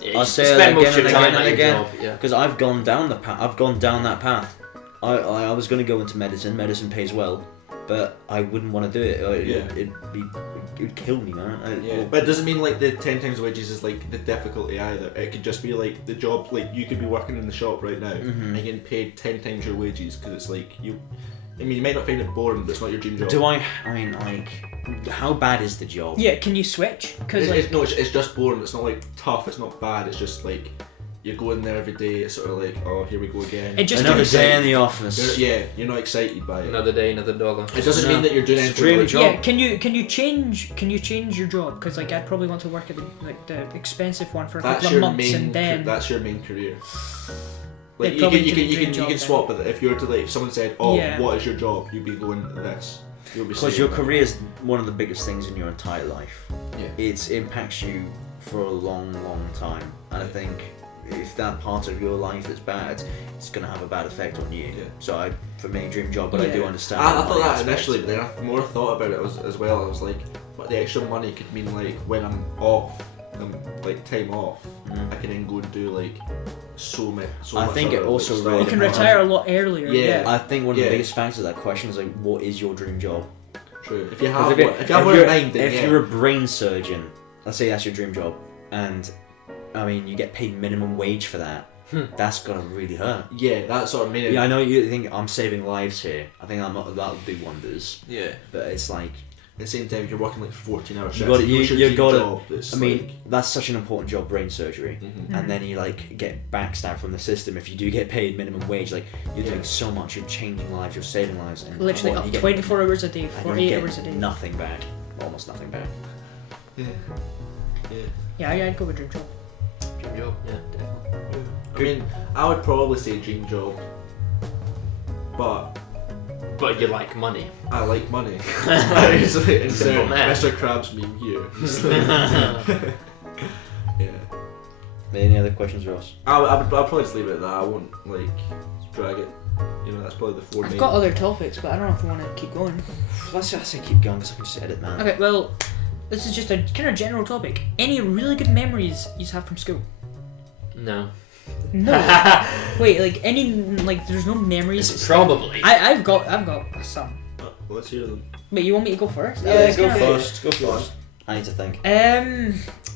Yeah, I'll you say spend it most again of your and time again at and your again. job, yeah. Because I've gone down the path. I've gone down that path. I was going to go into medicine. Medicine pays well, but I wouldn't want to do it. It would kill me, man. Yeah, but it doesn't mean like the 10 times wages is like the difficulty either. It could just be like the job, like you could be working in the shop right now and getting paid 10 times your wages because it's like you. I mean, you might not find it boring, but it's not your dream job. Do I mean, like, how bad is the job? Yeah, can you switch? Because It's just boring. It's not like tough. It's not bad. It's just like you go in there every day. It's sort of like, oh, here we go again. It just Another gives- day in the office. You're not excited by it. Another day, another dollar. It doesn't mean that you're doing anything. Dream Like, job. Yeah, can you change your job? Because like I'd probably want to work at the expensive one for a that's couple of your months main. and then That's your main career. Like It'd you probably can you be can you dream can you job can then. swap it. If you were to like, if someone said, "Oh, Yeah. what is your job?" You'd be going this. You'll be Because saying your that. career is one of the biggest things in your entire life. Yeah. It impacts you for a long, long time. And I think if that part of your life is bad, it's gonna have a bad effect on you. Yeah. So for me, dream job, but I do understand. I the thought money that aspect. initially, but then the more I thought about it as well, I was like, but the extra money could mean like when I'm off, like time off, I can then go and do like so much. I think other, it also like, really You can depends. retire a lot earlier. Yeah. I think one of the Yeah. biggest factors of that question is like, what is your dream job? True. If you 'Cause have one, if you have one in mind, then if you're a brain surgeon, let's say that's your dream job, and I mean you get paid minimum wage for that, that's gonna really hurt. yeah, that's what I mean. Yeah, I know you think I'm saving lives here. I think that'll do wonders. Yeah. But it's like, At the same time, if you're working like 14-hour shifts, you gotta. job, it's I mean, like, that's such an important job, brain surgery. Mhm. And then you like get backstabbed from the system if you do get paid minimum wage. Like you're Yeah. doing so much, you're changing lives, you're saving lives, and Literally what, up you get- 24 hours a day, and you 48 get hours a day. nothing back, almost nothing back. yeah. Yeah. Yeah, I'd go with dream job. Dream job, yeah, definitely. I mean, I would probably say dream job, but But you like money. I like money. Insert Simple math. Mr. Krabs meme here. Yeah. Any other questions, Ross? I'd probably just leave it at that. I won't like drag it. You know, that's probably the four I've main. got other topics, but I don't know if we want to keep going. Let's say keep going because I can just edit, man. Okay, well, this is just a kind of general topic. Any really good memories you have from school? No. No. Wait, like any like there's no memories. It's probably. I've got some. Let's hear them. Wait, you want me to go first? Yeah, go kinda- first. Go first. I need to think.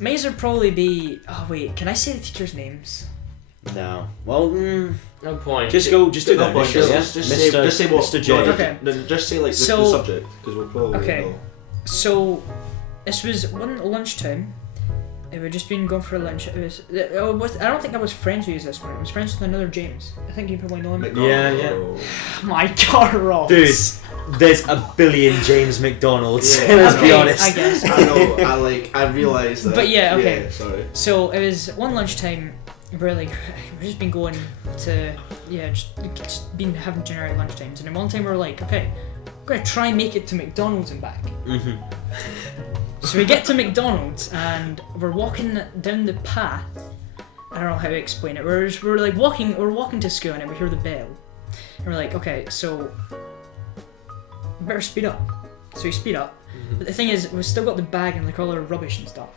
Maze would probably be. Oh wait, can I say the teachers' names? No. Well, No point. just go. Just do No that. point, initially, yeah? just say what. Mr. J. No, Okay. just say like the So- subject because we'll probably Okay. know. So, this was one lunchtime. We had just been going for lunch. It was. I don't think I was friends with you this one. I was friends with another James. I think you probably know him. Yeah, yeah. Oh. My God, Ross. Dude, there's a billion James McDonalds. Yeah, Let's be okay, honest. I guess. I know. I realised that. But yeah, okay. Yeah, sorry. So it was one lunchtime. We're like, we've just been going to, just been having dinner at lunchtimes. And then one time we were like, okay, we're gonna try and make it to McDonald's and back. Mm-hmm. So we get to McDonald's and we're walking down the path. I don't know how to explain it. We're like walking. We're walking to school and then we hear the bell. And we're like, okay, so we better speed up. So we speed up. But the thing is, we've still got the bag and like all our rubbish and stuff.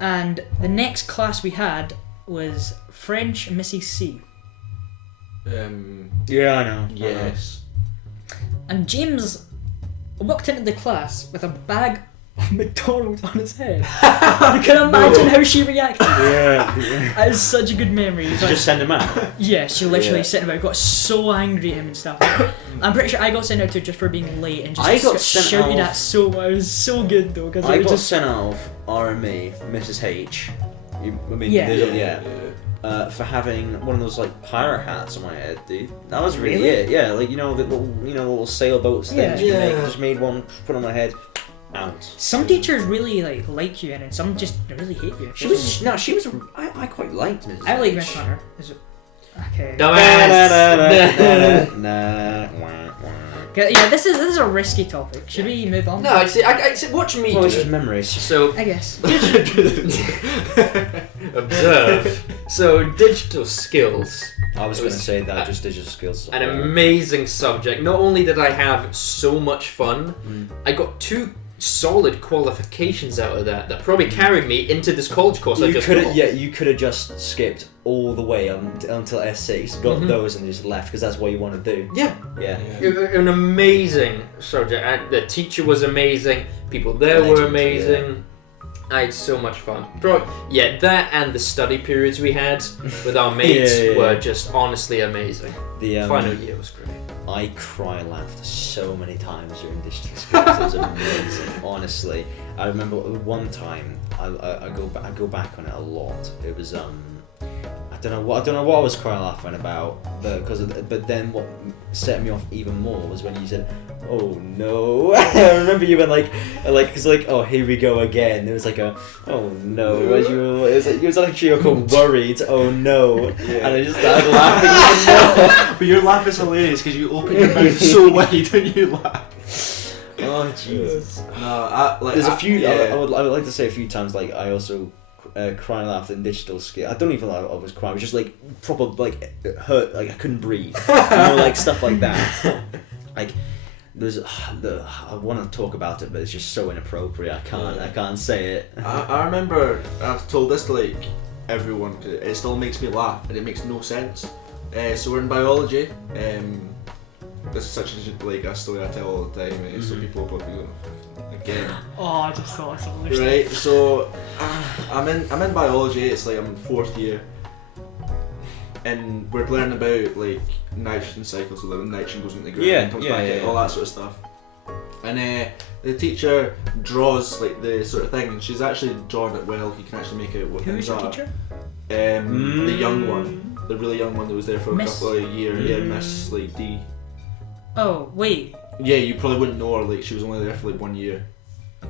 And the next class we had was French Mrs. C. Yeah, I know. Yes. And James walked into the class with a bag of McDonald's on his head. You can imagine how she reacted. Yeah. That is such a good memory. It's like- Just send him out. yeah, she literally Yeah. sitting about, got so angry at him and stuff. I'm pretty sure I got sent out too just for being late and just I got sent shouted off- at so much. It was so good though because I it was got just sent out of RME, Mrs. H. I mean, Yeah. there's for having one of those like pirate hats on my head, dude. That was really, Really? it. Yeah, like the little sailboats things you Yeah. make. Yeah. Just made one, put on my head, out. some teachers really like you and then some just really hate you. She was I quite liked Mrs. I like H. Miss Hunter. Is it okay? Dumbass. Nah, wah, wah. Yeah, this is a risky topic. Should we move on? No, I see, watch me Well, do it's just it. memories. So, I guess. observe. So, digital skills. I was It going to was, say that, uh, just digital skills. An amazing subject. Not only did I have so much fun, I got 2 solid qualifications out of that probably carried me into this college course I You just could got. you could have just skipped all the way until S6, got those, and just left because that's what you want to do. Yeah. Yeah. An amazing subject. And the teacher was amazing. People there were Legend, amazing. I had so much fun. That and the study periods we had with our mates Yeah. were just honestly amazing. The Final year was great. I laughed so many times during digital skills. It was amazing, honestly. I remember one time I go back on it a lot. It was I don't know what I was crying laughing about, but then what set me off even more was when you said, "Oh no!" I remember you went like, cause like, "Oh, here we go again." It was like a, "Oh no!" As it was actually like worried, "Oh no!" And I just started laughing even more. But your laugh is hilarious because you open your mouth so wide when you laugh. Oh Jesus! No, There's a few. I would like to say a few times. Like I also crying laugh and digital scale. I don't even know I was crying. It was just like proper like it hurt. Like I couldn't breathe. Like stuff like that. Like there's I want to talk about it, but it's just so inappropriate. I can't say it. I remember I've told this to like everyone. 'Cause it still makes me laugh and it makes no sense. So we're in biology. This is such a story I tell all the time. So people will probably go again. Oh, I just thought I saw this. Right. So I'm in biology. It's like I'm in 4th year, and we're learning about like nitrogen cycles. So the nitrogen goes into the ground, and comes back out, all that sort of stuff. And the teacher draws like the sort of thing, and she's actually drawn it well. You can actually make out what Who things was your are. teacher? The young one, the really young one that was there for a Miss- couple of years. Yeah, Miss like D. Oh, wait. Yeah, you probably wouldn't know her. Like she was only there for like 1 year,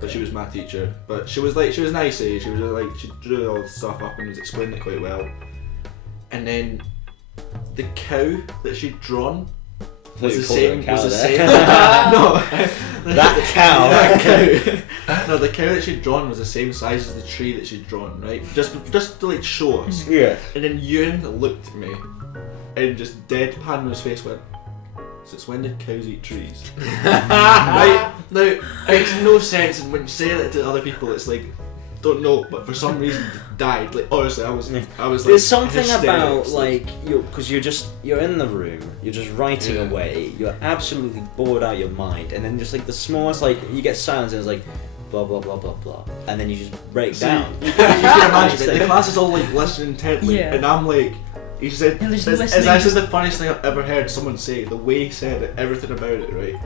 but she was my teacher. But she was nice. She was like she drew all the stuff up and was explaining it quite well. And then the cow that she'd drawn was the same. No, That cow. That cow. No, the cow that she'd drawn was the same size as the tree that she'd drawn. Right, just to like show us. Yeah. And then Ewan looked at me and just deadpan on his face went, "Since when did cows eat trees?" Right? Now, it makes no sense, and when you say that to other people, it's like, don't know, but for some reason died. Like, honestly, I was like, There's something hysterics. about like because you're in the room, you're just writing away, you're absolutely bored out of your mind, and then just like the smallest like you get silence and it's like blah blah blah blah blah, and then you just break down. You can imagine it. The class is all like listening intently, Yeah. and I'm like. He said, And there's it's listening actually just- the funniest thing I've ever heard someone say, the way he said it, everything about it, right?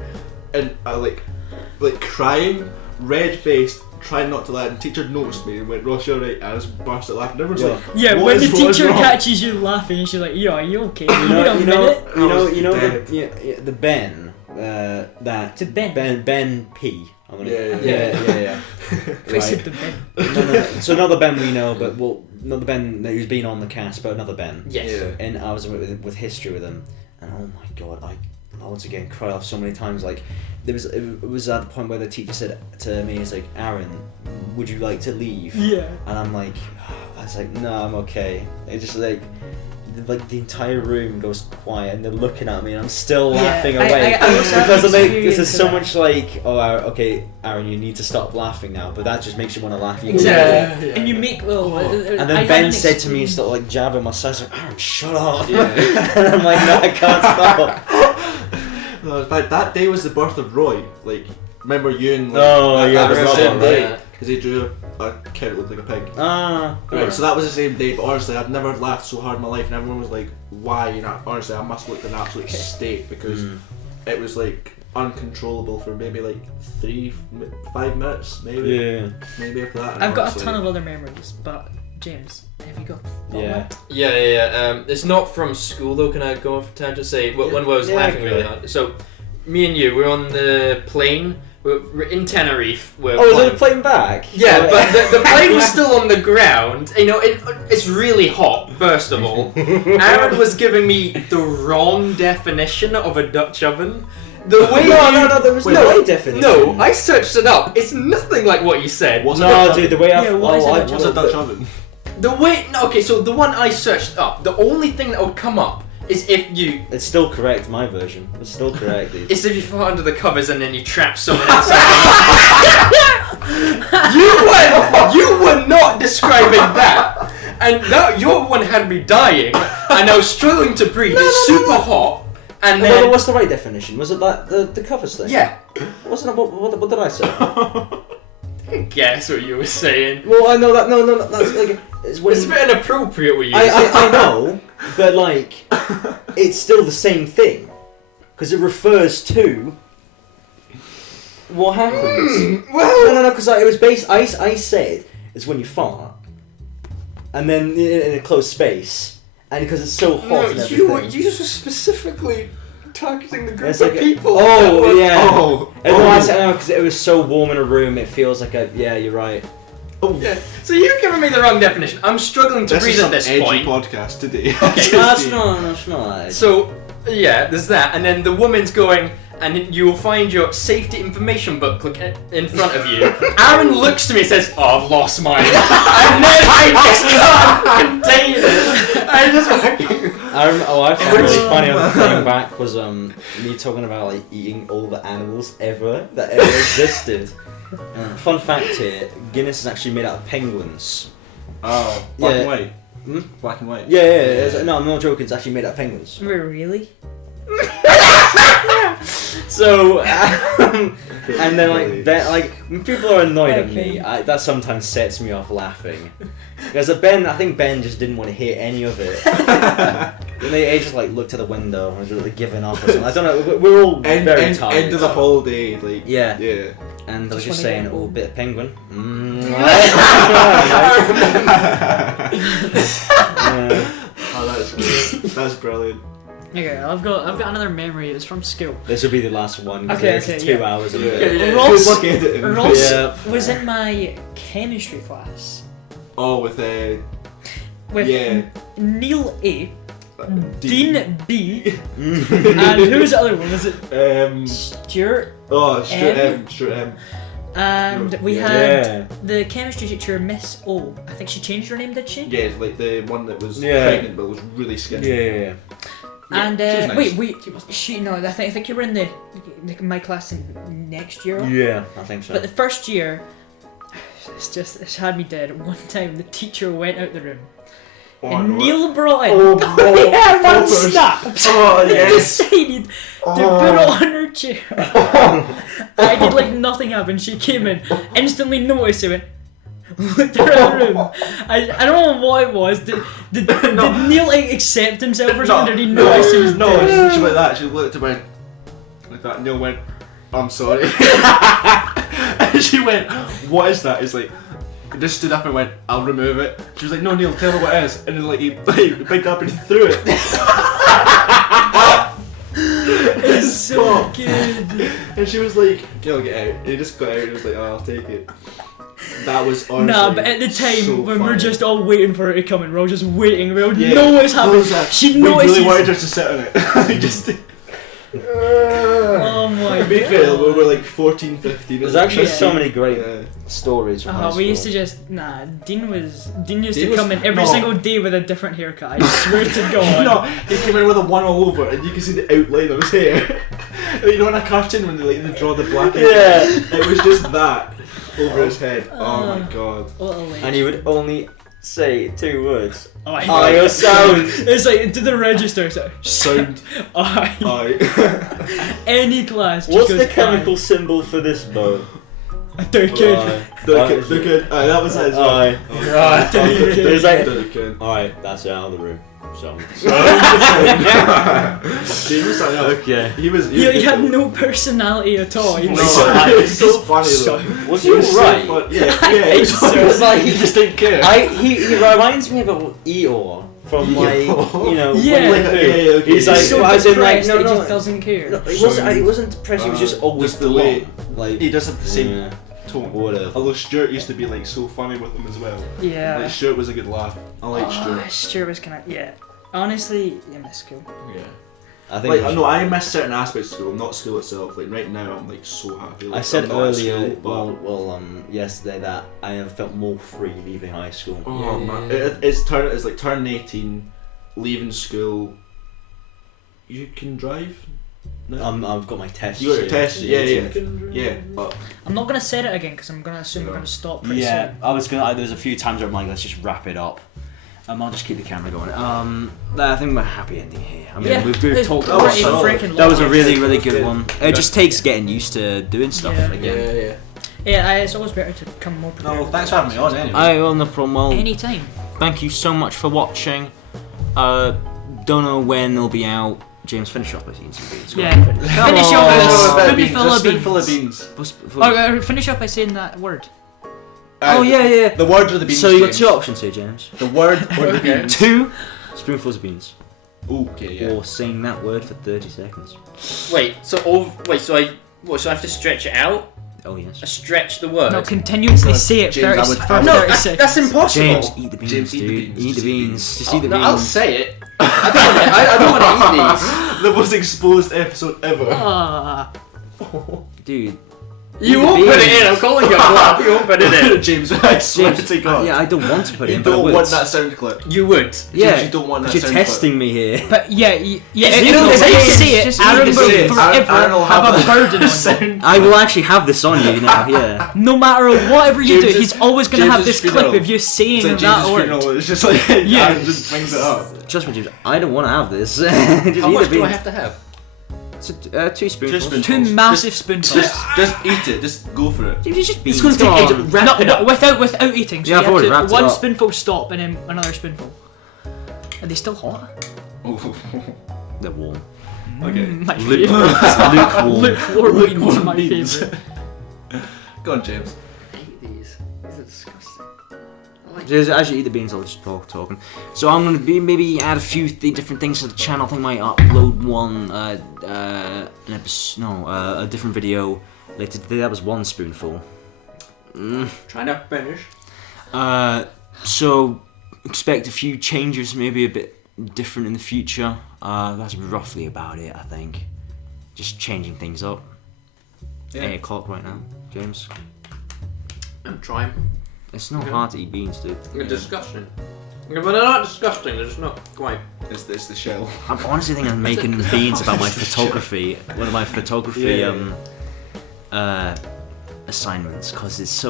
And I like crying, red-faced, trying not to laugh, and teacher noticed me and went, "Ross, you're right," and I just burst out laughing. Everyone's like, Yeah, "What when is- the what is teacher wrong?" catches you laughing, she's like, "Yo, are you okay? You know, Wait a minute." you know dead. the Ben, that To Ben. Ben P. I'm gonna, Yeah. I said the Ben. No. So not the Ben we know, but not the Ben who's been on the cast, but another Ben. Yes. Yeah. And I was with history with him, and oh my god, I once again cried off so many times. Like it was at the point where the teacher said to me, "It's like, Aaron, would you like to leave?" Yeah. And I'm like, I was like, no, I'm okay. It's just like the entire room goes quiet and they're looking at me and I'm still laughing away I also have because I'm like, experience this is of so that. much like, oh, okay, Aaron, you need to stop laughing now, but that just makes you want to laugh. Exactly. And you make And then Ben said to me, he's still like jabbing my side, like, Aaron, shut up. Yeah. And I'm like, no, I can't stop. No, in fact, that day was the birth of Roy. Like, remember Ewan? Like, Oh, yeah, that was I the remember same that. day because he drew a cow that looked like a pig. Ah, Right, so that was the same day, but honestly, I've never laughed so hard in my life, and everyone was like, "Why?" You know, honestly, I must have looked in an absolute state because it was like uncontrollable for maybe like 5 minutes, maybe. yeah. Maybe after that. and I've got a honestly- ton of other memories, but James, have you got? Yeah. Yeah. It's not from school though. Can I go off a tangent? Say when I was Yeah, laughing really okay. hard. So, me and you, we're on the plane. We're in Tenerife. We're Oh, is flying- it a plane back? Yeah, but the plane was still on the ground. You know, it's really hot, first of all. Aaron was giving me the wrong definition of a Dutch oven. The way No, there was Wait, no what? definition. No, I searched it up. It's nothing like what you said. What's a No, Dutch dude, oven? the way I Yeah, what is a Dutch What's a Dutch oven? The way... No, okay, so the one I searched up, the only thing that would come up is if you... It's still correct, my version. It's still correct, dude. It's if you fall under the covers and then you trap someone inside. You were not describing that, and that your one had me dying, and I was struggling to breathe. It's super hot, and Well, then what's the right definition? Was it that the covers thing? yeah. Wasn't it? What did I say? Guess what you were saying. Well, I know that. No, that's like it's when It's a bit inappropriate what you. I know, but like it's still the same thing because it refers to what happens. Well, No, because it was based. I said it's when you fart, and then in a closed space, and because it's so hot. no, and you everything. just were specifically targeting the group It's of like people. oh yeah. Oh, And no, I said because it was so warm in a room. It feels like a yeah. You're right. Yeah. So you're giving me the wrong definition. I'm struggling to This breathe is at some this edgy point. podcast today. Okay. No, it's not. So, yeah, there's that, and then the woman's going, and you will find your safety information booklet in front of you. Aaron looks to me and says, "Oh, I've lost mine." And then I just can't contain it. I just I found really funny on the plane back was me talking about like eating all the animals that ever existed. Fun fact here, Guinness is actually made out of penguins. Oh, black Yeah. and white. Hmm? Black and white. Yeah. No, I'm not joking. It's actually made out of penguins. Wait, really? So, and then when people are annoyed at me, that sometimes sets me off laughing. Because I think Ben just didn't want to hear any of it. And they just like looked at the window and was really giving up or something. I don't know. We're all very tired. End of the holiday, like Yeah. yeah. And I was Just just wanna saying, get oh, home. bit of penguin. Oh, that's good. That's brilliant. Okay, I've got another memory. It's from school. This will be the last one. 'Cause Okay, it's okay, 2 yeah. hours of Yeah. it. Ross- Good luck editing. Ross Yeah. was in my chemistry class Oh, with with yeah. Neil A, Dean B, and who was the other one? Was it Stuart? Oh, Stuart M? M. Stuart M. And we Yeah. had the chemistry teacher, Miss O. I think she changed her name, did she? Yeah, like the one that was Yeah. pregnant but was really skinny. Yeah. And she was nice. wait, I think you were in my class in next year. Yeah, I think so. But the first year, it's had me dead. One time, the teacher went out the room, Oh, and no. Neil brought in Oh, the everyone focus. snapped. Oh, He yes. decided to put it on her chair. I did like nothing happened. She came in, instantly noticed it, went, looked around the room. I don't know what it was. Did Neil like accept himself or something? Did he notice he was No, dead? she went that. She looked and went like that. Neil went, "I'm sorry." And she went, "What is that?" It's like, he just stood up and went, "I'll remove it." She was like, "No, Neil, tell me what it is." And then like he picked up and he threw it. It's so good. And she was like, "Neil, get out." And he just got out and was like, "Oh, I'll take it." That was honestly Nah, but at the time so when we're funny. just all waiting for her to come in, we're all just waiting. We all Yeah. know what's happening. What was that? She We notices. really wanted her to sit on it. Like, just. Oh my To be god. fair, we were like 14, 15. There's actually Yeah. so many great Yeah. stories from high school. We used to just Dean used Dean to was- come in every no. single day with a different haircut. I swear to God. No, he came in with a one all over, and you can see the outline of his hair. You know, in a cartoon when they draw the black. Yeah. It was just that over his head. Oh my god. What a late. And he would only say 2 words. I Eye or sound. It's like to the register. So Sound. I Aye. any class. just What's goes the chemical symbol for this bow? aye. Dukin. Look good. Aye, that was it as well. Aye. Aye. There's like, Dukin. alright, that's it, out of the room. So. He was like, Okay. he was. He had no personality at all. He No, was it was so funny though. Was He he was so alright? fun- Yeah, it was so. it was like he just didn't care. He reminds me of Eeyore from like, you know, Yeah. Winnie the Pooh. Yeah, okay. He's like, so well, as in like, depressed no, that he no, just doesn't care. no, he wasn't depressed, he was just always just the way like, he does have the same yeah, tone. whatever. Although Stuart used to be like so funny with him as well. Yeah. Like Stuart was a good laugh. I like Stuart. Stuart was kind of Honestly, I miss school. Yeah. I think Like, no, I miss certain aspects of school, not school itself. Like right now, I'm like so happy. Like, I said I'm not at earlier, school, but yesterday that I have felt more free leaving high school. oh Yeah. man, it's like turning 18, leaving school. You can drive. No. I've got my test. You got your test, yeah. soon. But I'm not gonna say it again because I'm gonna assume we're gonna stop pretty Yeah, soon. I was gonna. There's a few times where I'm like, let's just wrap it up. I'll just keep the camera going. I think we're happy ending here. I mean, Yeah, we've it's talked. that was pretty solid. freaking That was a long. really, really That's good good. one. It just takes getting used to doing stuff Yeah. again. Yeah, it's always better to come more prepared. no, thanks for having me on anyway. I on the problem. Well, Anytime. thank you so much for watching. Don't know when they'll be out. James, finish off by saying something. Let's go. Yeah. Finish on. off Just with spoonful full of of beans. beans. Finish up by saying that word. Oh yeah. The word or the beans. So you got James? 2 options here, James. The word or the Okay. beans. 2 spoonfuls of beans, Okay, yeah. or saying that word for 30 seconds. Wait, so I have to stretch it out? Oh yes. Stretch the word. No, continuously say it James, I first. would- No, 30 seconds. that's impossible. James, eat the beans, James, eat the dude. beans. Eat the Just eat the beans. Just eat the No, beans. I'll say it. I don't want to eat these. The most exposed episode ever. Ah. Dude. You Eat the won't put it beans. in. I'm calling you a bluff. You won't put it in. James, I swear James, to God. yeah, I don't want to put it you in, but I don't would. want that sound clip. You would. Yeah, James, you don't want that you're sound clip. testing me here. But yeah, It's if you legal. don't say it, Just Aaron legal. will Say it. forever Aaron will have a have burden on you. sound. I will actually have this on you now, yeah. No matter whatever you do, James's- he's always going to have James's this clip funeral. of you saying It's like that James's word. funeral. It's just like Yeah. Aaron just brings it up. Trust me, James, I don't want to have this. Just How eat much the do I beans. have to have? It's a, 2 spoonfuls. spoonfuls. Two massive spoonfuls. Just eat it. Just go for it. It's just beans. It's going to come take on. ages. Wrap it up. Without eating. So Yeah, I've you already have wrapped to, it one up. spoonful stop and then another spoonful. Are they still hot? They're warm. Okay. My Lukewarm. favourite. Lukewarm. Lukewarm beans Lukewarm are my beans. favourite. Go on, James. I hate these. These are disgusting. I like Just, as you eat the beans, I'll just talk talking. So I'm gonna be maybe add a few different things to the channel. I think I might upload one, an episode, a different video later today. That was 1 spoonful. trying to finish. So expect a few changes, maybe a bit different in the future. That's roughly about it, I think. Just changing things up. Yeah. 8 o'clock right now, James. I'm trying. It's not Okay. hard to eat beans, dude. They're disgusting. Yeah, but they're not disgusting. They're just not quite. It's the shell. I'm honestly thinking of making beans about my photography. One of my photography assignments, because it's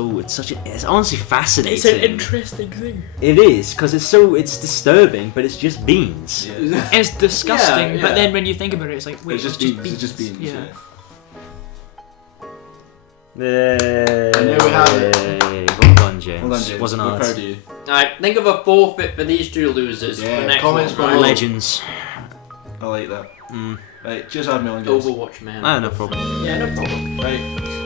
honestly fascinating. It's an interesting thing. It is, because it's disturbing, but it's just beans. Yeah. It's disgusting, Yeah, but yeah. then when you think about it, it's like, wait, It's just beans. It's just beans. Yeah. Yay. And there we have it. Well done, James. Well done, James. Wasn't We're hard. proud of you. Alright, think of a forfeit for these two losers Yeah, for next comments one. below. Right? Legends. I like that. Mm. Right, cheers, having me on, guys. Overwatch man. Ah, no problem. Yeah, no problem. Right.